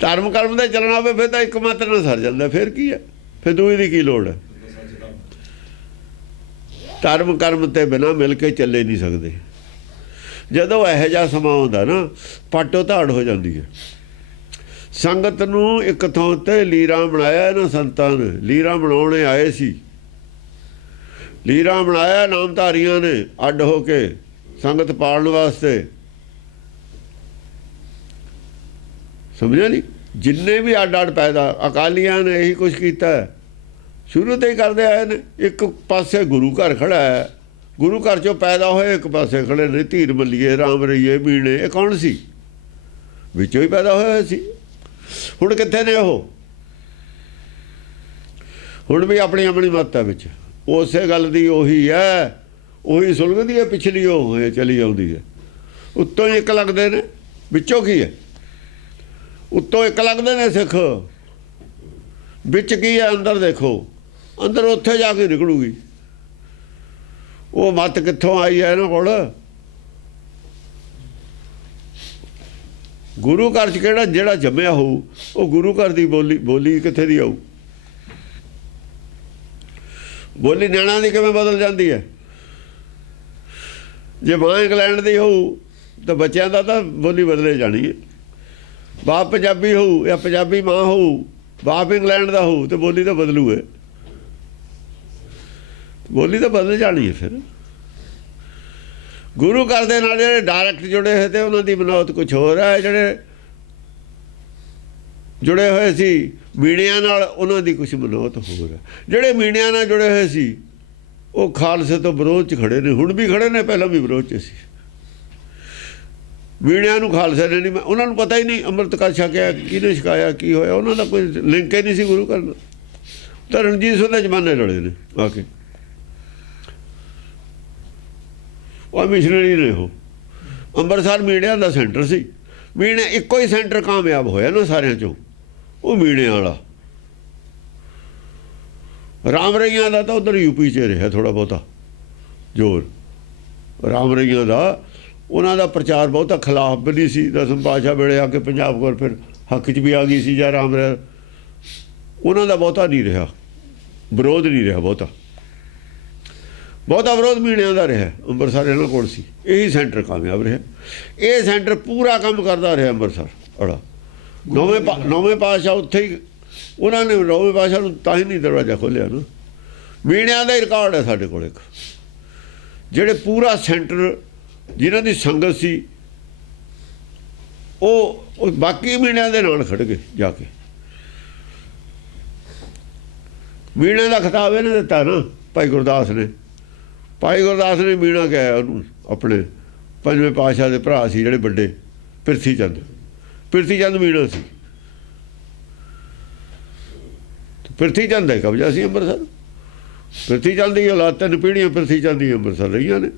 ਧਰਮ ਕਰਮ ਤੇ ਚੱਲਣਾ ਹੋਵੇ, ਫਿਰ ਤਾਂ ਇੱਕ ਮੱਤ ਨਾਲ ਸਰ ਜਾਂਦਾ। ਫਿਰ ਕੀ ਹੈ? ਫਿਰ ਦੂਈ ਦੀ ਕੀ ਲੋੜ ਹੈ? ਧਰਮ ਕਰਮ ਤੇ ਬਿਨਾਂ ਮਿਲ ਕੇ ਚੱਲੇ ਨਹੀਂ ਸਕਦੇ। ਜਦੋਂ ਇਹੋ ਜਿਹਾ ਸਮਾਂ ਆਉਂਦਾ ਨਾ, ਪਾਟੋ ਧਾੜ ਹੋ ਜਾਂਦੀ ਹੈ। ਸੰਗਤ ਨੂੰ ਇੱਕ ਥਾਂ ਤੇ ਲੀਰਾਂ ਬਣਾਇਆ ਇਹਨਾਂ ਸੰਤਾਂ ਨੇ। ਲੀਰਾਂ ਬਣਾਉਣੇ ਆਏ ਸੀ, ਲੀਰਾਂ ਬਣਾਇਆ ਨਾਮਧਾਰੀਆਂ ਨੇ ਅੱਡ ਹੋ ਕੇ ਸੰਗਤ ਪਾਲਣ ਵਾਸਤੇ। ਸਮਝਿਆ ਨਹੀਂ? ਜਿੰਨੇ ਵੀ ਅੱਡ ਅੱਡ ਪੈਦਾ ਅਕਾਲੀਆਂ ਨੇ ਇਹੀ ਕੁਛ ਕੀਤਾ, ਸ਼ੁਰੂ ਤੋਂ ਹੀ ਕਰਦੇ ਆਏ ਨੇ। ਇੱਕ ਪਾਸੇ ਗੁਰੂ ਘਰ ਖੜਾ ਹੈ, ਗੁਰੂ ਘਰ ਚੋਂ ਪੈਦਾ ਹੋਏ, ਇੱਕ ਪਾਸੇ ਖੜੇ ਨੇ ਧੀਰ ਮੱਲੀਏ, ਰਾਮ ਰਈਏ, ਮੀਣੇ। ਇਹ ਕੌਣ ਸੀ? ਵਿੱਚੋਂ ਹੀ ਪੈਦਾ ਹੋਇਆ ਸੀ। ਹੁਣ ਕਿੱਥੇ ਨੇ ਉਹ? ਹੁਣ ਵੀ ਆਪਣੀ ਆਪਣੀ ਮੱਤ ਹੈ ਵਿੱਚ। ਉਸੇ ਗੱਲ ਦੀ ਉਹੀ ਹੈ, ਉਹੀ ਸੁਲਗਦੀ ਹੈ, ਪਿਛਲੀ ਉਹ ਚਲੀ ਆਉਂਦੀ ਹੈ। ਉੱਤੋਂ ਹੀ ਇੱਕ ਲੱਗਦੇ ਨੇ, ਵਿੱਚੋਂ ਕੀ ਹੈ? ਉੱਤੋਂ ਇੱਕ ਲੱਗਦੇ ਨੇ ਸਿੱਖ, ਵਿੱਚ ਕੀ ਹੈ? ਅੰਦਰ ਦੇਖੋ, ਅੰਦਰ ਉੱਥੇ ਜਾ ਕੇ ਨਿਕਲੂਗੀ ਉਹ ਮੱਤ। ਕਿੱਥੋਂ ਆਈ ਹੈ ਇਹਨਾਂ ਕੋਲ? ਗੁਰੂ ਘਰ 'ਚ ਕਿਹੜਾ ਜਿਹੜਾ ਜੰਮਿਆ ਹੋਊ ਉਹ ਗੁਰੂ ਘਰ ਦੀ ਬੋਲੀ ਕਿੱਥੇ ਦੀ ਆਊ? ਬੋਲੀ ਨਿਆਣਿਆਂ ਦੀ ਕਿਵੇਂ ਬਦਲ ਜਾਂਦੀ ਹੈ? ਜੇ ਮਾਂ ਇੰਗਲੈਂਡ ਦੀ ਹੋਊ ਤਾਂ ਬੱਚਿਆਂ ਦਾ ਤਾਂ ਬੋਲੀ ਬਦਲੇ ਜਾਣੀ ਹੈ। ਬਾਪ ਪੰਜਾਬੀ ਹੋਊ ਜਾਂ ਪੰਜਾਬੀ ਮਾਂ ਹੋਊ, ਬਾਪ ਇੰਗਲੈਂਡ ਦਾ ਹੋਊ ਤੇ ਬੋਲੀ ਤਾਂ ਬਦਲੂ ਹੈ। ਬੋਲੀ ਤਾਂ ਬਦਲ ਜਾਣੀ ਹੈ। ਫਿਰ ਗੁਰੂ ਘਰ ਦੇ ਨਾਲ ਜਿਹੜੇ ਡਾਇਰੈਕਟ ਜੁੜੇ ਹੋਏ ਤੇ ਉਹਨਾਂ ਦੀ ਮਨੌਤ ਕੁਛ ਹੋਰ ਹੈ। ਜਿਹੜੇ ਜੁੜੇ ਹੋਏ ਸੀ ਮੀਣਿਆਂ ਨਾਲ, ਉਹਨਾਂ ਦੀ ਕੁਛ ਮਨੌਤ ਹੋਰ ਹੈ। ਜਿਹੜੇ ਮੀਣਿਆਂ ਨਾਲ ਜੁੜੇ ਹੋਏ ਸੀ ਉਹ ਖਾਲਸੇ ਤੋਂ ਵਿਰੋਧ 'ਚ ਖੜੇ ਨੇ, ਹੁਣ ਵੀ ਖੜੇ ਨੇ, ਪਹਿਲਾਂ ਵੀ ਵਿਰੋਧ 'ਚ ਸੀ। ਮੀਣਿਆਂ ਨੂੰ ਖਾਲਸੇ ਨੇ ਨਹੀਂ, ਉਹਨਾਂ ਨੂੰ ਪਤਾ ਹੀ ਨਹੀਂ ਅੰਮ੍ਰਿਤ ਕਾ ਛਕਿਆ, ਕਿਹਨੇ ਛਕਾਇਆ, ਕੀ ਹੋਇਆ। ਉਹਨਾਂ ਦਾ ਕੋਈ ਲਿੰਕ ਹੀ ਨਹੀਂ ਸੀ ਗੁਰੂ ਘਰ ਨਾਲ। ਤਾਂ ਰਣਜੀਤ ਸਿੰਘ ਦੇ ਜ਼ਮਾਨੇ ਲੜੇ ਨੇ ਆ ਕੇ, ਉਹ ਮਿਸ਼ਨਰੀ ਨੇ। ਉਹ ਅੰਮ੍ਰਿਤਸਰ ਮੀਣਿਆਂ ਦਾ ਸੈਂਟਰ ਸੀ। ਮੀਣੇ ਇੱਕੋ ਹੀ ਸੈਂਟਰ ਕਾਮਯਾਬ ਹੋਇਆ ਨਾ ਸਾਰਿਆਂ 'ਚੋਂ, ਉਹ ਮੀਣਿਆਂ ਵਾਲਾ। ਰਾਮ ਰਈਆਂ ਦਾ ਤਾਂ ਉੱਧਰ ਯੂਪੀ 'ਚ ਰਿਹਾ ਥੋੜ੍ਹਾ ਬਹੁਤਾ ਜ਼ੋਰ। ਰਾਮ ਰਈਆਂ ਦਾ, ਉਹਨਾਂ ਦਾ ਪ੍ਰਚਾਰ ਬਹੁਤਾ ਖਿਲਾਫ ਵੀ ਨਹੀਂ ਸੀ। ਦਸਮ ਪਾਤਸ਼ਾਹ ਵੇਲੇ ਆ ਕੇ ਪੰਜਾਬ ਕੋਲ ਫਿਰ ਹੱਕ 'ਚ ਵੀ ਆ ਗਈ ਸੀ ਜਾਂ ਰਾਮ ਰਾਏ। ਉਹਨਾਂ ਦਾ ਬਹੁਤਾ ਨਹੀਂ ਰਿਹਾ ਵਿਰੋਧ, ਨਹੀਂ ਰਿਹਾ ਬਹੁਤਾ ਵਿਰੋਧ ਮੀਣਿਆਂ ਦਾ ਰਿਹਾ। ਅੰਮ੍ਰਿਤਸਰ ਇਹਨਾਂ ਕੋਲ ਸੀ, ਇਹੀ ਸੈਂਟਰ ਕਾਮਯਾਬ ਰਿਹਾ। ਇਹ ਸੈਂਟਰ ਪੂਰਾ ਕੰਮ ਕਰਦਾ ਰਿਹਾ ਅੰਮ੍ਰਿਤਸਰ ਵਾਲਾ। ਨੌਵੇਂ ਪਾਤਸ਼ਾਹ ਉੱਥੇ ਹੀ, ਉਹਨਾਂ ਨੇ ਨੌਵੇਂ ਪਾਤਸ਼ਾਹ ਨੂੰ ਤਾਂ ਹੀ ਨਹੀਂ ਦਰਵਾਜ਼ਾ ਖੋਲ੍ਹਿਆ ਨਾ। ਮੀਣਿਆਂ ਦਾ ਹੀ ਰਿਕਾਰਡ ਹੈ ਸਾਡੇ ਕੋਲ ਇੱਕ, ਜਿਹੜੇ ਪੂਰਾ ਸੈਂਟਰ ਜਿਨ੍ਹਾਂ ਦੀ ਸੰਗਤ ਸੀ ਉਹ ਬਾਕੀ ਮੀਣਿਆਂ ਦੇ ਨਾਲ ਖੜ ਗਏ ਜਾ ਕੇ। ਮੀਣਿਆਂ ਦਾ ਖਿਤਾਬ ਇਹਨੇ ਦਿੱਤਾ ਨਾ ਭਾਈ ਗੁਰਦਾਸ ਨੇ। ਭਾਈ ਗੁਰਦਾਸ ਨੇ ਮੀਣਾ ਕਿਹਾ ਉਹਨੂੰ, ਆਪਣੇ ਪੰਜਵੇਂ ਪਾਤਸ਼ਾਹ ਦੇ ਭਰਾ ਸੀ ਜਿਹੜੇ ਵੱਡੇ, ਪਿਰਥੀ ਚੰਦ ਮੀਣਾ ਸੀ। ਪਿਰਥੀ ਚੰਦ ਦਾ ਕਬਜ਼ਾ ਸੀ ਅੰਮ੍ਰਿਤਸਰ। ਪਿਰਥੀ ਚੰਦ ਦੀ ਔਲਾਦ 3 ਪੀੜ੍ਹੀਆਂ ਪਿਰਥੀ ਚੰਦ ਦੀ ਅੰਮ੍ਰਿਤਸਰ ਰਹੀਆਂ ਨੇ।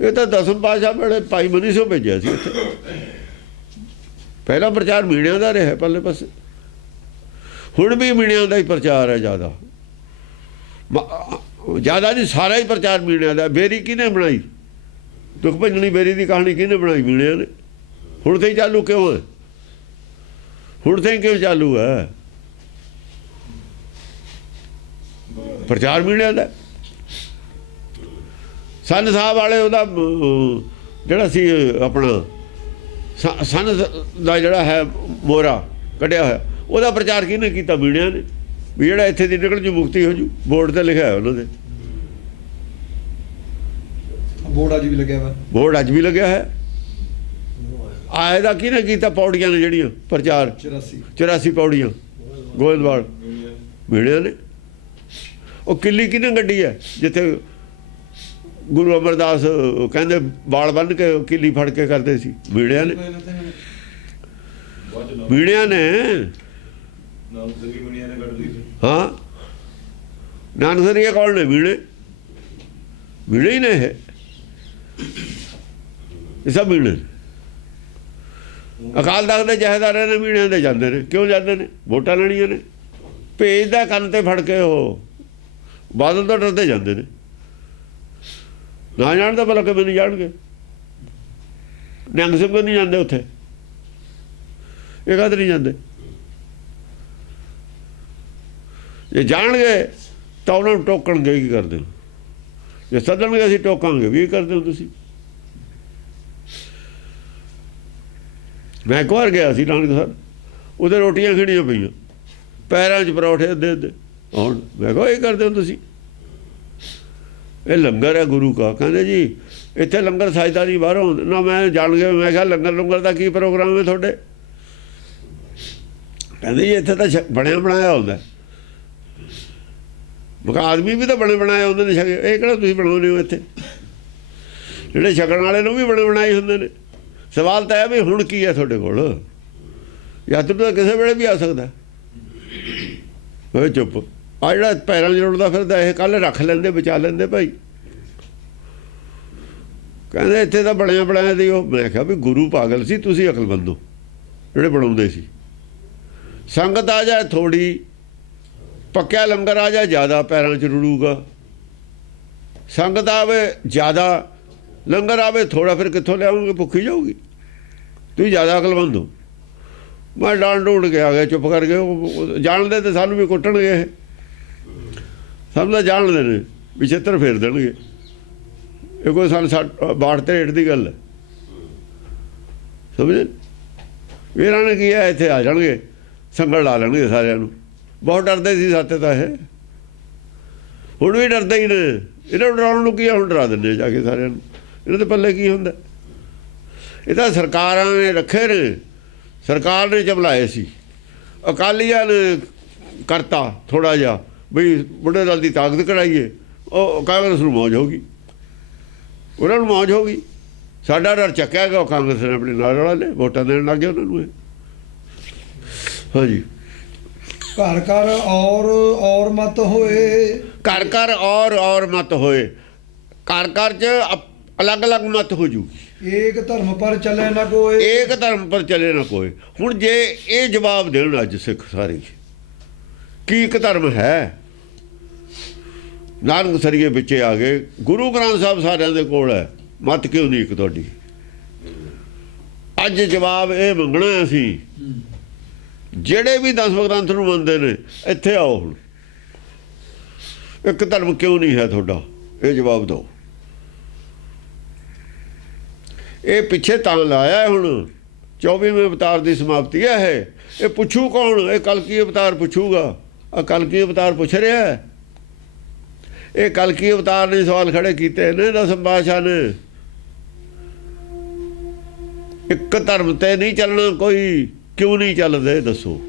ਇਹ ਤਾਂ ਦਸਮ ਪਾਤਸ਼ਾਹ ਵੇਲੇ ਭਾਈ ਮਨੀ ਸਿੰਘ ਭੇਜਿਆ ਸੀ ਉੱਥੇ। ਪਹਿਲਾ ਪ੍ਰਚਾਰ ਮੀਣਿਆਂ ਦਾ ਰਿਹਾ ਪਰਲੇ ਪਾਸੇ। ਹੁਣ ਵੀ ਮੀਣਿਆਂ ਦਾ ਹੀ ਪ੍ਰਚਾਰ ਹੈ ਜ਼ਿਆਦਾ ਨਹੀਂ, ਸਾਰਾ ਹੀ ਪ੍ਰਚਾਰ ਮੀਣਿਆਂ ਦਾ। ਬੇਰੀ ਕਿਹਨੇ ਬਣਾਈ? ਦੁੱਖ ਭੰਜਣੀ ਬੇਰੀ ਦੀ ਕਹਾਣੀ ਕਿਹਨੇ ਬਣਾਈ? ਮੀਣਿਆਂ ਨੇ। ਹੁਣ ਤੇ ਹੀ ਚਾਲੂ ਕਿਉਂ ਹੈ? ਹੁਣ ਤੇ ਕਿਉਂ ਚਾਲੂ ਹੈ ਪ੍ਰਚਾਰ ਮੀਣਿਆਂ ਦਾ? ਸੰਨ ਸਾਹਿਬ ਵਾਲੇ ਉਹਦਾ ਜਿਹੜਾ ਸੀ ਆਪਣਾ ਸੰਨ ਦਾ ਜਿਹੜਾ ਹੈ ਮੋਹਰਾ ਕੱਢਿਆ ਹੋਇਆ, ਉਹਦਾ ਪ੍ਰਚਾਰ ਕਿਹਨੇ ਕੀਤਾ? ਮੀਣਿਆਂ ਨੇ। ਵੀ ਜਿਹੜਾ ਇੱਥੇ ਦੀ ਨਿਕਲ ਜੂ ਮੁਕਤੀ ਹੋ ਜੂ, ਬੋਰਡ 'ਤੇ ਲਿਖਿਆ ਹੋਇਆ ਉਹਨਾਂ ਦੇ। ਬੋਰਡ ਅੱਜ ਵੀ ਲੱਗਿਆ ਹੋਇਆ, ਬੋਰਡ ਅੱਜ ਵੀ ਲੱਗਿਆ ਹੈ। ਆਏ ਦਾ ਕਿਹਨੇ ਕੀਤਾ? ਪੌੜੀਆਂ ਨੇ ਜਿਹੜੀਆਂ ਪ੍ਰਚਾਰ 84 ਪੌੜੀਆਂ ਗੋਇੰਦਵਾਲ ਮੀਣਿਆਂ ਨੇ। ਉਹ ਕਿੱਲੀ ਕਿਹਨੇ ਗੱਡੀ ਹੈ ਜਿੱਥੇ ਗੁਰੂ ਅਮਰਦਾਸ ਕਹਿੰਦੇ ਵਾਲ ਬੰਨ੍ਹ ਕੇ ਕਿੱਲੀ ਫੜ ਕੇ ਕਰਦੇ ਸੀ? ਮੀਣਿਆਂ ਨੇ। ਮੀਣਿਆਂ ਨੇ। ਹਾਂ, ਨਾਨਕਸਰੀਆ ਕੌਣ ਨੇ? ਮੀਣੇ ਹੀ ਨੇ। ਇਹ ਸਭ ਮੀਣੇ। ਅਕਾਲ ਤਖਤ ਦੇ ਜਥੇਦਾਰਾਂ ਨੇ ਮੀਣਿਆਂ ਦੇ ਜਾਂਦੇ ਨੇ। ਕਿਉਂ ਜਾਂਦੇ ਨੇ? ਵੋਟਾਂ ਲੈਣੀਆਂ ਨੇ। ਭੇਜਦਾ ਕੰਨ 'ਤੇ ਫੜ ਕੇ, ਉਹ ਬਾਦਲ ਤੋਂ ਡਰਦੇ ਜਾਂਦੇ ਨੇ। ਨਾ ਜਾਣਦਾ ਭਲਾ ਕਿਵੇਂ ਨਹੀਂ ਜਾਣਗੇ? ਨਿਹੰਗ ਸਿੰਘ ਨਹੀਂ ਜਾਂਦੇ ਉੱਥੇ, ਇਹ ਕਾਹਦੇ ਨਹੀਂ ਜਾਂਦੇ? ਜੇ ਜਾਣਗੇ ਤਾਂ ਉਹਨਾਂ ਨੂੰ ਟੋਕਣਗੇ। ਕੀ ਕਰਦੇ ਹੋ? ਜੇ ਸੱਦਣਗੇ ਅਸੀਂ ਟੋਕਾਂਗੇ ਵੀ। ਕਰਦੇ ਹੋ ਤੁਸੀਂ? ਮੈਂ ਇੱਕ ਵਾਰ ਗਿਆ ਸੀ ਨਾਨਕਸਰ, ਉਹਦੇ ਰੋਟੀਆਂ ਖਿੜੀਆਂ ਪਈਆਂ, ਪੈਰਾਂ 'ਚ ਪਰੌਠੇ ਅੱਧੇ ਅੱਧੇ। ਹੁਣ ਮੈਂ ਕਿਹਾ ਇਹ ਕਰਦੇ ਹੋ ਤੁਸੀਂ? ਇਹ ਲੰਗਰ ਹੈ ਗੁਰੂ ਕਾ। ਕਹਿੰਦੇ ਜੀ ਇੱਥੇ ਲੰਗਰ ਸਾਜਦਾ ਨਹੀਂ ਬਾਹਰੋਂ ਨਾ। ਮੈਂ ਜਾਣ ਗਿਆ, ਮੈਂ ਕਿਹਾ ਲੰਗਰ ਦਾ ਕੀ ਪ੍ਰੋਗਰਾਮ ਹੈ ਤੁਹਾਡੇ? ਕਹਿੰਦੇ ਜੀ ਇੱਥੇ ਤਾਂ ਬਣਿਆ ਬਣਾਇਆ ਹੁੰਦਾ। ਮੈਂ ਕਿਹਾ ਆਦਮੀ ਵੀ ਤਾਂ ਬਣੇ ਬਣਾਏ ਹੁੰਦੇ ਨੇ ਛਕੇ, ਇਹ ਕਿਹੜਾ ਤੁਸੀਂ ਬਣਾਉਂਦੇ ਹੋ ਇੱਥੇ? ਜਿਹੜੇ ਛਕਣ ਵਾਲੇ ਨੂੰ ਵੀ ਬਣੇ ਬਣਾਏ ਹੁੰਦੇ ਨੇ। ਸਵਾਲ ਤਾਂ ਇਹ ਵੀ ਹੁਣ ਕੀ ਹੈ ਤੁਹਾਡੇ ਕੋਲ? ਯਾਤਰੂ ਤਾਂ ਕਿਸੇ ਵੇਲੇ ਵੀ ਆ ਸਕਦਾ। ਚੁੱਪ। ਆ ਜਿਹੜਾ ਪੈਰਾਂ 'ਚ ਰੁੜਦਾ ਫਿਰਦਾ, ਇਹ ਕੱਲ੍ਹ ਰੱਖ ਲੈਂਦੇ, ਬਚਾ ਲੈਂਦੇ ਭਾਈ। ਕਹਿੰਦੇ ਇੱਥੇ ਤਾਂ ਬਣਿਆ ਬਣਾਇਆ ਦੀ ਉਹ। ਮੈਂ ਕਿਹਾ ਵੀ ਗੁਰੂ ਪਾਗਲ ਸੀ, ਤੁਸੀਂ ਅਕਲਮੰਦ ਹੋ ਜਿਹੜੇ ਬਣਾਉਂਦੇ ਸੀ। ਸੰਗਤ ਆ ਜਾਏ ਥੋੜ੍ਹੀ, ਪੱਕਿਆ ਲੰਗਰ ਆ ਜਾਏ ਜ਼ਿਆਦਾ, ਪੈਰਾਂ 'ਚ ਰੁੜੂਗਾ। ਸੰਗਤ ਆਵੇ ਜ਼ਿਆਦਾ, ਲੰਗਰ ਆਵੇ ਥੋੜ੍ਹਾ, ਫਿਰ ਕਿੱਥੋਂ ਲਿਆਉਂਗੇ? ਭੁੱਖੀ ਜਾਊਗੀ। ਤੁਸੀਂ ਜ਼ਿਆਦਾ ਅਕਲਮੰਦ ਹੋ। ਮੈਂ ਡਾਂਡ ਡੂੰਡ ਕੇ ਆ ਗਿਆ, ਚੁੱਪ ਕਰਕੇ। ਉਹ ਜਾਣਦੇ ਤੇ ਸਾਨੂੰ ਵੀ ਕੁੱਟਣਗੇ, ਇਹ ਸਾਨੂੰ ਤਾਂ ਜਾਣਦੇ ਨੇ ਵੀ ਛਿੱਤਰ ਫੇਰ ਦੇਣਗੇ। ਇਹ ਕੋਈ ਸਾਨੂੰ ਬਾੜ ਤੇ ਹੇਠ ਦੀ ਗੱਲ ਹੈ, ਸਮਝੇ? ਇਹਨਾਂ ਨੇ ਕੀ ਹੈ, ਇੱਥੇ ਆ ਜਾਣਗੇ, ਸੰਗਲ ਲਾ ਲੈਣਗੇ ਸਾਰਿਆਂ ਨੂੰ। ਬਹੁਤ ਡਰਦੇ ਸੀ ਸਾਤੇ ਤਾਂ ਇਹ, ਹੁਣ ਵੀ ਡਰਦੇ ਹੀ ਨੇ। ਇਹਨਾਂ ਨੂੰ ਡਰਾਉਣ ਨੂੰ ਕੀ ਆ? ਹੁਣ ਡਰਾ ਦਿੰਦੇ ਜਾ ਕੇ ਸਾਰਿਆਂ ਨੂੰ। ਇਹਨਾਂ ਦੇ ਪੱਲੇ ਕੀ ਹੁੰਦਾ? ਇਹ ਤਾਂ ਸਰਕਾਰਾਂ ਨੇ ਰੱਖੇ ਨੇ, ਸਰਕਾਰ ਨੇ ਚਮਲਾਏ ਸੀ। ਅਕਾਲੀਆਂ ਨੇ ਕਰਤਾ ਥੋੜ੍ਹਾ ਜਿਹਾ ਬਈ ਬੁੱਢੇ ਦਲ ਦੀ ਤਾਕਤ ਕਢਾਈਏ, ਉਹ ਕਾਂਗਰਸ ਨੂੰ ਮੌਜ ਹੋ ਗਈ, ਉਹਨਾਂ ਨੂੰ ਮੌਜ ਹੋ ਗਈ। ਸਾਡਾ ਡਰ ਚੱਕਿਆ ਗਿਆ, ਕਾਂਗਰਸ ਨੇ ਆਪਣੇ ਨਾਲ ਵਾਲੇ ਵੋਟਾਂ ਦੇਣ ਲੱਗ ਗਏ ਉਹਨਾਂ ਨੂੰ। ਹਾਂਜੀ। ਘਰ ਘਰ ਔਰ ਮਤ ਹੋਏ, ਘਰ ਘਰ ਔਰ ਮਤ ਹੋਏ। ਘਰ ਘਰ 'ਚ ਅਲੱਗ ਅਲੱਗ ਮਤ ਹੋ ਜੂਗੀ। ਏਕ ਧਰਮ ਪਰ ਚੱਲੇ ਨਾ ਕੋਈ, ਏਕ ਧਰਮ ਪਰ ਚੱਲੇ ਨਾ ਕੋਈ। ਹੁਣ ਜੇ ਇਹ ਜਵਾਬ ਦੇਣ ਅੱਜ ਸਿੱਖ ਸਾਰੇ ਕੀ ਇੱਕ ਧਰਮ ਹੈ? ਨਾਨਕ ਸਰੀਏ ਵਿੱਚੇ ਆ ਗਏ। ਗੁਰੂ ਗ੍ਰੰਥ ਸਾਹਿਬ ਸਾਰਿਆਂ ਦੇ ਕੋਲ ਹੈ, ਮਤ ਕਿਉਂ ਨਹੀਂ ਇੱਕ ਤੁਹਾਡੀ? ਅੱਜ ਜਵਾਬ ਇਹ ਮੰਗਣਾ ਅਸੀਂ। ਜਿਹੜੇ ਵੀ ਦਸਮ ਗ੍ਰੰਥ ਨੂੰ ਮੰਨਦੇ ਨੇ, ਇੱਥੇ ਆਓ। ਹੁਣ ਇੱਕ ਧਰਮ ਕਿਉਂ ਨਹੀਂ ਹੈ ਤੁਹਾਡਾ? ਇਹ ਜਵਾਬ ਦਿਓ। ਇਹ ਪਿੱਛੇ ਤਾਂ ਲਾਇਆ ਹੁਣ 24ਵੇਂ ਅਵਤਾਰ ਦੀ ਸਮਾਪਤੀ ਹੈ। ਇਹ ਪੁੱਛੂ ਕੌਣ? ਇਹ ਕਲਕੀ ਅਵਤਾਰ ਪੁੱਛੂਗਾ। ਆ ਕਲਕੀ ਅਵਤਾਰ ਪੁੱਛ ਰਿਹਾ। ਇਹ ਕਲਕੀ ਅਵਤਾਰ ਨੇ ਸਵਾਲ ਖੜੇ ਕੀਤੇ ਨੇ ਦਸਮ ਪਾਤਸ਼ਾਹ ਨੇ। ਇੱਕ ਧਰਮ ਤੇ ਨਹੀਂ ਚੱਲਣਾ ਕੋਈ, ਕਿਉਂ ਨਹੀਂ ਚੱਲਦੇ ਦੱਸੋ?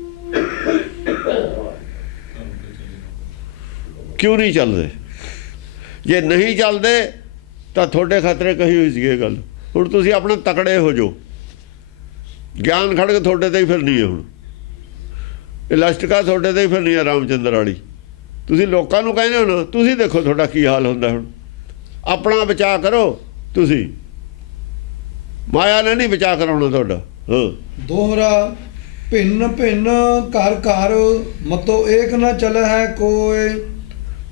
ਕਿਉਂ ਨਹੀਂ ਚੱਲਦੇ? ਜੇ ਨਹੀਂ ਚੱਲਦੇ ਤਾਂ ਤੁਹਾਡੇ ਖਤਰੇ ਕਹੀ ਹੋਈ ਸੀ ਇਹ ਗੱਲ। ਹੁਣ ਤੁਸੀਂ ਆਪਣਾ ਤਕੜੇ ਹੋ ਜਾਓ। ਗਿਆਨ ਖੜਕ ਤੁਹਾਡੇ ਤੇ ਹੀ ਫਿਰਨੀ ਹੈ। ਹੁਣ ਇਹ ਲਸ਼ਟਕਾ ਤੁਹਾਡੇ ਤੇ ਹੀ ਫਿਰਨੀ ਹੈ, ਰਾਮਚੰਦਰ ਵਾਲੀ। ਤੁਸੀਂ ਲੋਕਾਂ ਨੂੰ ਕਹਿੰਦੇ ਹੋ ਨਾ, ਤੁਸੀਂ ਦੇਖੋ ਤੁਹਾਡਾ ਕੀ ਹਾਲ ਹੁੰਦਾ। ਹੁਣ ਆਪਣਾ ਬਚਾਅ ਕਰੋ ਤੁਸੀਂ, ਮਾਇਆ ਨੇ ਨਹੀਂ ਬਚਾਅ ਕਰਾਉਣਾ ਤੁਹਾਡਾ। ਹਾਂ। ਦੋਹਰਾ ਭਿੰਨ ਭਿੰਨ ਘਰ ਘਰ ਮਤੋ ਏਕ ਨਾ ਚਲੇ ਹੈ ਕੋਈ,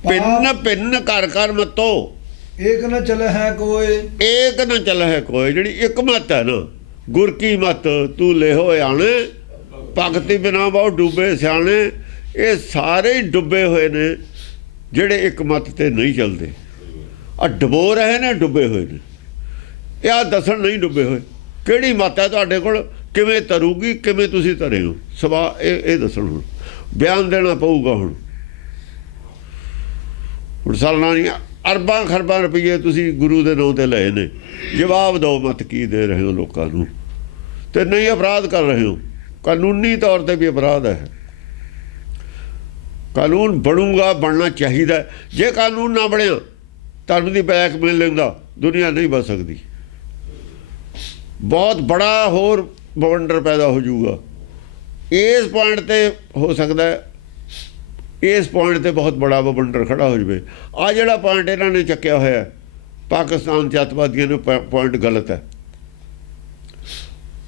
ਭਿੰਨ ਭਿੰਨ ਘਰ ਘਰ ਮਤੋ ਏਕ ਨਾ ਚਲੇ ਹੈ ਕੋਈ, ਏਕ ਨਾ ਚੱਲ ਹੈ ਕੋਈ। ਜਿਹੜੀ ਇੱਕ ਮਤ ਹੈ ਨਾ, ਗੁਰ ਕੀ ਮਤ ਤੂੰ ਲੇਹੋ ਆਣੇ, ਭਗਤੀ ਬਿਨਾ ਬਹੁ ਡੁੱਬੇ ਸਿਆਣੇ। ਇਹ ਸਾਰੇ ਹੀ ਡੁੱਬੇ ਹੋਏ ਨੇ ਜਿਹੜੇ ਇੱਕ ਮਤ ਤੇ ਨਹੀਂ ਚੱਲਦੇ। ਆ ਡੁਬੋ ਰਹੇ ਨੇ, ਡੁੱਬੇ ਹੋਏ ਨੇ। ਇਹ ਆ ਦੱਸਣ ਨਹੀਂ ਡੁੱਬੇ ਹੋਏ। ਕਿਹੜੀ ਮਤ ਹੈ ਤੁਹਾਡੇ ਕੋਲ? ਕਿਵੇਂ ਤਰੂਗੀ? ਕਿਵੇਂ ਤੁਸੀਂ ਤਰੇ ਹੋ? ਸਵਾ ਇਹ ਦੱਸਣ। ਹੁਣ ਬਿਆਨ ਦੇਣਾ ਪਊਗਾ। ਹੁਣ ਸਾਲਾਂ ਨਹੀਂ, ਅਰਬਾਂ ਖਰਬਾਂ ਰੁਪਈਏ ਤੁਸੀਂ ਗੁਰੂ ਦੇ ਨਾਂ 'ਤੇ ਲਏ ਨੇ। ਜਵਾਬ ਦਿਓ, ਮਤ ਕੀ ਦੇ ਰਹੇ ਹੋ ਲੋਕਾਂ ਨੂੰ? ਤੇ ਨਹੀਂ ਅਪਰਾਧ ਕਰ ਰਹੇ ਹੋ, ਕਾਨੂੰਨੀ ਤੌਰ 'ਤੇ ਵੀ ਅਪਰਾਧ ਹੈ। ਕਾਨੂੰਨ ਬਣੂਗਾ, ਬਣਨਾ ਚਾਹੀਦਾ। ਜੇ ਕਾਨੂੰਨ ਨਾ ਬਣਿਆ, ਧਰਮ ਦੀ ਬਲੈਕਮੇਲ ਲੈਂਦਾ ਦੁਨੀਆ ਨਹੀਂ ਬਚ ਸਕਦੀ। ਬਹੁਤ ਬੜਾ ਹੋਰ ਬਵੰਡਰ ਪੈਦਾ ਹੋ ਜਾਊਗਾ। ਇਸ ਪੁਆਇੰਟ 'ਤੇ ਹੋ ਸਕਦਾ, ਇਸ ਪੁਆਇੰਟ 'ਤੇ ਬਹੁਤ ਬੜਾ ਬਵੰਡਰ ਖੜਾ ਹੋ ਜਾਵੇ। ਆਹ ਜਿਹੜਾ ਪੁਆਇੰਟ ਇਹਨਾਂ ਨੇ ਚੱਕਿਆ ਹੋਇਆ ਪਾਕਿਸਤਾਨ 'ਚ ਅੱਤਵਾਦੀਆਂ ਨੂੰ, ਪੁਆਇੰਟ ਗਲਤ ਹੈ।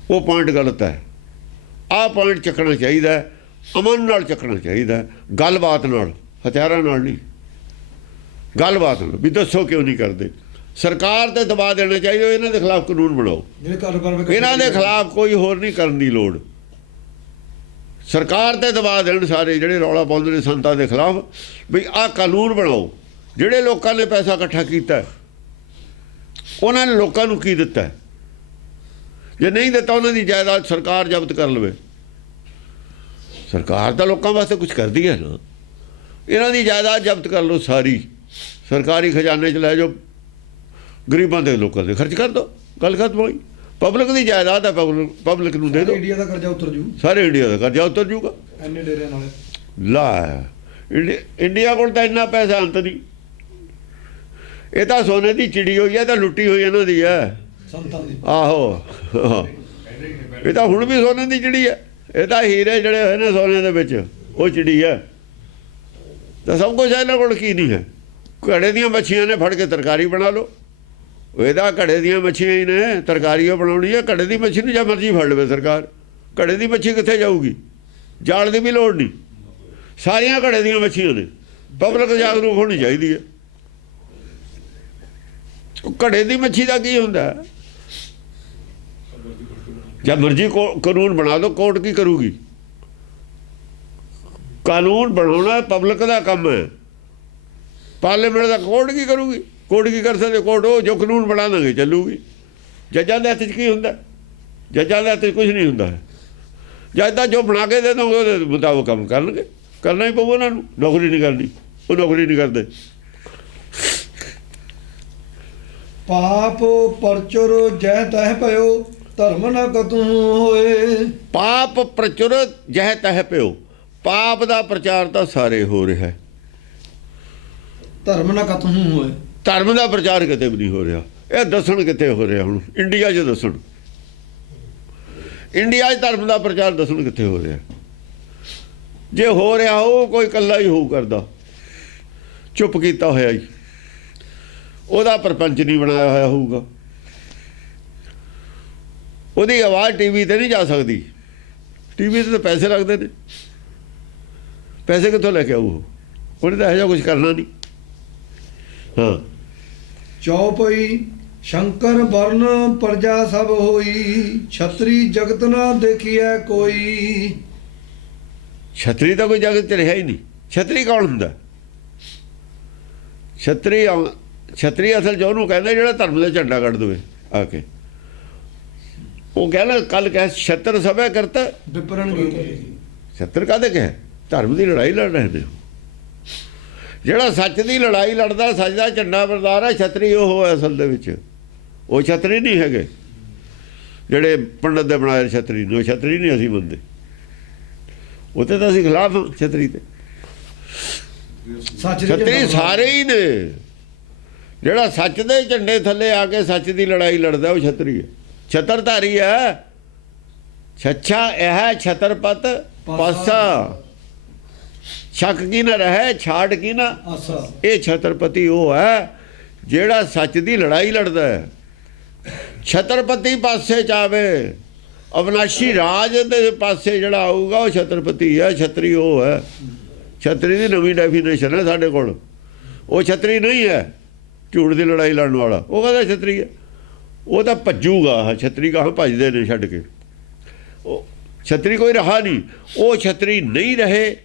ਉਹ ਪੁਆਇੰਟ ਗਲਤ ਹੈ। ਆਹ ਪੁਆਇੰਟ ਚੱਕਣਾ ਚਾਹੀਦਾ, ਅਮਨ ਨਾਲ ਚੱਕਣਾ ਚਾਹੀਦਾ, ਗੱਲਬਾਤ ਨਾਲ, ਹਥਿਆਰਾਂ ਨਾਲ ਨਹੀਂ। ਗੱਲਬਾਤ ਨਾਲ ਵੀ ਦੱਸੋ ਕਿਉਂ ਨਹੀਂ ਕਰਦੇ। ਸਰਕਾਰ 'ਤੇ ਦਬਾਅ ਦੇਣਾ ਚਾਹੀਦਾ, ਇਹਨਾਂ ਦੇ ਖਿਲਾਫ ਕਾਨੂੰਨ ਬਣਾਓ। ਇਹਨਾਂ ਦੇ ਖਿਲਾਫ ਕੋਈ ਹੋਰ ਨਹੀਂ ਕਰਨ ਦੀ ਲੋੜ। ਸਰਕਾਰ 'ਤੇ ਦਬਾਅ ਦੇਣ ਸਾਰੇ ਜਿਹੜੇ ਰੌਲਾ ਪਾਉਂਦੇ ਨੇ ਸੰਤਾਂ ਦੇ ਖਿਲਾਫ, ਵੀ ਆਹ ਕਾਨੂੰਨ ਬਣਾਓ। ਜਿਹੜੇ ਲੋਕਾਂ ਨੇ ਪੈਸਾ ਇਕੱਠਾ ਕੀਤਾ, ਉਹਨਾਂ ਨੇ ਲੋਕਾਂ ਨੂੰ ਕੀ ਦਿੱਤਾ? ਜੇ ਨਹੀਂ ਦਿੱਤਾ, ਉਹਨਾਂ ਦੀ ਜਾਇਦਾਦ ਸਰਕਾਰ ਜ਼ਬਤ ਕਰ ਲਵੇ। ਸਰਕਾਰ ਤਾਂ ਲੋਕਾਂ ਵਾਸਤੇ ਕੁਝ ਕਰਦੀ ਹੈ ਨਾ। ਇਹਨਾਂ ਦੀ ਜਾਇਦਾਦ ਜ਼ਬਤ ਕਰ ਲਓ ਸਾਰੀ, ਸਰਕਾਰੀ ਖਜ਼ਾਨੇ 'ਚ ਲੈ ਜਾਓ, ਗਰੀਬਾਂ ਦੇ ਲੋਕਾਂ ਦੇ ਖਰਚ ਕਰ ਦਿਓ, ਗੱਲ ਖਤਮ ਹੋਈ। ਪਬਲਿਕ ਦੀ ਜਾਇਦਾਦ ਹੈ, ਪਬਲਿਕ ਨੂੰ ਦੇ ਦਿਓ। ਇੰਡੀਆ ਦਾ ਕਰਜ਼ਾ ਉਤਰ ਜੂ, ਸਾਰੇ ਇੰਡੀਆ ਦਾ ਕਰਜ਼ਾ ਉਤਰ ਜੂਗਾ। ਐਨੇ ਡੇਰਿਆਂ ਨਾਲ ਲਾ ਇੰਡੀਆ ਕੋਲ ਤਾਂ ਇੰਨਾ ਪੈਸਾ ਅੰਤ ਨਹੀਂ। ਇਹ ਤਾਂ ਸੋਨੇ ਦੀ ਚਿੜੀ ਹੋਈ ਹੈ, ਤਾਂ ਲੁੱਟੀ ਹੋਈ ਇਹਨਾਂ ਦੀ ਹੈ ਸੰਤਾਂ ਦੀ। ਆਹੋ, ਇਹ ਤਾਂ ਹੁਣ ਵੀ ਸੋਨੇ ਦੀ ਚਿੜੀ ਹੈ। ਇਹ ਤਾਂ ਹੀਰੇ ਜਿਹੜੇ ਹੋਏ ਨੇ ਸੋਨੇ ਦੇ ਵਿੱਚ, ਉਹ ਚਿੜੀ ਹੈ। ਤਾਂ ਸਭ ਕੁਝ ਇਹਨਾਂ ਕੋਲ ਕੀ ਨਹੀਂ ਹੈ। ਘੜੇ ਦੀਆਂ ਮੱਛੀਆਂ ਨੇ, ਫੜ ਕੇ ਤਰਕਾਰੀ ਬਣਾ ਲਓ। ਇਹਦਾ ਘੜੇ ਦੀਆਂ ਮੱਛੀਆਂ ਹੀ ਨੇ, ਤਰਕਾਰੀ ਉਹ ਬਣਾਉਣੀ ਹੈ। ਘੜੇ ਦੀ ਮੱਛੀ ਨੂੰ ਜਾਂ ਮਰਜ਼ੀ ਫੜ ਲਵੇ ਸਰਕਾਰ। ਘੜੇ ਦੀ ਮੱਛੀ ਕਿੱਥੇ ਜਾਊਗੀ? ਜਾਲ ਦੀ ਵੀ ਲੋੜ ਨਹੀਂ, ਸਾਰੀਆਂ ਘੜੇ ਦੀਆਂ ਮੱਛੀਆਂ ਨੇ। ਪਬਲਿਕ ਜਾਗਰੂਕ ਹੋਣੀ ਚਾਹੀਦੀ ਹੈ। ਘੜੇ ਦੀ ਮੱਛੀ ਦਾ ਕੀ ਹੁੰਦਾ? ਜਦ ਮਰਜ਼ੀ ਕਾਨੂੰਨ ਬਣਾ ਲਓ, ਕੋਰਟ ਕੀ ਕਰੂਗੀ? ਕਾਨੂੰਨ ਬਣਾਉਣਾ ਪਬਲਿਕ ਦਾ ਕੰਮ ਹੈ, ਪਾਰਲੀਮੈਂਟ ਦਾ ਕੋਰਟ ਕੀ ਕਰੂਗੀ? ਕੋਰਟ ਕੀ ਕਰ ਸਕਦੇ? ਕੋਰਟ ਉਹ ਜੋ ਕਾਨੂੰਨ ਬਣਾ ਦੇਣਗੇ ਚੱਲੂਗੀ। ਜੱਜਾਂ ਦੇ ਹੱਥ 'ਚ ਕੀ ਹੁੰਦਾ? ਜੱਜਾਂ ਦੇ ਹੱਥ 'ਚ ਕੁਝ ਨਹੀਂ ਹੁੰਦਾ ਹੈ। ਜੱਜ ਤਾਂ ਜੋ ਬਣਾ ਕੇ ਦੇ ਦੋਗੇ ਉਹਦੇ ਮੁਤਾਬਕ ਕੰਮ ਕਰਨਗੇ। ਕਰਨਾ ਹੀ ਪਊ ਉਹਨਾਂ ਨੂੰ, ਨੌਕਰੀ ਨਹੀਂ ਕਰਨੀ। ਉਹ ਨੌਕਰੀ ਨਹੀਂ ਕਰਦੇ। ਪਾਪ ਪਰਚੁਰ ਜਹ ਤਹ ਪਇਓ, ਧਰਮ ਨ ਕਤੂ ਹੋਏ। ਪਾਪ ਪ੍ਰਚੁਰ ਜਹ ਤਹ ਪਿਓ। ਪਾਪ ਦਾ ਪ੍ਰਚਾਰ ਤਾਂ ਸਾਰੇ ਹੋ ਰਿਹਾ ਹੈ, ਧਰਮ ਨ ਕਤੂ ਹੋਏ। ਧਰਮ ਦਾ ਪ੍ਰਚਾਰ ਕਿਤੇ ਵੀ ਨਹੀਂ ਹੋ ਰਿਹਾ। ਇਹ ਦੱਸਣ ਕਿੱਥੇ ਹੋ ਰਿਹਾ? ਹੁਣ ਇੰਡੀਆ 'ਚ ਦੱਸਣ, ਇੰਡੀਆ 'ਚ ਧਰਮ ਦਾ ਪ੍ਰਚਾਰ ਦੱਸਣ ਕਿੱਥੇ ਹੋ ਰਿਹਾ? ਜੇ ਹੋ ਰਿਹਾ ਉਹ ਕੋਈ ਇਕੱਲਾ ਹੀ ਹੋਊ ਕਰਦਾ, ਚੁੱਪ ਕੀਤਾ ਹੋਇਆ ਹੀ। ਉਹਦਾ ਪ੍ਰਪੰਚ ਨਹੀਂ ਬਣਾਇਆ ਹੋਇਆ ਹੋਊਗਾ। ਉਹਦੀ ਆਵਾਜ਼ ਟੀਵੀ ਤੇ ਨਹੀਂ ਜਾ ਸਕਦੀ। ਟੀਵੀ ਤੇ ਤਾਂ ਪੈਸੇ ਲੱਗਦੇ ਨੇ, ਪੈਸੇ ਕਿੱਥੋਂ ਲੈ ਕੇ ਆਊ? ਉਹਨੇ ਤਾਂ ਇਹੋ ਜਿਹਾ ਕੁਝ ਕਰਨਾ ਨਹੀਂ। ਹਾਂ, ਚੌਪਈ ਸ਼ੰਕਰ ਵਰਨ ਪ੍ਰਜਾ ਸਭ ਹੋਈ, ਛਤਰੀ ਜਗਤ ਨਾ ਦੇਖੀਐ ਕੋਈ। ਛਤਰੀ ਤਾਂ ਕੋਈ ਜਗਤ 'ਚ ਰਿਹਾ ਹੀ ਨਹੀਂ। ਛਤਰੀ ਕੌਣ ਹੁੰਦਾ? ਛਤਰੀ ਅਸਲ 'ਚ ਉਹਨੂੰ ਕਹਿੰਦੇ ਜਿਹੜਾ ਧਰਮ ਦਾ ਝੰਡਾ ਕੱਢ ਦੇਵੇ ਆ ਕੇ। ਉਹ ਕਹਿੰਦਾ ਕੱਲ ਕਹਿ ਛਤਰ ਸਭੇ ਕਰਤਾ ਵਿਪਰਨ ਗੀਤ। ਛਤਰ ਕਾਹਦੇ ਕਹੇ? ਧਰਮ ਦੀ ਲੜਾਈ ਲੜ ਰਹੇ ਨੇ। ਜਿਹੜਾ ਸੱਚ ਦੀ ਲੜਾਈ ਲੜਦਾ, ਸੱਚ ਦਾ ਝੰਡਾ ਬਰਦਾਰ ਹੈ, ਛਤਰੀ ਉਹ ਹੈ ਅਸਲ ਦੇ ਵਿੱਚ। ਉਹ ਛਤਰੀ ਨਹੀਂ ਹੈਗੇ ਜਿਹੜੇ ਪੰਡਤ ਦੇ ਬਣਾਏ ਛਤਰੀ ਨੇ। ਉਹ ਛਤਰੀ ਨਹੀਂ ਅਸੀਂ ਮੰਨਦੇ। ਉੱਥੇ ਤਾਂ ਅਸੀਂ ਖਿਲਾਫ ਛਤਰੀ ਤੇ। ਛਤਰੀ ਸਾਰੇ ਹੀ ਨੇ। ਜਿਹੜਾ ਸੱਚ ਦੇ ਝੰਡੇ ਥੱਲੇ ਆ ਕੇ ਸੱਚ ਦੀ ਲੜਾਈ ਲੜਦਾ ਉਹ ਛਤਰੀ ਹੈ, ਛਤਰਧਾਰੀ ਹੈ। ਛੱਛਾ ਇਹ ਛਤਰਪਤ ਪਾਸਾ, ਸ਼ੱਕ ਕੀ ਨਾ ਰਹੇ ਛਾੜ ਕੀ ਨਾ ਆਸਾ। ਇਹ ਛਤਰਪਤੀ ਉਹ ਹੈ ਜਿਹੜਾ ਸੱਚ ਦੀ ਲੜਾਈ ਲੜਦਾ ਹੈ। ਛਤਰਪਤੀ ਪਾਸੇ ਚਾਵੇ, ਅਵਨਾਸ਼ੀ ਰਾਜ ਦੇ ਪਾਸੇ ਜਿਹੜਾ ਆਊਗਾ ਉਹ ਛਤਰਪਤੀ ਹੈ। ਛਤਰੀ ਉਹ ਹੈ। ਛਤਰੀ ਦੀ ਨਵੀਂ ਡੈਫੀਨੇਸ਼ਨ ਹੈ ਸਾਡੇ ਕੋਲ। ਉਹ ਛਤਰੀ ਨਹੀਂ ਹੈ ਝੂਠ ਦੀ ਲੜਾਈ ਲੜਨ ਵਾਲਾ। ਉਹ ਕਹਿੰਦਾ ਛਤਰੀ ਹੈ। ਉਹ ਤਾਂ ਭੱਜੂਗਾ। ਛਤਰੀ ਕਹਾਂ ਭੱਜਦੇ ਨੇ ਛੱਡ ਕੇ। ਉਹ ਛਤਰੀ ਕੋਈ ਰਹਾ ਨਹੀਂ। ਉਹ ਛਤਰੀ ਨਹੀਂ ਰਹੇ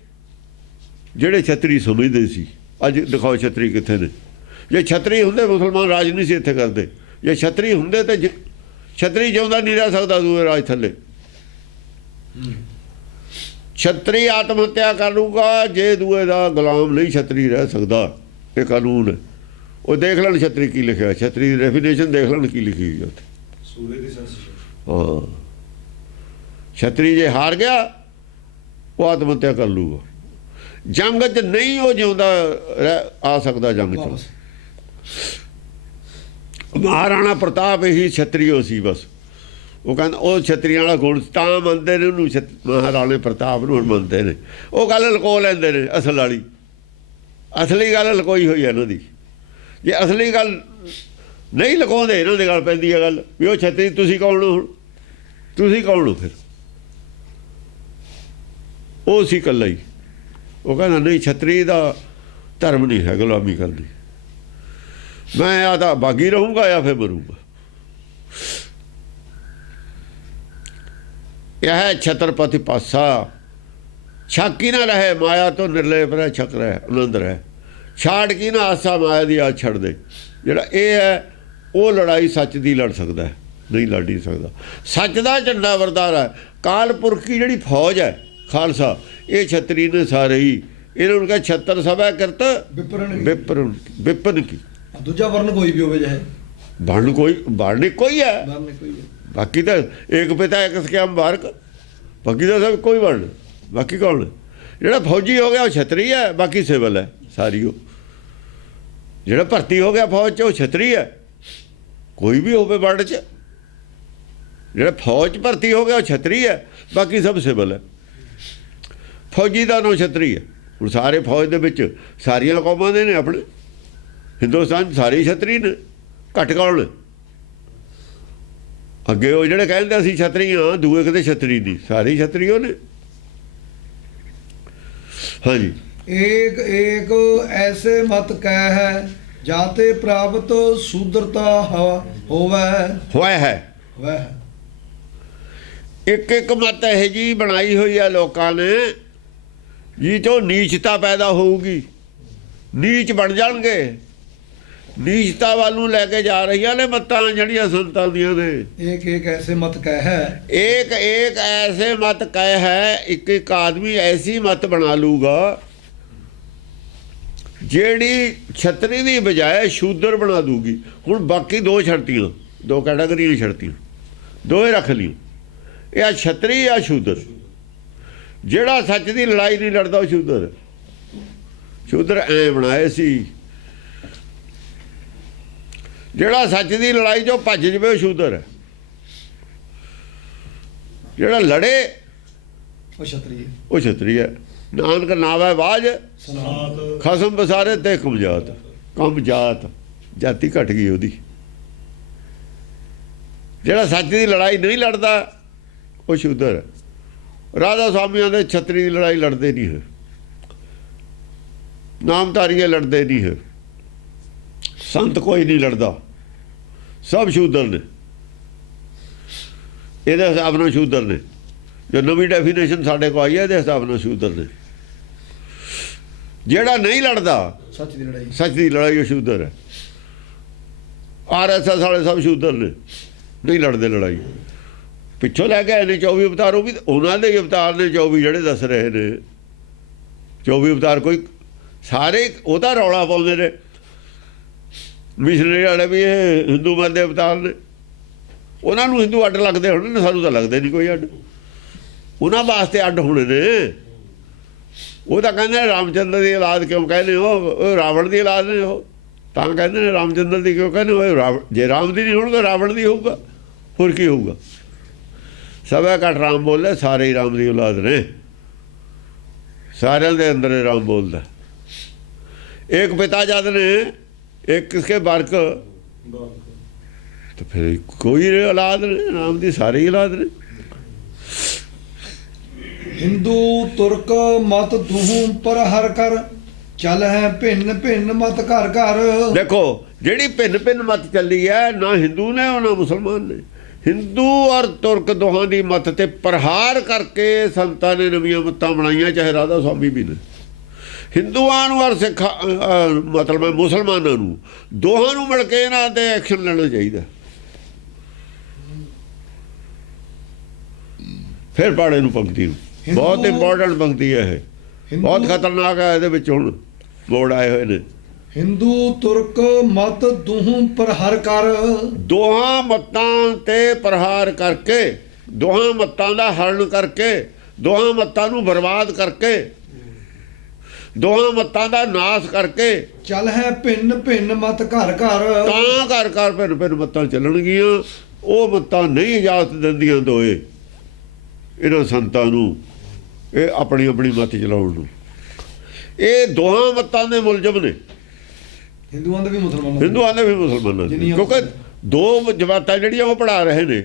ਜਿਹੜੇ ਛਤਰੀ ਸਮਝਦੇ ਸੀ। ਅੱਜ ਦਿਖਾਓ ਛਤਰੀ ਕਿੱਥੇ ਨੇ? ਜੇ ਛਤਰੀ ਹੁੰਦੇ ਮੁਸਲਮਾਨ ਰਾਜ ਨਹੀਂ ਸੀ ਇੱਥੇ ਕਰਦੇ। ਜੇ ਛਤਰੀ ਹੁੰਦੇ ਤਾਂ ਛਤਰੀ ਜਿਉਂਦਾ ਨਹੀਂ ਰਹਿ ਸਕਦਾ ਦੂਏ ਰਾਜ ਥੱਲੇ। ਛਤਰੀ ਆਤਮ ਹੱਤਿਆ ਕਰ ਲੂਗਾ ਜੇ ਦੂਏ ਦਾ ਗੁਲਾਮ ਨਹੀਂ ਛਤਰੀ ਰਹਿ ਸਕਦਾ। ਇਹ ਕਾਨੂੰਨ ਹੈ। ਉਹ ਦੇਖ ਲੈਣ ਛਤਰੀ ਕੀ ਲਿਖਿਆ, ਛਤਰੀ ਦੀ ਡੈਫੀਨੇਸ਼ਨ ਦੇਖ ਲੈਣ ਕੀ ਲਿਖੀ ਹੋਈ ਉੱਥੇ। ਹਾਂ, ਛਤਰੀ ਜੇ ਹਾਰ ਗਿਆ ਉਹ ਆਤਮ ਹੱਤਿਆ ਕਰ ਲੂਗਾ। ਜੰਗ 'ਚ ਨਹੀਂ ਉਹ ਜਿਉਂਦਾ ਆ ਸਕਦਾ ਜੰਗ 'ਚ। ਮਹਾਰਾਣਾ ਪ੍ਰਤਾਪ ਇਹੀ ਛਤਰੀਓ ਸੀ ਬਸ। ਉਹ ਕਹਿੰਦਾ ਉਹ ਛਤਰੀਆਂ ਵਾਲਾ ਗੁਣ ਤਾਂ ਮੰਨਦੇ ਨੇ ਉਹਨੂੰ। ਮਹਾਰਾਣੇ ਪ੍ਰਤਾਪ ਨੂੰ ਮੰਨਦੇ ਨੇ। ਉਹ ਗੱਲ ਲੁਕੋ ਲੈਂਦੇ ਨੇ ਅਸਲ ਵਾਲੀ। ਅਸਲੀ ਗੱਲ ਲੁਕੋਈ ਹੋਈ ਹੈ ਇਹਨਾਂ ਦੀ। ਜੇ ਅਸਲੀ ਗੱਲ ਨਹੀਂ ਲੁਕਾਉਂਦੇ ਇਹਨਾਂ ਦੀ ਗੱਲ ਪੈਂਦੀ ਹੈ ਗੱਲ ਵੀ ਉਹ ਛਤਰੀ ਤੁਸੀਂ ਕੌਣ ਹੋ? ਹੁਣ ਤੁਸੀਂ ਕੌਣ ਹੋ ਫਿਰ? ਉਹ ਸੀ ਇਕੱਲਾ ਹੀ। ਉਹ ਕਹਿੰਦਾ ਨਹੀਂ ਛਤਰੀ ਦਾ ਧਰਮ ਨਹੀਂ ਹੈ ਗੁਲਾਮੀ ਕਰਨੀ। ਮੈਂ ਆ ਤਾਂ ਬਾਗੀ ਰਹੂੰਗਾ ਜਾਂ ਫਿਰ ਮਰੂੰਗਾ। ਇਹ ਛਤਰਪਤੀ ਪਾਸਾ, ਛਾਕੀ ਨਾ ਰਹੇ ਮਾਇਆ ਤੋਂ ਨਿਰਲੇਪ ਰਹਿ, ਛਕ ਰਹਿ ਆਨੰਦ ਰਹਿ। ਛਾੜ ਕੀ ਨਾ ਆਸਾ ਮਾਇਆ ਦੀ ਆਸ ਛੱਡ ਦੇ। ਜਿਹੜਾ ਇਹ ਹੈ ਉਹ ਲੜਾਈ ਸੱਚ ਦੀ ਲੜ ਸਕਦਾ ਹੈ, ਨਹੀਂ ਲੜ ਨਹੀਂ ਸਕਦਾ। ਸੱਚ ਦਾ ਝੰਡਾ ਵਰਦਾਰ ਹੈ। ਕਾਲ ਪੁਰਖ ਦੀ ਜਿਹੜੀ ਫੌਜ ਹੈ ਖਾਲਸਾ ਇਹ ਛਤਰੀ ਨੇ ਸਾਰੇ ਹੀ। ਇਹਨਾਂ ਨੂੰ ਕਹੇ ਛਤਰ ਸਭੈ ਕਿਰਤ ਵਿਪਰਨ ਵਿਪਨ ਕੀ। ਦੂਜਾ ਵਰਨ ਕੋਈ ਵੀ ਹੋਵੇ ਚਾਹੇ ਵਰਨ ਕੋਈ ਹੈ, ਵਰਨ ਕੋਈ ਹੈ। ਬਾਕੀ ਤਾਂ ਏਕ ਪਿਤਾ ਏਕ ਸਕਿਆਮ ਬਾਰਕ, ਬਾਕੀ ਤਾਂ ਸਭ ਕੋਈ ਵਰਨ। ਬਾਕੀ ਕੌਣ? ਜਿਹੜਾ ਫੌਜੀ ਹੋ ਗਿਆ ਉਹ ਛਤਰੀ ਹੈ, ਬਾਕੀ ਸਿਵਲ ਹੈ ਸਾਰੀ। ਉਹ ਜਿਹੜਾ ਭਰਤੀ ਹੋ ਗਿਆ ਫੌਜ 'ਚ ਉਹ ਛਤਰੀ ਹੈ, ਕੋਈ ਵੀ ਹੋਵੇ ਵਰਡ 'ਚ। ਜਿਹੜਾ ਫੌਜ 'ਚ ਭਰਤੀ ਹੋ ਗਿਆ ਉਹ ਛਤਰੀ ਹੈ, ਬਾਕੀ ਸਭ ਸਿਵਲ ਹੈ। ਫੌਜੀ ਦਾ ਨਾਂ ਛਤਰੀ ਹੈ। ਹੁਣ ਸਾਰੇ ਫੌਜ ਦੇ ਵਿੱਚ ਸਾਰੀਆਂ ਕੌਮਾਂ ਦੇ ਨੇ ਆਪਣੇ, ਹਿੰਦੁਸਤਾਨ 'ਚ ਸਾਰੇ ਛਤਰੀ ਨੇ, ਘੱਟ ਕੌਣ? ਅੱਗੇ ਉਹ ਜਿਹੜੇ ਕਹਿੰਦੇ ਅਸੀਂ ਛਤਰੀ ਹਾਂ, ਦੂਏ ਕਿਤੇ ਛਤਰੀ ਨਹੀਂ, ਸਾਰੇ ਛਤਰੀ ਉਹ ਨੇ। ਹਾਂਜੀ। ਏਕ ਏਕ ਐਸੇ ਮਤ ਕਹਿ ਹੈ, ਜਾਤੇ ਪ੍ਰਾਪਤ ਸ਼ੂਦਰਤਾ ਹੋਵੇ ਹੈ। ਵੈ ਇੱਕ ਇੱਕ ਮਤ ਇਹ ਜੀ ਬਣਾਈ ਹੋਈ ਹੈ ਲੋਕਾਂ ਨੇ, ਜੀ ਚੋਂ ਨੀਚਤਾ ਪੈਦਾ ਹੋਊਗੀ, ਨੀਚ ਬਣ ਜਾਣਗੇ। ਨੀਚਤਾ ਵੱਲ ਨੂੰ ਲੈ ਕੇ ਜਾ ਰਹੀਆਂ ਨੇ ਮੱਤਾਂ ਜਿਹੜੀਆਂ ਸੰਤਾਂ ਦੀਆਂ ਨੇ। ਏਕ ਏਕ ਐਸੇ ਮਤ ਕਹਿ ਹੈ, ਏਕ ਏਕ ਐਸੇ ਮਤ ਕਹਿ ਹੈ। ਇੱਕ ਇੱਕ ਆਦਮੀ ਐਸੀ ਮਤ ਬਣਾ ਲੂਗਾ ਜਿਹੜੀ ਛਤਰੀ ਦੀ ਬਜਾਏ ਸ਼ੂਦਰ ਬਣਾ ਦੂਗੀ। ਹੁਣ ਬਾਕੀ ਦੋ ਛੱਡਤੀਆਂ, ਦੋ ਕੈਟਾਗਰੀਆਂ ਛੱਡਤੀਆਂ, ਦੋਏ ਰੱਖ ਲਈ। ਇਹ ਆ ਛਤਰੀ ਆ ਸ਼ੂਦਰ। ਜਿਹੜਾ ਸੱਚ ਦੀ ਲੜਾਈ ਨਹੀਂ ਲੜਦਾ ਉਹ ਸ਼ੂਦਰ। ਸ਼ੂਦਰ ਐ ਬਣਾਏ ਸੀ, ਜਿਹੜਾ ਸੱਚ ਦੀ ਲੜਾਈ 'ਚੋਂ ਭੱਜ ਜਵੇ ਉਹ ਸ਼ੂਦਰ ਹੈ। ਜਿਹੜਾ ਲੜੇ ਉਹ ਛਤਰੀ ਹੈ। ਉਹ ਛਤਰੀ ਹੈ। ਨਾਨਕ ਨਾਵੈ ਬਾਝ ਖਸਮ ਬਸਾਰੇ ਤੇ ਕਮਜਾਤ। ਕਮ ਜਾਤ, ਜਾਤੀ ਘਟ ਗਈ ਉਹਦੀ। ਜਿਹੜਾ ਸੱਚ ਦੀ ਲੜਾਈ ਨਹੀਂ ਲੜਦਾ ਉਹ ਸ਼ੂਦਰ ਹੈ। ਰਾਧਾ ਸਵਾਮੀਆਂ ਦੇ ਛਤਰੀ ਦੀ ਲੜਾਈ ਲੜਦੇ ਨਹੀਂ ਹੈ, ਨਾਮਧਾਰੀਏ ਲੜਦੇ ਨਹੀਂ ਹੈ, ਸੰਤ ਕੋਈ ਨਹੀਂ ਲੜਦਾ, ਸਭ ਸ਼ੂਦਰ ਨੇ। ਇਹਦੇ ਹਿਸਾਬ ਨਾਲ ਸ਼ੂਦਰ ਨੇ। ਜੋ ਨਵੀਂ ਡੈਫੀਨੇਸ਼ਨ ਸਾਡੇ ਕੋਲ ਆਈ ਹੈ ਇਹਦੇ ਹਿਸਾਬ ਨਾਲ ਸ਼ੂਦਰ ਨੇ। ਜਿਹੜਾ ਨਹੀਂ ਲੜਦਾ ਸੱਚ ਦੀ ਲੜਾਈ ਉਹ ਸ਼ੂਦਰ ਹੈ। RSS ਵਾਲੇ ਸਭ ਸ਼ੂਦਰ ਨੇ, ਨਹੀਂ ਲੜਦੇ ਲੜਾਈ। ਪਿੱਛੋਂ ਲੈ ਕੇ ਆਏ ਨੇ 24 ਅਵਤਾਰ, ਉਹ ਵੀ ਉਹਨਾਂ ਦੇ ਹੀ ਅਵਤਾਰ ਨੇ 24 ਜਿਹੜੇ ਦੱਸ ਰਹੇ ਨੇ। 24 ਅਵਤਾਰ ਕੋਈ ਸਾਰੇ ਉਹਦਾ ਰੌਲਾ ਪਾਉਂਦੇ ਨੇ ਮਿਸ਼ਨਰੀ ਵਾਲੇ ਵੀ ਇਹ ਹਿੰਦੂ ਮਤ ਦੇ ਅਵਤਾਰ ਨੇ। ਉਹਨਾਂ ਨੂੰ ਹਿੰਦੂ ਅੱਡ ਲੱਗਦੇ ਹੋਣੇ ਨੇ, ਸਾਨੂੰ ਤਾਂ ਲੱਗਦੇ ਨਹੀਂ ਕੋਈ ਅੱਡ। ਉਹਨਾਂ ਵਾਸਤੇ ਅੱਡ ਹੋਣੇ ਨੇ। ਉਹ ਤਾਂ ਕਹਿੰਦੇ ਨੇ ਰਾਮਚੰਦਰ ਦੀ ਔਲਾਦ ਕਿਉਂ ਕਹਿੰਦੇ ਉਹ ਰਾਵਣ ਦੀ ਔਲਾਦ ਨੇ। ਉਹ ਤਾਂ ਕਹਿੰਦੇ ਨੇ ਰਾਮਚੰਦਰ ਦੀ ਕਿਉਂ ਕਹਿੰਦੇ ਉਹ ਜੇ ਰਾਮ ਦੀ ਨਹੀਂ ਹੋਣਗੇ ਰਾਵਣ ਦੀ ਹੋਊਗਾ, ਹੋਰ ਕੀ ਹੋਊਗਾ। ਸਭੇ ਘੱਟ ਰਾਮ ਬੋਲੇ, ਸਾਰੇ ਹੀ ਰਾਮ ਦੀ ਔਲਾਦ ਨੇ। ਸਾਰਿਆਂ ਦੇ ਅੰਦਰ ਰਾਮ ਬੋਲਦਾ। ਇੱਕ ਪਿਤਾ ਜਦ ਨੇ ਇੱਕ ਕਿਸਕੇ ਬਾਰਕ, तो फिर कोई औलाद ने राम दी सारी औलाद ने। हिंदू तुर्क मत दुहू पर हर कर चल है भिन्न भिन्न मत घर घर। देखो ਜਿਹੜੀ ਭਿੰਨ ਭਿੰਨ ਮਤ ਚੱਲੀ ਹੈ, ਨਾ ਹਿੰਦੂ ਨੇ ਨਾ ਮੁਸਲਮਾਨ ਨੇ। ਹਿੰਦੂ ਔਰ ਤੁਰਕ ਦੋਹਾਂ ਦੀ ਮਤ ਤੇ ਪ੍ਰਹਾਰ ਕਰਕੇ ਸੰਤਾਂ ਨੇ ਨਵੀਆਂ ਮਤਾਂ ਬਣਾਈਆਂ, ਚਾਹੇ ਰਾਧਾ ਸਵਾਮੀ ਵੀ ਨੇ। ਹਿੰਦੂਆਂ ਨੂੰ ਔਰ ਸਿੱਖਾਂ ਮਤਲਬ ਮੁਸਲਮਾਨਾਂ ਨੂੰ, ਦੋਹਾਂ ਨੂੰ ਮਿਲ ਕੇ ਇਹਨਾਂ ਤੇ ਐਕਸ਼ਨ ਲੈਣਾ ਚਾਹੀਦਾ। ਫਿਰ ਪਾੜੇ ਨੂੰ ਪੰਕਤੀ ਨੂੰ ਬਹੁਤ ਇੰਪੋਰਟੈਂਟ ਪੰਕਤੀ ਹੈ ਇਹ, ਬਹੁਤ ਖਤਰਨਾਕ ਹੈ। ਇਹਦੇ ਵਿੱਚ ਹੁਣ ਮੋੜ ਆਏ ਹੋਏ ਨੇ। ਹਿੰਦੂ ਤੁਰਕ ਮਤ ਦੁਹੂ ਪ੍ਰਹਾਰ ਕਰ, ਦੋਹਾਂ ਮਤਾਂ ਤੇ ਪ੍ਰਹਾਰ ਕਰਕੇ, ਦੋਹਾਂ ਮਤਾਂ ਦਾ ਹਰਨ ਕਰਕੇ, ਦੋਹਾਂ ਮਤਾਂ ਨੂੰ ਬਰਬਾਦ ਕਰਕੇ, ਦੋਹਾਂ ਮਤਾਂ ਦਾ ਨਾਸ ਕਰਕੇ ਚੱਲ ਹੈ ਭਿੰਨ ਭਿੰਨ ਮਤ ਘਰ ਘਰ। ਤਾਂ ਘਰ ਘਰ ਭਿੰਨ ਭਿੰਨ ਮਤਾਂ ਚੱਲਣਗੀਆਂ। ਉਹ ਮਤਾਂ ਨਹੀਂ ਇਜਾਜ਼ਤ ਦਿੰਦੀਆਂ ਦੋਏ ਇਹਨਾਂ ਸੰਤਾਂ ਨੂੰ ਇਹ ਆਪਣੀ ਆਪਣੀ ਮਤ ਚਲਾਉਣ ਨੂੰ। ਇਹ ਦੋਹਾਂ ਮਤਾਂ ਦੇ ਮੁਲਜ਼ਮ ਨੇ, ਹਿੰਦੂਆਂ ਦੇ ਵੀ ਮੁਸਲਮਾਨਾਂ ਦੇ ਵੀ ਮੁਸਲਮਾਨਾਂ ਦੇ। ਕਿਉਂਕਿ ਦੋ ਜਮਾਤਾਂ ਜਿਹੜੀਆਂ ਉਹ ਪੜ੍ਹਾ ਰਹੇ ਨੇ,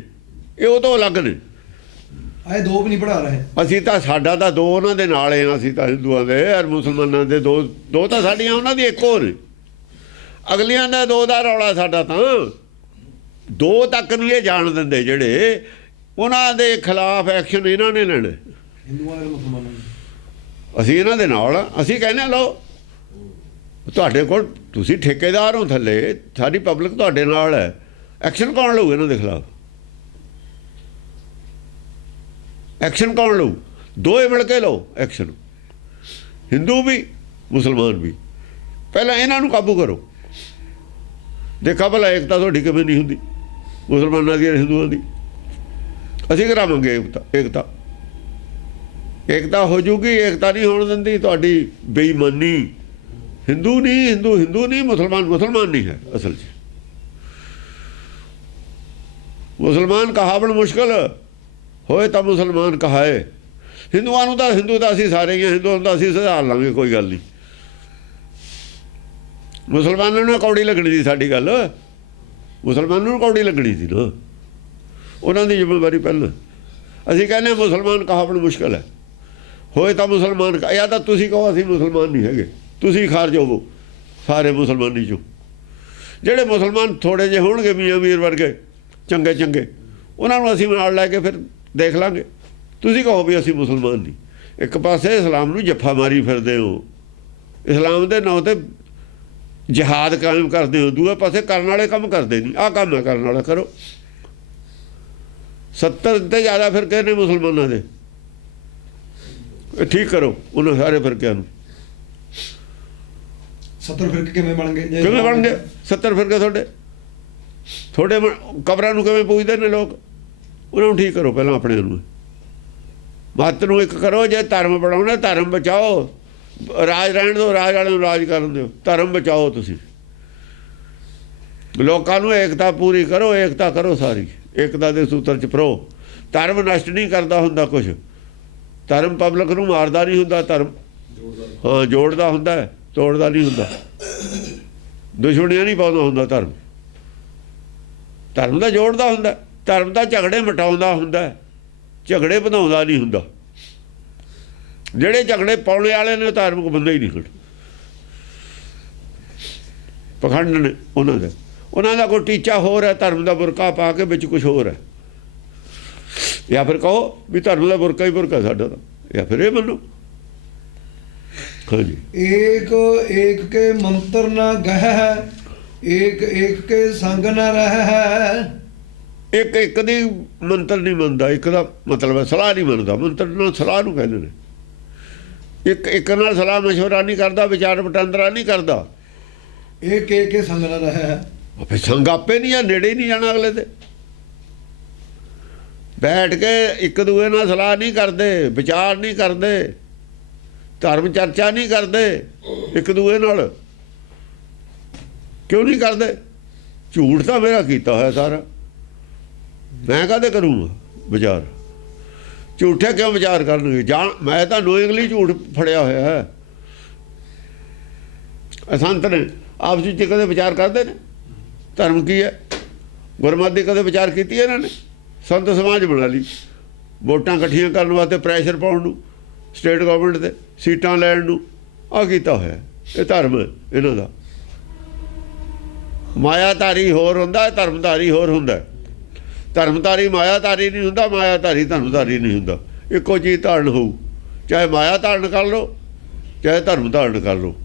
ਇਹ ਉਹ ਤੋਂ ਅਲੱਗ ਨੇ। ਆਏ ਦੋ ਵੀ ਨਹੀਂ ਪੜ੍ਹਾ ਰਹੇ। ਅਸੀਂ ਤਾਂ ਸਾਡਾ ਤਾਂ ਦੋ ਉਹਨਾਂ ਦੇ ਨਾਲ ਹਾਂ। ਅਸੀਂ ਤਾਂ ਹਿੰਦੂਆਂ ਦੇ ਔਰ ਮੁਸਲਮਾਨਾਂ ਦੇ ਦੋ ਤਾਂ ਸਾਡੀਆਂ ਉਹਨਾਂ ਦੀ ਇੱਕੋ ਨੇ। ਅਗਲੀਆਂ ਦਾ ਦੋ ਦਾ ਰੌਲਾ। ਸਾਡਾ ਤਾਂ ਦੋ ਤੱਕ ਨਹੀਂ ਇਹ ਜਾਣ ਦਿੰਦੇ। ਜਿਹੜੇ ਉਹਨਾਂ ਦੇ ਖਿਲਾਫ ਐਕਸ਼ਨ ਇਹਨਾਂ ਨੇ ਲੈਣਾ, ਹਿੰਦੂਆਂ ਦੇ ਮੁਸਲਮਾਨਾਂ ਦੇ। ਅਸੀਂ ਇਹਨਾਂ ਦੇ ਨਾਲ ਆ। ਅਸੀਂ ਕਹਿੰਦੇ ਲਓ ਤੁਹਾਡੇ ਕੋਲ, ਤੁਸੀਂ ਠੇਕੇਦਾਰ ਹੋ ਥੱਲੇ, ਸਾਰੀ ਪਬਲਿਕ ਤੁਹਾਡੇ ਨਾਲ ਹੈ। ਐਕਸ਼ਨ ਕੌਣ ਲਊ ਇਹਨਾਂ ਦੇ ਖਿਲਾਫ? ਐਕਸ਼ਨ ਕੌਣ ਲਊ? ਦੋਏ ਮਿਲ ਕੇ ਲਓ ਐਕਸ਼ਨ, ਹਿੰਦੂ ਵੀ ਮੁਸਲਮਾਨ ਵੀ। ਪਹਿਲਾਂ ਇਹਨਾਂ ਨੂੰ ਕਾਬੂ ਕਰੋ। ਦੇਖਾ ਭਲਾ ਏਕਤਾ ਤੁਹਾਡੀ ਕਿਵੇਂ ਨਹੀਂ ਹੁੰਦੀ ਮੁਸਲਮਾਨਾਂ ਦੀ ਹਿੰਦੂਆਂ ਦੀ। ਅਸੀਂ ਕਰਾਵਾਂਗੇ ਏਕਤਾ, ਏਕਤਾ ਹੋ ਜੂਗੀ। ਏਕਤਾ ਨਹੀਂ ਹੋਣ ਦਿੰਦੀ ਤੁਹਾਡੀ ਬੇਈਮਾਨੀ। ਹਿੰਦੂ ਨਹੀਂ, ਹਿੰਦੂ ਨਹੀਂ, ਮੁਸਲਮਾਨ ਨਹੀਂ ਹੈ ਅਸਲ 'ਚ। ਮੁਸਲਮਾਨ ਕਹਾਵਣ ਮੁਸ਼ਕਲ ਹੋਏ ਤਾਂ ਮੁਸਲਮਾਨ ਕਹਾਏ। ਹਿੰਦੂਆਂ ਨੂੰ ਤਾਂ ਹਿੰਦੂ ਤਾਂ ਅਸੀਂ ਸਾਰੇ ਹੀ ਹਾਂ, ਹਿੰਦੂਆਂ ਨੂੰ ਤਾਂ ਅਸੀਂ ਸੁਧਾਰ ਲਾਂਗੇ, ਕੋਈ ਗੱਲ ਨਹੀਂ। ਮੁਸਲਮਾਨਾਂ ਨੂੰ ਕੌੜੀ ਲੱਗਣੀ ਸੀ ਸਾਡੀ ਗੱਲ, ਮੁਸਲਮਾਨਾਂ ਨੂੰ ਕੌੜੀ ਲੱਗਣੀ ਸੀ ਨਾ, ਉਹਨਾਂ ਦੀ ਜ਼ਿੰਮੇਵਾਰੀ ਪਹਿਲਾਂ। ਅਸੀਂ ਕਹਿੰਦੇ ਹਾਂ ਮੁਸਲਮਾਨ ਕਹਾਵਣ ਮੁਸ਼ਕਲ ਹੈ, ਹੋਏ ਤਾਂ ਮੁਸਲਮਾਨ ਜਾਂ ਤਾਂ ਤੁਸੀਂ ਕਹੋ ਅਸੀਂ ਮੁਸਲਮਾਨ ਨਹੀਂ ਹੈਗੇ, ਤੁਸੀਂ ਖਾਰਜ ਹੋਵੋ ਸਾਰੇ ਮੁਸਲਮਾਨੀ 'ਚੋਂ। ਜਿਹੜੇ ਮੁਸਲਮਾਨ ਥੋੜ੍ਹੇ ਜਿਹੇ ਹੋਣਗੇ ਮੀਆਂ ਮੀਰ ਵਰਗੇ ਚੰਗੇ ਚੰਗੇ, ਉਹਨਾਂ ਨੂੰ ਅਸੀਂ ਨਾਲ ਲੈ ਕੇ ਫਿਰ ਦੇਖ ਲਾਂਗੇ। ਤੁਸੀਂ ਕਹੋ ਵੀ ਅਸੀਂ ਮੁਸਲਮਾਨ ਨਹੀਂ। ਇੱਕ ਪਾਸੇ ਇਸਲਾਮ ਨੂੰ ਜੱਫਾ ਮਾਰੀ ਫਿਰਦੇ ਹੋ, ਇਸਲਾਮ ਦੇ ਨਾਂ 'ਤੇ ਜਿਹਾਦ ਕਾਇਮ ਕਰਦੇ ਹੋ, ਦੂਏ ਪਾਸੇ ਕਰਨ ਵਾਲੇ ਕੰਮ ਕਰਦੇ ਨਹੀਂ। ਆਹ ਕੰਮ ਹੈ ਕਰਨ ਵਾਲਾ, ਕਰੋ। 70 ਤੇ ਜ਼ਿਆਦਾ ਫਿਰਕੇ ਨੇ ਮੁਸਲਮਾਨਾਂ ਦੇ, ਇਹ ਠੀਕ ਕਰੋ ਉਹਨਾਂ ਸਾਰੇ ਫਿਰਕਿਆਂ ਨੂੰ। 70 ਫਿਰਕੇ ਕਿਵੇਂ ਬਣ ਗਏ? ਕਿਵੇਂ ਬਣ ਗਏ 70 ਫਿਰਕੇ? ਤੁਹਾਡੇ ਕਬਰਾਂ ਨੂੰ ਕਿਵੇਂ ਪੁੱਜਦੇ ਨੇ ਲੋਕ? ਉਹਨਾਂ ਨੂੰ ਠੀਕ ਕਰੋ ਪਹਿਲਾਂ ਆਪਣੇ ਨੂੰ। ਮੱਤ ਨੂੰ ਇੱਕ ਕਰੋ। ਜੇ ਧਰਮ ਬਣਾਉਣਾ ਧਰਮ ਬਚਾਓ, ਰਾਜ ਰਹਿਣ ਦਿਓ, ਰਾਜ ਵਾਲਿਆਂ ਨੂੰ ਰਾਜ ਕਰਨ ਦਿਓ, ਧਰਮ ਬਚਾਓ। ਤੁਸੀਂ ਲੋਕਾਂ ਨੂੰ ਏਕਤਾ ਪੂਰੀ ਕਰੋ, ਏਕਤਾ ਕਰੋ ਸਾਰੀ, ਏਕਤਾ ਦੇ ਸੂਤਰ 'ਚ ਪਰੋ। ਧਰਮ ਨਸ਼ਟ ਨਹੀਂ ਕਰਦਾ ਹੁੰਦਾ ਕੁਛ, ਧਰਮ ਪਬਲਿਕ ਨੂੰ ਮਾਰਦਾ ਨਹੀਂ ਹੁੰਦਾ, ਧਰਮ ਹਾਂ ਜੋੜਦਾ ਹੁੰਦਾ, ਤੋੜਦਾ ਨਹੀਂ ਹੁੰਦਾ, ਦੁਸ਼ਮਣੀਆਂ ਨਹੀਂ ਪਾਉਂਦਾ ਹੁੰਦਾ। ਧਰਮ ਦਾ ਜੋੜਦਾ ਹੁੰਦਾ, ਧਰਮ ਦਾ ਝਗੜੇ ਮਿਟਾਉਂਦਾ ਹੁੰਦਾ, ਝਗੜੇ ਵਧਾਉਂਦਾ ਨਹੀਂ ਹੁੰਦਾ। ਜਿਹੜੇ ਝਗੜੇ ਪਾਉਣੇ ਵਾਲੇ ਨੇ ਧਾਰਮਿਕ ਬੰਦੇ ਹੀ ਨਹੀਂ ਖੜੇ, ਪਖੰਡ ਨੇ ਉਹਨਾਂ ਦਾ ਕੋਈ ਟੀਚਾ ਹੋਰ ਹੈ, ਧਰਮ ਦਾ ਬੁਰਕਾ ਪਾ ਕੇ ਵਿੱਚ ਕੁਛ ਹੋਰ ਹੈ। ਜਾਂ ਫਿਰ ਕਹੋ ਵੀ ਧਰਮ ਦਾ ਬੁਰਕਾ ਹੀ ਬੁਰਕਾ ਸਾਡਾ ਦਾ, ਜਾਂ ਫਿਰ ਇਹ ਮੰਨੋ। ਹਾਂਜੀ, ਏਕ ਕੇ ਮੰਤਰ ਨਾ ਗਹਿ ਹੈ, ਏਕ ਕੇ ਸੰਗ ਨਾ ਰਹਿ ਹੈ। ਇੱਕ ਦੀ ਮੰਤਰ ਨਹੀਂ ਮੰਨਦਾ, ਇੱਕ ਦਾ ਮਤਲਬ ਹੈ ਸਲਾਹ ਨਹੀਂ ਮੰਨਦਾ। ਮੰਤਰ ਨੂੰ ਸਲਾਹ ਨੂੰ ਕਹਿੰਦੇ ਨੇ। ਇੱਕ ਨਾਲ ਸਲਾਹ ਮਸ਼ਵਰਾ ਨਹੀਂ ਕਰਦਾ, ਵਿਚਾਰ ਵਟਾਂਦਰਾ ਨਹੀਂ ਕਰਦਾ। ਏਕ ਕੇ ਸੰਗ ਨਾ ਰਹਿ ਹੈ। ਫਿਰ ਸੰਗ ਆਪੇ ਨਹੀਂ ਆ, ਨੇੜੇ ਹੀ ਨਹੀਂ ਜਾਣਾ ਅਗਲੇ ਦੇ। ਬੈਠ ਕੇ ਇੱਕ ਦੂਏ ਨਾਲ ਸਲਾਹ ਨਹੀਂ ਕਰਦੇ, ਵਿਚਾਰ ਨਹੀਂ ਕਰਦੇ, ਧਰਮ ਚਰਚਾ ਨਹੀਂ ਕਰਦੇ ਇੱਕ ਦੂਏ ਨਾਲ। ਕਿਉਂ ਨਹੀਂ ਕਰਦੇ? ਝੂਠ ਤਾਂ ਮੇਰਾ ਕੀਤਾ ਹੋਇਆ ਸਾਰਾ, ਮੈਂ ਕਾਹਦੇ ਕਰੂੰਗਾ ਵਿਚਾਰ? ਝੂਠੇ ਕਿਉਂ ਵਿਚਾਰ ਕਰਨਗੇ? ਮੈਂ ਤਾਂ ਨੋਇੰਗਲੀ ਝੂਠ ਫੜਿਆ ਹੋਇਆ ਹੈ। ਸੰਤ ਨੇ ਆਪਸ ਵਿੱਚ ਕਦੇ ਵਿਚਾਰ ਕਰਦੇ ਨੇ ਧਰਮ ਕੀ ਹੈ, ਗੁਰਮਤਿ ਦੀ ਕਦੇ ਵਿਚਾਰ ਕੀਤੀ ਇਹਨਾਂ ਨੇ? ਸੰਤ ਸਮਾਜ ਬਣਾ ਲਈ ਵੋਟਾਂ ਇਕੱਠੀਆਂ ਕਰਨ ਵਾਸਤੇ, ਪ੍ਰੈਸ਼ਰ ਪਾਉਣ ਨੂੰ ਸਟੇਟ ਗਵਰਨਮੈਂਟ 'ਤੇ, ਸੀਟਾਂ ਲੈਣ ਨੂੰ। ਆਹ ਕੀਤਾ ਹੋਇਆ। ਇਹ ਧਰਮ ਇਹਨਾਂ ਦਾ। ਮਾਇਆਧਾਰੀ ਹੋਰ ਹੁੰਦਾ, ਧਰਮਧਾਰੀ ਹੋਰ ਹੁੰਦਾ। ਧਰਮਧਾਰੀ ਮਾਇਆਧਾਰੀ ਨਹੀਂ ਹੁੰਦਾ, ਮਾਇਆਧਾਰੀ ਧਰਮਧਾਰੀ ਨਹੀਂ ਹੁੰਦਾ। ਇੱਕੋ ਚੀਜ਼ ਧਾਰਨ ਹੋਊ, ਚਾਹੇ ਮਾਇਆ ਧਾਰਨ ਕਰ ਲਓ ਚਾਹੇ ਧਰਮ ਧਾਰਨ ਕਰ ਲਓ।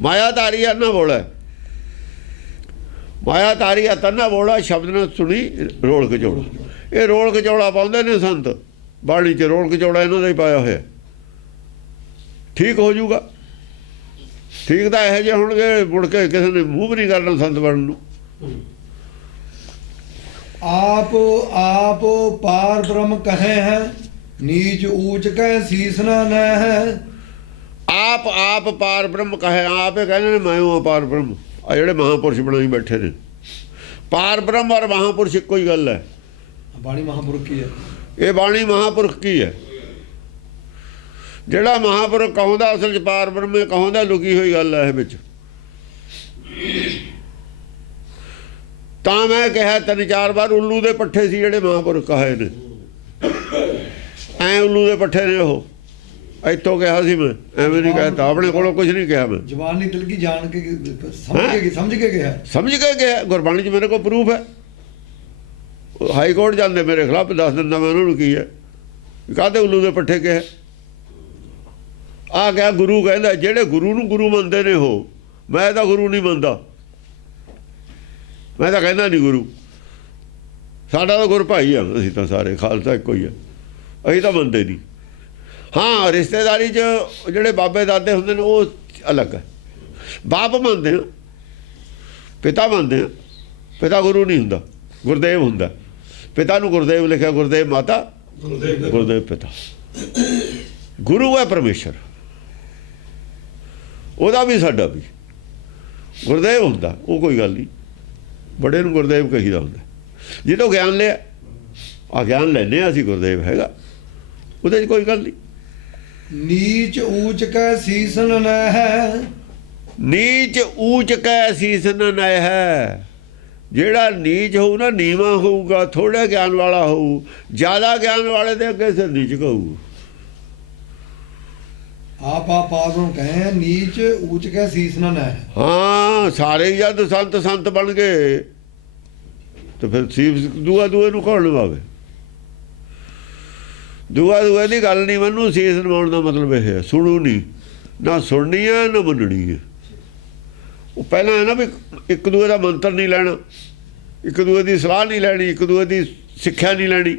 ਮਾਇਆਧਾਰੀ ਅੰਨਾ ਬੋਲਾ, ਮਾਇਆਧਾਰੀ ਤੰਨਾ ਬੋਲਾ ਸ਼ਬਦ ਨਾਲ ਸੁਣੀ ਰੋਲ ਕਚੌੜਾ। ਇਹ ਰੋਲ ਕਚੌੜਾ ਪਾਉਂਦੇ ਨੇ ਸੰਤ ਬਾਣੀ 'ਚ, ਰੋਲ ਕਚੌੜਾ ਇਹਨਾਂ ਦਾ ਹੀ ਪਾਇਆ ਹੋਇਆ। ਠੀਕ ਹੋ ਜਾਊਗਾ। ਠੀਕ ਤਾਂ ਇਹੋ ਜਿਹੇ ਹੋਣਗੇ ਮੁੜ ਕੇ ਕਿਸੇ ਨੇ ਮੂੰਹ ਵੀ ਨਹੀਂ ਕਰਨਾ ਸੰਤ ਬਣਨ ਨੂੰ। आप पार ब्रह्म कहे हैं, नीच ऊंच कह सीस ना न है। आप पार ब्रह्म कहे, आप कहने ने मैं हूँ पार ब्रह्म। आ ਜਿਹੜੇ ਮਹਾਂਪੁਰਸ਼ ਬਣਾਈ ਬੈਠੇ ਨੇ, ਪਾਰ ਬ੍ਰਹਮ ਔਰ ਮਹਾਂਪੁਰਸ਼ ਇੱਕੋ ਹੀ ਗੱਲ ਹੈ। ਬਾਣੀ ਮਹਾਂਪੁਰਖ ਕੀ ਹੈ? ਇਹ ਬਾਣੀ ਮਹਾਂਪੁਰਖ ਕੀ ਹੈ? ਜਿਹੜਾ ਮਹਾਂਪੁਰਖ ਕਹਾਉਂਦਾ ਅਸਲ 'ਚ ਪਾਰ ਬ੍ਰਹਮ ਕਹਾਉਂਦਾ, ਲੁਕੀ ਹੋਈ ਗੱਲ ਹੈ ਇਹ ਵਿੱਚ। ਤਾਂ ਮੈਂ ਕਿਹਾ 3-4 ਵਾਰ ਉੱਲੂ ਦੇ ਪੱਠੇ ਸੀ ਜਿਹੜੇ ਮਹਾਂਪੁਰਖ ਕਹੇ ਨੇ। ਐਂ ਉੱਲੂ ਦੇ ਪੱਠੇ ਨੇ ਉਹ। ਇੱਥੋਂ ਕਿਹਾ ਸੀ ਮੈਂ, ਐਵੇਂ ਨਹੀਂ ਕਹਿਤਾ, ਆਪਣੇ ਕੋਲੋਂ ਕੁਝ ਨਹੀਂ ਕਿਹਾ ਮੈਂ। ਜ਼ਬਾਨ ਨਹੀਂ ਦਿਲ ਕੀ ਜਾਣ ਕੇ ਸਮਝ ਕੇ ਕਿਹਾ। ਗੁਰਬਾਣੀ 'ਚ ਮੇਰੇ ਕੋਲ ਪ੍ਰੂਫ ਹੈ। ਹਾਈ ਕੋਰਟ ਜਾਂਦੇ ਮੇਰੇ ਖਿਲਾਫ, ਦੱਸ ਦਿੰਦਾ ਮੈਂ ਉਹਨਾਂ ਨੂੰ ਕੀ ਹੈ, ਕਾਹਦੇ ਉੱਲੂ ਦੇ ਪੱਠੇ ਕਿਹਾ। ਆ ਗਿਆ ਗੁਰੂ ਕਹਿੰਦਾ, ਜਿਹੜੇ ਗੁਰੂ ਨੂੰ ਗੁਰੂ ਮੰਨਦੇ ਨੇ ਉਹ। ਮੈਂ ਤਾਂ ਗੁਰੂ ਨਹੀਂ ਮੰਨਦਾ, ਮੈਂ ਤਾਂ ਕਹਿੰਦਾ ਨਹੀਂ ਗੁਰੂ। ਸਾਡਾ ਤਾਂ ਗੁਰ ਭਾਈ ਆ, ਅਸੀਂ ਤਾਂ ਸਾਰੇ ਖਾਲਸਾ ਇੱਕੋ ਹੀ ਆ, ਅਸੀਂ ਤਾਂ ਮੰਨਦੇ ਨਹੀਂ। ਹਾਂ ਰਿਸ਼ਤੇਦਾਰੀ 'ਚ ਜਿਹੜੇ ਬਾਬੇ ਦਾਦੇ ਹੁੰਦੇ ਨੇ ਉਹ ਅਲੱਗ ਹੈ। ਬਾਪ ਮੰਨਦੇ ਆ, ਪਿਤਾ ਮੰਨਦੇ ਆ। ਪਿਤਾ ਗੁਰੂ ਨਹੀਂ ਹੁੰਦਾ, ਗੁਰਦੇਵ ਹੁੰਦਾ। ਪਿਤਾ ਨੂੰ ਗੁਰਦੇਵ ਲਿਖਿਆ, ਗੁਰਦੇਵ ਮਾਤਾ, ਗੁਰਦੇਵ ਪਿਤਾ। ਗੁਰੂ ਹੈ ਪਰਮੇਸ਼ਰ, ਉਹਦਾ ਵੀ ਸਾਡਾ ਵੀ ਗੁਰਦੇਵ ਹੁੰਦਾ। ਉਹ ਕੋਈ ਗੱਲ ਨਹੀਂ, ਬੜੇ ਨੂੰ ਗੁਰਦੇਵ ਕਹੀਦਾ ਹੁੰਦਾ। ਜਿਹਦੋਂ ਗਿਆਨ ਲਿਆ, ਆ ਗਿਆਨ ਲੈਂਦੇ ਹਾਂ ਅਸੀਂ, ਗੁਰਦੇਵ ਹੈਗਾ, ਉਹਦੇ 'ਚ ਕੋਈ ਗੱਲ ਨਹੀਂ। ਨੀਚ ਊਚ ਕੈ ਸੀਸਨ ਨੈ ਹੈ। ਨੀਚ ਊਚ ਕੈ ਸੀਸਨ ਨੈ ਹੈ। ਜਿਹੜਾ ਨੀਚ ਹੋਊ ਨਾ, ਨੀਵਾਂ ਹੋਊਗਾ, ਥੋੜ੍ਹੇ ਗਿਆਨ ਵਾਲਾ ਹੋਊ, ਜ਼ਿਆਦਾ ਗਿਆਨ ਵਾਲੇ ਦੇ ਅੱਗੇ ਸਿਰ ਨੀਚ ਕਹੂ। ਆਪ ਨੂੰ ਕਹੇ ਨੀਚ ਊਚ ਕੈ ਸੀਸਨ ਨੈ ਹੈ। ਹਾਂ ਸਾਰੇ ਜਦ ਸੰਤ ਬਣ ਗਏ ਤੇ ਫਿਰ ਸੀਸ ਦੂਏ ਨੂੰ ਕੌਣ ਨਿਭਾਵੇ? ਦੂਏ ਦੀ ਗੱਲ ਨਹੀਂ ਮੰਨੂ। ਸੀਸ ਨਿਭਾਉਣ ਦਾ ਮਤਲਬ ਇਹ ਹੈ, ਸੁਣੂ ਨਹੀਂ, ਨਾ ਸੁਣਨੀ ਹੈ ਨਾ ਮੰਨਣੀ ਹੈ। ਉਹ ਪਹਿਲਾਂ ਹੈ ਨਾ ਵੀ ਇੱਕ ਦੂਏ ਦਾ ਮੰਤਰ ਨਹੀਂ ਲੈਣਾ, ਇੱਕ ਦੂਏ ਦੀ ਸਲਾਹ ਨਹੀਂ ਲੈਣੀ, ਇੱਕ ਦੂਏ ਦੀ ਸਿੱਖਿਆ ਨਹੀਂ ਲੈਣੀ।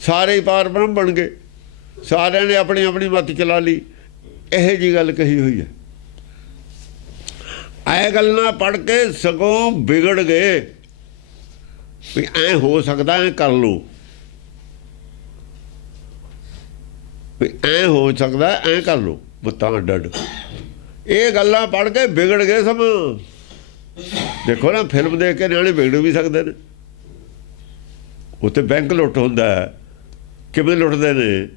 ਸਾਰੇ ਹੀ ਪਾਰ ਬ੍ਰਹਮ ਬਣ ਗਏ, ਸਾਰਿਆਂ ਨੇ ਆਪਣੀ ਆਪਣੀ ਮੱਤ ਚਲਾ ਲਈ। ਇਹੋ ਜਿਹੀ ਗੱਲ ਕਹੀ ਹੋਈ ਹੈ। ਇਹ ਗੱਲਾਂ ਪੜ੍ਹ ਕੇ ਸਗੋਂ ਵਿਗੜ ਗਏ ਵੀ ਐਂ ਹੋ ਸਕਦਾ, ਐਂ ਕਰ ਲਓ, ਵੀ ਐਂ ਹੋ ਸਕਦਾ, ਐਂ ਕਰ ਲਓ, ਮੱਤਾਂ ਅੱਡ। ਇਹ ਗੱਲਾਂ ਪੜ੍ਹ ਕੇ ਵਿਗੜ ਗਏ ਸਭ। ਦੇਖੋ ਨਾ, ਫਿਲਮ ਦੇਖ ਕੇ ਨਿਆਣੇ ਵਿਗੜ ਵੀ ਸਕਦੇ ਨੇ। ਉੱਥੇ ਬੈਂਕ ਲੁੱਟ ਹੁੰਦਾ ਹੈ, ਕਿਵੇਂ ਲੁੱਟਦੇ ਨੇ?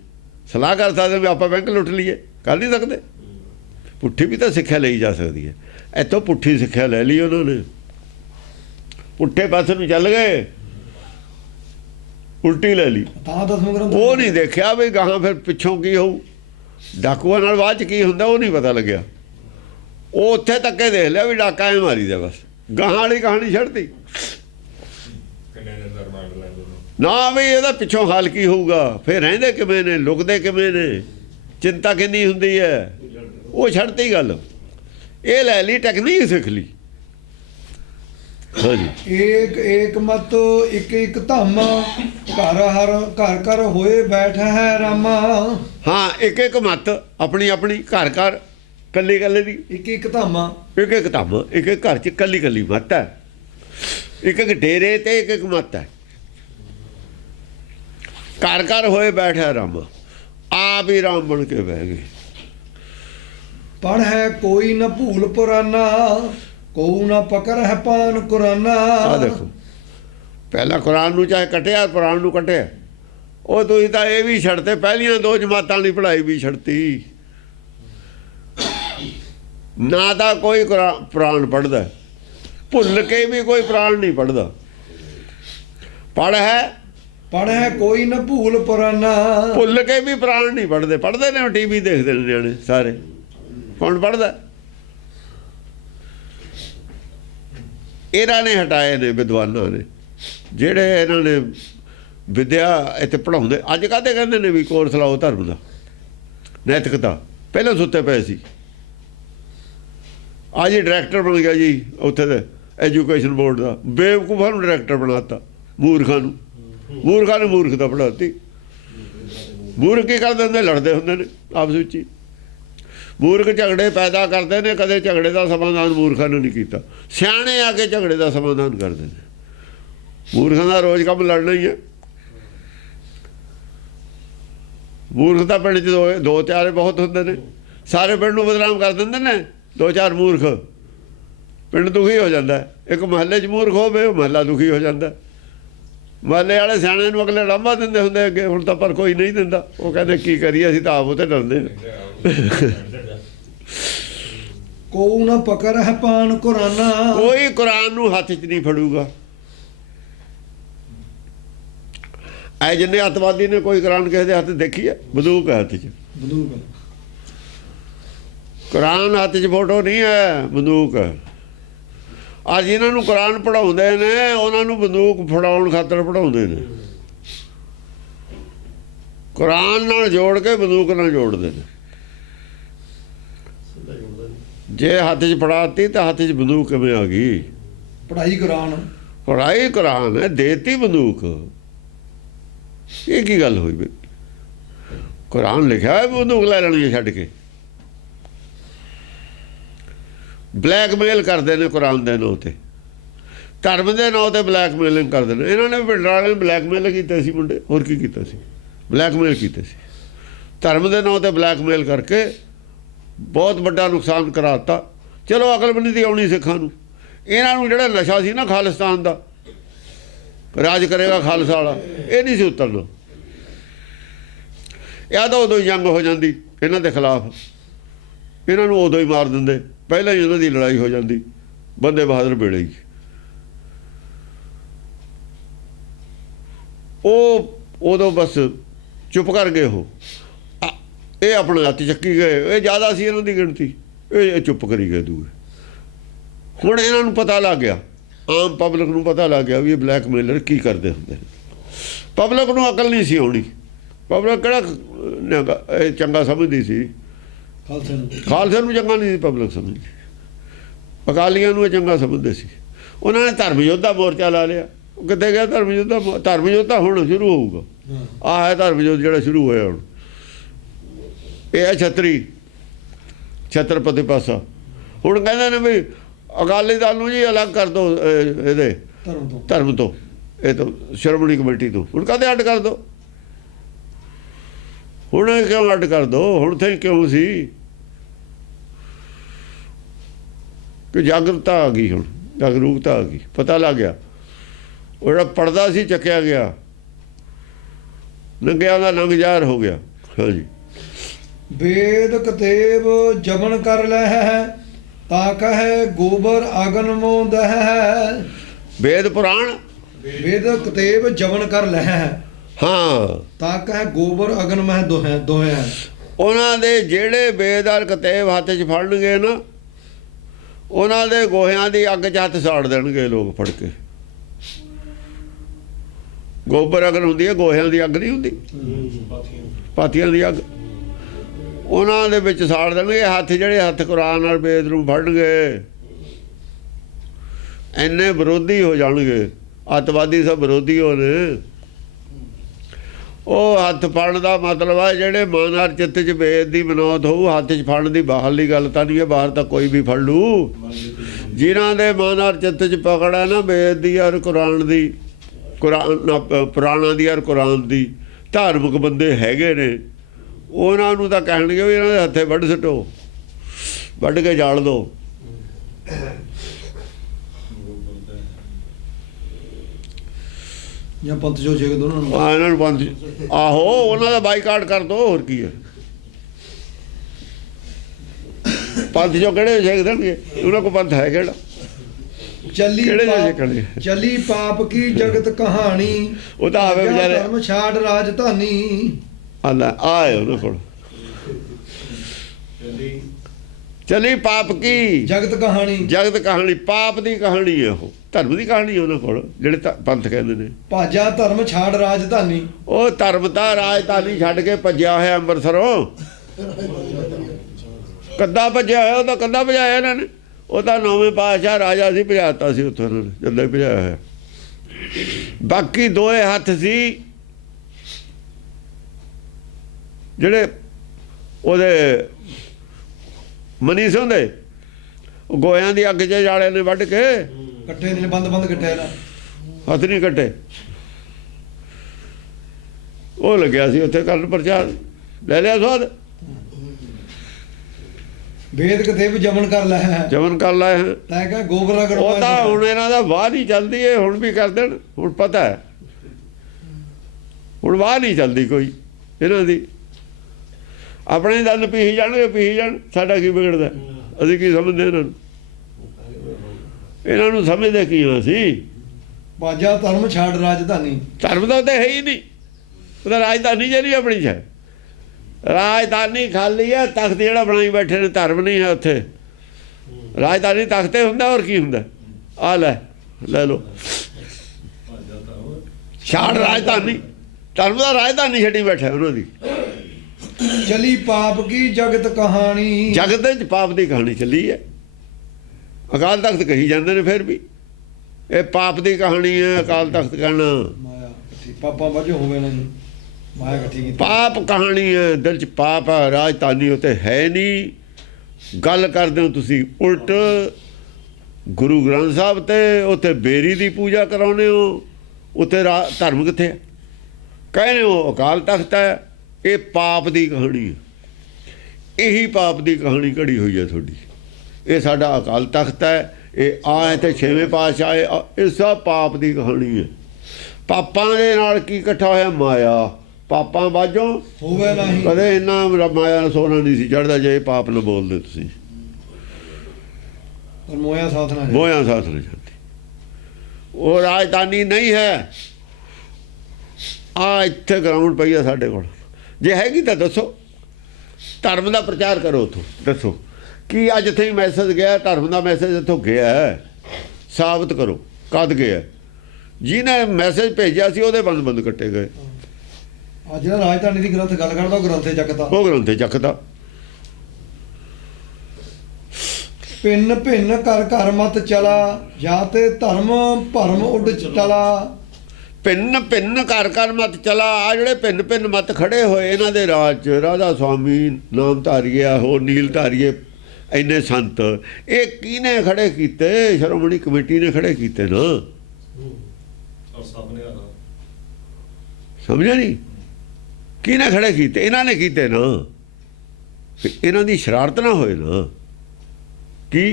ਸਲਾਹ ਕਰ ਸਕਦੇ ਵੀ ਆਪਾਂ ਬੈਂਕ ਲੁੱਟ ਲਈਏ, ਕਰ ਨਹੀਂ ਸਕਦੇ। ਪੁੱਠੀ ਵੀ ਤਾਂ ਸਿੱਖਿਆ ਲਈ ਜਾ ਸਕਦੀ ਹੈ। ਇੱਥੋਂ ਪੁੱਠੀ ਸਿੱਖਿਆ ਲੈ ਲਈ ਉਹਨਾਂ ਨੇ, ਪੁੱਠੇ ਪਾਸੇ ਨੂੰ ਚੱਲ ਗਏ, ਉਲਟੀ ਲੈ ਲਈ। ਉਹ ਨਹੀਂ ਦੇਖਿਆ ਵੀ ਗਾਹਾਂ ਫਿਰ ਪਿੱਛੋਂ ਕੀ ਹੋਊ, ਡਾਕੂਆਂ ਨਾਲ ਬਾਅਦ 'ਚ ਕੀ ਹੁੰਦਾ, ਉਹ ਨਹੀਂ ਪਤਾ ਲੱਗਿਆ। ਉਹ ਉੱਥੇ ਤੱਕੇ ਦੇਖ ਲਿਆ ਵੀ ਡਾਕਾ ਐ ਮਾਰੀ ਦਾ, ਬਸ ਗਾਹਾਂ ਵਾਲੀ ਕਹਾਣੀ ਛੱਡਤੀ ਨਾ। ਵੀ ਇਹਦਾ ਪਿੱਛੋਂ ਹਾਲ ਕੀ ਹੋਊਗਾ, ਫਿਰ ਰਹਿੰਦੇ ਕਿਵੇਂ ਨੇ, ਲੁਕਦੇ ਕਿਵੇਂ ਨੇ, ਚਿੰਤਾ ਕਿੰਨੀ ਹੁੰਦੀ ਹੈ, ਉਹ ਛੱਡਤੀ ਗੱਲ। ਇਹ ਲੈ ਲਈ ਟੈਕਨੀਕ, ਸਿੱਖ ਲਈ। ਹਾਂਜੀ, ਏਕ ਮਤ ਇੱਕ ਧੰਮ, ਘਰ ਹੋਏ ਬੈਠ ਹੈ ਰਾਮਾ। ਹਾਂ, ਇੱਕ ਮਤ, ਆਪਣੀ ਘਰ ਕੱਲੀ ਦੀ, ਇੱਕ ਧੰਮ, ਇੱਕ ਧੰਮ, ਇੱਕ ਘਰ 'ਚ ਕੱਲੀ ਮਤ ਹੈ। ਇੱਕ ਡੇਰੇ ਤੇ ਇੱਕ ਮਤ ਹੈ। ਘਰ ਹੋਏ ਬੈਠਾ ਰਾਮ, ਆਪ ਹੀ ਰਾਮ ਬਣ ਕੇ ਬਹਿ ਗਏ। ਪੜ੍ਹ ਹੈ ਕੋਈ ਨਾ ਭੂਲ ਪੁਰਾਨਾ, ਕੋ ਨਾ ਪਕੜ ਹੈ ਪਾਨ ਕੁਰਾਨਾ। ਆ ਦੇਖੋ, ਪਹਿਲਾਂ ਕੁਰਾਨ ਨੂੰ ਚਾਹੇ ਕੱਟਿਆ, ਕੁਰਾਨ ਨੂੰ ਕੱਟਿਆ। ਉਹ ਤੁਸੀਂ ਤਾਂ ਇਹ ਵੀ ਛੱਡਤੇ, ਪਹਿਲੀਆਂ ਦੋ ਜਮਾਤਾਂ ਦੀ ਪੜ੍ਹਾਈ ਵੀ ਛੱਡਤੀ। ਨਾ ਤਾਂ ਕੋਈ ਪੁਰਾਣ ਪੜ੍ਹਦਾ, ਭੁੱਲ ਕੇ ਵੀ ਕੋਈ ਪੁਰਾਣ ਨਹੀਂ ਪੜ੍ਹਦਾ। ਪੜ੍ਹ ਹੈ ਕੋਈ ਨਾ ਭੂਲ ਪੁਰਾਨਾ, ਭੁੱਲ ਕੇ ਵੀ ਪੁਰਾਣ ਨਹੀਂ ਪੜ੍ਹਦੇ। ਪੜ੍ਹਦੇ ਨੇ, TV ਦੇਖਦੇ ਨੇ ਨਿਆਣੇ ਸਾਰੇ, ਕੌਣ ਪੜ੍ਹਦਾ? ਇਹਨਾਂ ਨੇ ਹਟਾਏ ਨੇ ਵਿਦਵਾਨਾਂ ਨੇ, ਜਿਹੜੇ ਇਹਨਾਂ ਨੇ ਵਿਦਿਆ ਇੱਥੇ ਪੜ੍ਹਾਉਂਦੇ। ਅੱਜ ਕਾਹਦੇ ਕਹਿੰਦੇ ਨੇ ਵੀ ਕੋਰਸ ਲਾਓ ਧਰਮ ਦਾ, ਨੈਤਿਕਤਾ। ਪਹਿਲਾਂ ਸੁੱਤੇ ਪਏ ਸੀ, ਅੱਜ ਡਾਇਰੈਕਟਰ ਬਣ ਗਿਆ ਜੀ ਉੱਥੇ ਦੇ ਐਜੂਕੇਸ਼ਨ ਬੋਰਡ ਦਾ। ਬੇਵਕੂਫਾਂ ਨੂੰ ਡਾਇਰੈਕਟਰ ਬਣਾਤਾ, ਮੂਰਖਾਂ ਨੂੰ ਮੂਰਖਤਾ ਪੜ੍ਹਾਤੀ। ਮੂਰਖ ਕੀ ਕਰਦੇ ਹੁੰਦੇ? ਲੜਦੇ ਹੁੰਦੇ ਨੇ ਆਪਸ ਵਿੱਚ ਹੀ। ਮੂਰਖ ਝਗੜੇ ਪੈਦਾ ਕਰਦੇ ਨੇ, ਕਦੇ ਝਗੜੇ ਦਾ ਸਮਾਧਾਨ ਮੂਰਖਾਂ ਨੇ ਨਹੀਂ ਕੀਤਾ। ਸਿਆਣੇ ਆ ਕੇ ਝਗੜੇ ਦਾ ਸਮਾਧਾਨ ਕਰਦੇ ਨੇ। ਮੂਰਖਾਂ ਦਾ ਰੋਜ਼ ਕੰਮ ਲੜਨਾ ਹੀ ਹੈ। ਮੂਰਖ ਤਾਂ ਪਿੰਡ 'ਚ ਦੋ ਚਾਰ ਬਹੁਤ ਹੁੰਦੇ ਨੇ, ਸਾਰੇ ਪਿੰਡ ਨੂੰ ਬਦਨਾਮ ਕਰ ਦਿੰਦੇ ਨੇ। ਦੋ ਚਾਰ ਮੂਰਖ, ਪਿੰਡ ਦੁਖੀ ਹੋ ਜਾਂਦਾ। ਇੱਕ ਮਹੱਲੇ 'ਚ ਮੂਰਖ ਹੋਵੇ, ਉਹ ਮਹੱਲਾ ਦੁਖੀ ਹੋ ਜਾਂਦਾ। ਮਹੱਲੇ ਵਾਲੇ ਸਿਆਣੇ ਨੂੰ ਅਗਲੇ ਲਾਂਭਾ ਦਿੰਦੇ ਹੁੰਦੇ ਅੱਗੇ, ਹੁਣ ਤਾਂ ਪਰ ਕੋਈ ਨਹੀਂ ਦਿੰਦਾ। ਉਹ ਕਹਿੰਦੇ ਕੀ ਕਰੀਏ, ਅਸੀਂ ਤਾਂ ਆਪ ਉਹ 'ਤੇ ਡਰਦੇ ਕੋ ਨਾ ਪਕੜ ਹੈ ਪਾਨ ਕੁਰਾਨਾ, ਕੋਈ ਕੁਰਾਨ ਨੂੰ ਹੱਥ 'ਚ ਨਹੀਂ ਫੜੂਗਾ। ਐ ਜਿੰਨੇ ਅੱਤਵਾਦੀ ਨੇ, ਕੋਈ ਕੁਰਾਨ ਕਿਸੇ ਦੇ ਹੱਥ ਦੇਖੀ ਹੈ? ਬੰਦੂਕ ਹੈ ਹੱਥ 'ਚ, ਕੁਰਾਨ ਹੱਥ 'ਚ ਫੋਟੋ ਨਹੀਂ ਹੈ, ਬੰਦੂਕ ਹੈ। ਅੱਜ ਇਹਨਾਂ ਨੂੰ ਕੁਰਾਨ ਪੜ੍ਹਾਉਂਦੇ ਨੇ, ਉਹਨਾਂ ਨੂੰ ਬੰਦੂਕ ਫੜਾਉਣ ਖਾਤਰ ਪੜ੍ਹਾਉਂਦੇ ਨੇ। ਕੁਰਾਨ ਨਾਲ ਜੋੜ ਕੇ ਬੰਦੂਕ ਨਾਲ ਜੋੜਦੇ ਨੇ। ਜੇ ਹੱਥ 'ਚ ਫੜਾਤੀ ਤਾਂ ਹੱਥ 'ਚ ਬੰਦੂਕ ਕਿਵੇਂ ਆ ਗਈ? ਪੜ੍ਹਾਈ ਕੁਰਾਨ ਹੈ, ਦੇਤੀ ਬੰਦੂਕ। ਇਹ ਕੀ ਗੱਲ ਹੋਈ ਬਈ? ਕੁਰਾਨ ਲਿਖਿਆ ਹੈ, ਬੰਦੂਕ ਲੈ ਲੈਣੀ ਛੱਡ ਕੇ। ਬਲੈਕਮੇਲ ਕਰਦੇ ਨੇ ਕੁਰਾਨ ਦੇ ਨਾਂ 'ਤੇ, ਧਰਮ ਦੇ ਨਾਂ 'ਤੇ ਬਲੈਕਮੇਲਿੰਗ ਕਰਦੇ ਨੇ। ਇਹਨਾਂ ਨੇ ਪਿੰਡ ਵਾਲਿਆਂ ਨੂੰ ਬਲੈਕਮੇਲ ਕੀਤੇ ਸੀ ਮੁੰਡੇ, ਹੋਰ ਕੀ ਕੀਤਾ ਸੀ? ਬਲੈਕਮੇਲ ਕੀਤੇ ਸੀ। ਧਰਮ ਦੇ ਨਾਂ 'ਤੇ ਬਲੈਕਮੇਲ ਕਰਕੇ ਬਹੁਤ ਵੱਡਾ ਨੁਕਸਾਨ ਕਰਾਤਾ। ਚਲੋ ਅਕਲ ਵੀ ਨਹੀਂ ਤੀ ਆਉਣੀ ਸਿੱਖਾਂ ਨੂੰ। ਇਹਨਾਂ ਨੂੰ ਜਿਹੜਾ ਨਸ਼ਾ ਸੀ ਨਾ ਖਾਲਿਸਤਾਨ ਦਾ, ਰਾਜ ਕਰੇਗਾ ਖਾਲਸਾ ਵਾਲਾ, ਇਹ ਨਹੀਂ ਸੀ ਉਤਰਨਾ। ਇਹ ਤਾਂ ਉਦੋਂ ਹੀ ਜੰਗ ਹੋ ਜਾਂਦੀ ਇਹਨਾਂ ਦੇ ਖਿਲਾਫ, ਇਹਨਾਂ ਨੂੰ ਉਦੋਂ ਹੀ ਮਾਰ ਦਿੰਦੇ, ਪਹਿਲਾਂ ਹੀ ਇਹਨਾਂ ਦੀ ਲੜਾਈ ਹੋ ਜਾਂਦੀ ਬੰਦੇ ਬਹਾਦਰ ਵੇਲੇ ਹੀ। ਉਹ ਉਦੋਂ ਬਸ ਚੁੱਪ ਕਰ ਗਏ। ਇਹ ਆਪਣੇ ਹੱਥ ਚੱਕੀ ਗਏ, ਇਹ ਜ਼ਿਆਦਾ ਸੀ ਇਹਨਾਂ ਦੀ ਗਿਣਤੀ, ਇਹ ਚੁੱਪ ਕਰੀ ਗਏ ਦੂਰ। ਹੁਣ ਇਹਨਾਂ ਨੂੰ ਪਤਾ ਲੱਗ ਗਿਆ, ਆਮ ਪਬਲਿਕ ਨੂੰ ਪਤਾ ਲੱਗ ਗਿਆ ਵੀ ਇਹ ਬਲੈਕਮੇਲਰ ਕੀ ਕਰਦੇ ਹੁੰਦੇ ਨੇ। ਪਬਲਿਕ ਨੂੰ ਅਕਲ ਨਹੀਂ ਸੀ ਆਉਣੀ। ਪਬਲਿਕ ਕਿਹੜਾ ਇਹ ਚੰਗਾ ਸਮਝਦੀ ਸੀ, ਖਾਲਸੇ ਨੂੰ ਚੰਗਾ ਨਹੀਂ ਸੀ ਪਬਲਿਕ ਸਮਝਦੀ, ਅਕਾਲੀਆਂ ਨੂੰ ਇਹ ਚੰਗਾ ਸਮਝਦੇ ਸੀ। ਉਹਨਾਂ ਨੇ ਧਰਮ ਯੋਧਾ ਮੋਰਚਾ ਲਾ ਲਿਆ। ਉਹ ਕਿੱਥੇ ਗਿਆ ਧਰਮ ਯੋਧਾ? ਧਰਮ ਯੋਧਾ ਹੁਣ ਸ਼ੁਰੂ ਹੋਊਗਾ। ਆਹ ਹੈ ਧਰਮ ਯੋਧ ਜਿਹੜਾ ਸ਼ੁਰੂ ਹੋਇਆ ਹੁਣ। ਇਹ ਹੈ ਛਤਰਪਤੀ ਪਾਸਾ। ਹੁਣ ਕਹਿੰਦੇ ਨੇ ਵੀ ਅਕਾਲੀ ਦਲ ਨੂੰ ਜੀ ਅਲੱਗ ਕਰ ਦਿਓ ਇਹਦੇ ਧਰਮ ਤੋਂ, ਇਹ ਤੋਂ ਸ਼੍ਰੋਮਣੀ ਕਮੇਟੀ ਤੋਂ। ਹੁਣ ਕਦੇ ਅੱਡ ਕਰ ਦਿਓ। ਹੁਣ ਕਿਉਂ ਅੱਡ ਕਰ ਦਿਓ? ਹੁਣ ਤੇ ਕਿਉਂ ਸੀ ਕਿ ਜਾਗਰੂਕਤਾ ਆ ਗਈ, ਹੁਣ ਜਾਗਰੂਕਤਾ ਆ ਗਈ, ਪਤਾ ਲੱਗ ਗਿਆ। ਉਹ ਜਿਹੜਾ ਪੜਦਾ ਸੀ ਚੱਕਿਆ ਗਿਆ, ਨੰਗਿਆਂ ਦਾ ਨੰਗ ਜ਼ਾਹਰ ਹੋ ਗਿਆ। ਹਾਂਜੀ। ਵੇਦ ਕਤੇਬ ਜਮਨ ਕਰ ਲੈ ਹੈ, ਤਾਂ ਕਹੇ ਗੋਬਰ ਅਗਨ ਮੋਂ ਦਹਿ। ਵੇਦ ਪੁਰਾਣ ਵੇਦ ਕਤੇਬ ਜਮਨ ਕਰ ਲੈ ਹੈ, ਹਾਂ, ਤਾਂ ਕਹੇ ਗੋਬਰ ਅਗਨ ਮਹਿ ਦੋਹੇ। ਉਹਨਾਂ ਦੇ ਜਿਹੜੇ ਵੇਦ ਔਰ ਕਤੇਬ ਹੱਥ 'ਚ ਫੜਨਗੇ ਨਾ, ਉਹਨਾਂ ਦੇ ਗੋਹਿਆਂ ਦੀ ਅੱਗ 'ਚ ਹੱਥ ਸਾੜ ਦੇਣਗੇ ਲੋਕ ਫੜ ਕੇ। ਗੋਬਰ ਅਗਨ ਹੁੰਦੀ ਹੈ, ਗੋਹਿਆਂ ਦੀ ਅੱਗ ਨਹੀਂ ਹੁੰਦੀ, ਪਾਥੀਆਂ ਦੀ ਅੱਗ। ਉਹਨਾਂ ਦੇ ਵਿੱਚ ਸਾੜ ਦੇਣਗੇ ਹੱਥ, ਜਿਹੜੇ ਹੱਥ ਕੁਰਾਨ ਨਾਲ ਵੇਦ ਨੂੰ ਫੜਨਗੇ। ਇੰਨੇ ਵਿਰੋਧੀ ਹੋ ਜਾਣਗੇ, ਅੱਤਵਾਦੀ ਸਭ ਵਿਰੋਧੀ ਹੋ ਨੇ। ਉਹ ਹੱਥ ਫੜਨ ਦਾ ਮਤਲਬ ਹੈ ਜਿਹੜੇ ਮਨ ਹਰ ਚਿੱਤ 'ਚ ਵੇਦ ਦੀ ਮਨੌਤ ਹੋਊ। ਹੱਥ 'ਚ ਫੜਨ ਦੀ ਬਾਹਰਲੀ ਗੱਲ ਤਾਂ ਨਹੀਂ ਹੈ, ਬਾਹਰ ਤਾਂ ਕੋਈ ਵੀ ਫੜ ਲੂ। ਜਿਨ੍ਹਾਂ ਦੇ ਮਨ ਹਰ ਚਿੱਤ 'ਚ ਪਕੜ ਹੈ ਨਾ ਵੇਦ ਦੀ ਔਰ ਕੁਰਾਨ ਦੀ, ਪੁਰਾਣਾਂ ਦੀ ਔਰ ਕੁਰਾਨ ਦੀ, ਧਾਰਮਿਕ ਬੰਦੇ ਹੈਗੇ ਨੇ, ਉਹਨਾਂ ਨੂੰ ਤਾਂ ਕਹਿਣਗੇ ਵੀ ਇਹਨਾਂ ਦੇ ਹੱਥੇ ਵੱਢ ਸੁੱਟੋ, ਵੱਢ ਕੇ ਜਾਲ ਦਿਓ। ਜਾਂ ਪੰਥ ਜੋ ਛੇਕ ਦੋ ਉਹਨਾਂ ਨੂੰ, ਇਹਨਾਂ ਨੂੰ ਪੰਥ, ਆਹੋ ਉਹਨਾਂ ਦਾ ਬਾਈਕਾਟ ਕਰ ਦੋ। ਹੋਰ ਕੀ ਹੈ? ਪੰਥ ਜੋ ਕਿਹੜੇ ਛੇਕ ਦੇਣਗੇ? ਉਹਨਾਂ ਕੋਲ ਪੰਥ ਹੈ ਕਿਹੜਾ? ਚਲੀ ਪਾਪ ਕੀ ਜਗਤ ਕਹਾਣੀ, ਉਹ ਤਾਂ ਆਵੇ ਵਿਚਾਰੇ ਧਰਮ ਛਾੜ ਰਾਜਧਾਨੀ। ਆਂਦਾ ਆਏ ਉਹਨਾਂ ਕੋਲ ਚਲੀ ਪਾਪ ਕੀ ਜਗਤ ਕਹਾਣੀ, ਜਗਤ ਕਹਾਣੀ, ਪਾਪ ਦੀ ਕਹਾਣੀ ਹੈ ਉਹ, ਧਰਮ ਦੀ ਕਹਾਣੀ ਉਹਨਾਂ ਕੋਲ, ਜਿਹੜੇ ਪੰਥ ਕਹਿੰਦੇ ਨੇ। ਭਾਜਾ ਧਰਮ ਛਾੜ ਰਾਜਧਾਨੀ, ਉਹ ਧਰਮ ਦਾ ਰਾਜਧਾਨੀ ਛੱਡ ਕੇ ਭੱਜਿਆ ਹੋਇਆ ਅੰਮ੍ਰਿਤਸਰੋਂ। ਕੱਦਾ ਭੱਜਿਆ ਹੋਇਆ, ਉਹ ਤਾਂ ਕੱਦਾ ਭਜਾਇਆ ਇਹਨਾਂ ਨੇ। ਉਹ ਤਾਂ 9ਵੇਂ ਪਾਤਸ਼ਾਹ ਰਾਜਾ ਸੀ, ਭਜਾਤਾ ਸੀ ਉੱਥੋਂ ਇਹਨਾਂ ਨੇ, ਜਦੋਂ ਭਜਾਇਆ ਹੋਇਆ। ਬਾਕੀ ਦੋਏ ਹੱਥ ਸੀ ਜਿਹੜੇ ਉਹਦੇ ਮਨੀ ਸਿੰਘ ਦੇ, ਉਹ ਗੋਇਆਂ ਦੀ ਅੱਗ 'ਚ ਜਾਲੇ ਨੇ ਵੱਢ ਕੇ ਕੱਟੇ ਨੇ, ਬੰਦ ਕੱਟਿਆ ਨਾ, ਹੱਥ ਨਹੀਂ ਕੱਟੇ। ਉਹ ਲੱਗਿਆ ਸੀ ਉੱਥੇ ਕਰਨ ਪ੍ਰਚਾਰ, ਲੈ ਲਿਆ ਸਵਾਦ। ਵੇਦ ਕਤੇਬ ਜਮਨ ਕਰ ਲੈ ਹੈ, ਜਮਨ ਕਰ ਲਾਏ ਹੈ, ਤੈਂ ਕਹ ਗੋਬਰਾ ਕਰ। ਉਹ ਤਾਂ ਹੁਣ ਇਹਨਾਂ ਦਾ ਵਾਹ ਨਹੀਂ ਚੱਲਦੀ ਹੈ, ਹੁਣ ਵੀ ਕਰ ਦੇਣ। ਹੁਣ ਪਤਾ ਹੈ ਹੁਣ ਵਾਹ ਨਹੀਂ ਚੱਲਦੀ ਕੋਈ ਇਹਨਾਂ ਦੀ। ਆਪਣੇ ਦੰਦ ਪੀਹੀ ਜਾਣਗੇ, ਪੀਹੀ ਜਾਣ, ਸਾਡਾ ਕੀ ਵਿਗੜਦਾ? ਅਸੀਂ ਕੀ ਸਮਝਦੇ ਇਹਨਾਂ ਨੂੰ? ਇਹਨਾਂ ਨੂੰ ਸਮਝਦੇ ਕੀ ਹੋ ਅਸੀਂ? ਭਾਜਾ ਧਰਮ ਛਾੜ ਰਾਜਧਾਨੀ, ਧਰਮ ਦਾ ਤਾਂ ਹੈ ਹੀ ਨਹੀਂ। ਉਹਦਾ ਰਾਜਧਾਨੀ ਜਿਹੜੀ ਆਪਣੀ 'ਚ ਹੈ, ਰਾਜਧਾਨੀ ਖਾਲੀ ਹੈ। ਤਖਤ ਜਿਹੜਾ ਬਣਾਈ ਬੈਠੇ ਨੇ, ਧਰਮ ਨਹੀਂ ਹੈ ਉੱਥੇ। ਰਾਜਧਾਨੀ ਤਖਤੇ ਹੁੰਦਾ, ਹੋਰ ਕੀ ਹੁੰਦਾ? ਆ ਲੈ ਲਓ, ਛਾੜ ਰਾਜਧਾਨੀ, ਧਰਮ ਦਾ ਰਾਜਧਾਨੀ ਛੱਡੀ ਬੈਠਾ ਉਹਨਾਂ ਦੀ। ਚਲੀ ਪਾਪ ਕੀ ਜਗਤ ਕਹਾਣੀ, ਜਗਤ ਦੇ ਵਿੱਚ ਪਾਪ ਦੀ ਕਹਾਣੀ ਚੱਲੀ ਹੈ। ਅਕਾਲ ਤਖਤ ਕਹੀ ਜਾਂਦੇ ਨੇ, ਫਿਰ ਵੀ ਇਹ ਪਾਪ ਦੀ ਕਹਾਣੀ ਹੈ। ਅਕਾਲ ਤਖਤ ਕਹਿਣਾ ਮਾਇਆ ਪਾਪਾਂ ਵਜੋਂ ਹੋਵੇ ਨਾ ਜੀ। ਮਾਇਆ ਇਕੱਠੀ ਕੀਤੀ। ਪਾਪ ਕਹਾਣੀ ਹੈ, ਦਿਲ 'ਚ ਪਾਪ ਹੈ, ਰਾਜਧਾਨੀ ਉੱਤੇ ਹੈ ਨਹੀਂ। ਗੱਲ ਕਰਦੇ ਹੋ ਤੁਸੀਂ ਉਲਟ ਗੁਰੂ ਗ੍ਰੰਥ ਸਾਹਿਬ ਤੇ ਉੱਥੇ ਬੇਰੀ ਦੀ ਪੂਜਾ ਕਰਾਉਂਦੇ ਹੋ, ਉੱਥੇ ਧਰਮ ਕਿੱਥੇ ਹੈ? ਕਹਿੰਦੇ ਹੋ ਅਕਾਲ ਤਖਤ ਹੈ। ਇਹ ਪਾਪ ਦੀ ਕਹਾਣੀ ਹੈ, ਇਹੀ ਪਾਪ ਦੀ ਕਹਾਣੀ ਘੜੀ ਹੋਈ ਹੈ ਤੁਹਾਡੀ। ਇਹ ਸਾਡਾ ਅਕਾਲ ਤਖਤ ਹੈ, ਇਹ ਆਏ ਤੇ 6ਵੇਂ ਪਾਤਸ਼ਾਹ ਆਏ, ਇਹ ਸਭ ਪਾਪ ਦੀ ਕਹਾਣੀ ਹੈ। ਪਾਪਾਂ ਦੇ ਨਾਲ ਕੀ ਇਕੱਠਾ ਹੋਇਆ? ਮਾਇਆ। ਪਾਪਾਂ ਬਾਝੋਂ ਹੋਵੇ ਨਹੀਂ ਕਦੇ ਇੰਨਾ ਮਾਇਆ ਨਾਲ ਸੋਨਾ ਨਹੀਂ ਸੀ ਚੜ੍ਹਦਾ ਜੇ ਪਾਪ ਨਾ ਬੋਲਦੇ ਤੁਸੀਂ। ਪਰ ਮੋਇਆ ਸਾਥ ਨਾ ਜਾਏ। ਮੋਇਆ ਸਾਥ ਨਹੀਂ ਜਾਂਦੀ। ਉਹ ਰਾਜਧਾਨੀ ਨਹੀਂ ਹੈ। ਆ ਇੱਥੇ ਗਰਾਊਂਡ ਪਈ ਆ ਸਾਡੇ ਕੋਲ, ਜੇ ਹੈਗੀ ਤਾਂ ਦੱਸੋ। ਧਰਮ ਦਾ ਪ੍ਰਚਾਰ ਕਰੋ ਉੱਥੋਂ, ਦੱਸੋ ਕੀ ਅੱਜ ਇੱਥੇ ਮੈਸੇਜ ਗਿਆ? ਧਰਮ ਦਾ ਮੈਸੇਜ ਇੱਥੋਂ ਗਿਆ ਹੈ, ਸਾਬਤ ਕਰੋ ਕਦ ਗਿਆ। ਜਿਹਨੇ ਮੈਸੇਜ ਭੇਜਿਆ ਸੀ ਉਹਦੇ ਬੰਦ ਕੱਟੇ ਗਏ। ਅੱਜ ਜਿਹੜਾ ਰਾਜਧਾਨੀ ਦੀ ਗ੍ਰੰਥ ਗੱਲ ਕਰਦਾ ਉਹ ਗ੍ਰੰਥੇ ਚੱਕਦਾ, ਉਹ ਗ੍ਰੰਥੇ ਚੱਕਦਾ। ਭਿੰਨ ਭਿੰਨ ਕਰ ਘਰ ਮਤ ਚਲਾ, ਜਾਂ ਤੇ ਧਰਮ ਭਰਮ ਉੱਡ ਚਲਾ। ਭਿੰਨ ਭਿੰਨ ਘਰ ਮਤ ਚਲਾ। ਆ ਜਿਹੜੇ ਭਿੰਨ ਭਿੰਨ ਮਤ ਖੜੇ ਹੋਏ ਇਹਨਾਂ ਦੇ ਰਾਜ 'ਚ, ਰਾਧਾ ਸੁਆਮੀ ਨਾਮ ਧਾਰੀਆ, ਹੋਰ ਨੀਲ ਧਾਰੀਏ, ਇੰਨੇ ਸੰਤ, ਇਹ ਕਿਹਨੇ ਖੜੇ ਕੀਤੇ? ਸ਼੍ਰੋਮਣੀ ਕਮੇਟੀ ਨੇ ਖੜੇ ਕੀਤੇ ਨਾ। ਸਮਝਿਆ ਨਹੀਂ? ਕਿਹਨੇ ਖੜੇ ਕੀਤੇ? ਇਹਨਾਂ ਨੇ ਕੀਤੇ ਨਾ। ਇਹਨਾਂ ਦੀ ਸ਼ਰਾਰਤ ਨਾ ਹੋਏ ਨਾ। ਕੀ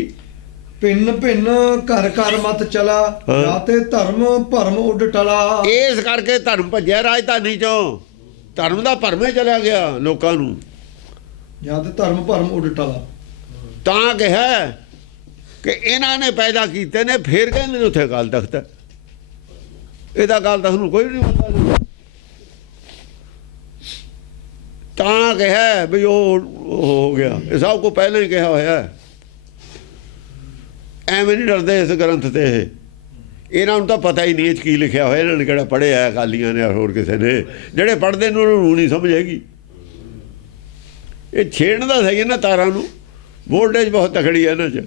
ਭਿੰਨ ਭਿੰਨ ਘਰ ਮਤ ਚਲਾ, ਜਾਂ ਤੇ ਧਰਮ ਭਰਮ ਉੱਡ ਟਲਾ। ਇਸ ਕਰਕੇ ਧਰਮ ਭੱਜਿਆ ਰਾਜਧਾਨੀ ਚੋਂ। ਧਰਮ ਦਾ ਭਰਮੇ ਚਲਿਆ ਗਿਆ ਲੋਕਾਂ ਨੂੰ। ਜਾਂ ਤੇ ਧਰਮ ਭਰਮ ਉੱਡ ਟਲਾ। ਤਾਂ ਕਿਹਾ ਕਿ ਇਹਨਾਂ ਨੇ ਪੈਦਾ ਕੀਤੇ ਨੇ, ਫੇਰ ਕਹਿੰਦੇ ਨੇ ਉੱਥੇ ਅਕਾਲ ਤਖਤ ਹੈ। ਇਹਦਾ ਅਕਾਲ ਤਖਤ ਨੂੰ ਕੋਈ ਨਹੀਂ ਪਤਾ। ਤਾਂ ਕਿਹਾ ਵੀ ਉਹ ਹੋ ਗਿਆ। ਇਹ ਸਭ ਕੋ ਪਹਿਲਾਂ ਹੀ ਕਿਹਾ ਹੋਇਆ। ਐਵੇਂ ਨਹੀਂ ਡਰਦੇ ਇਸ ਗ੍ਰੰਥ ਤੇ। ਇਹਨਾਂ ਨੂੰ ਤਾਂ ਪਤਾ ਹੀ ਨਹੀਂ ਇਹ 'ਚ ਕੀ ਲਿਖਿਆ ਹੋਇਆ। ਇਹਨਾਂ ਨੇ ਕਿਹੜਾ ਪੜ੍ਹਿਆ ਅਕਾਲੀਆਂ ਨੇ ਹੋਰ ਕਿਸੇ ਨੇ? ਜਿਹੜੇ ਪੜ੍ਹਦੇ ਨੇ ਉਹਨਾਂ ਨੂੰ ਨਹੀਂ ਸਮਝ ਹੈਗੀ। ਇਹ ਛੇੜਨ ਦਾ ਸਹੀ ਹੈ ਨਾ ਤਾਰਾਂ ਨੂੰ। ਵੋਲਟੇਜ ਬਹੁਤ ਤਕੜੀ ਹੈ ਇਹਨਾਂ 'ਚ।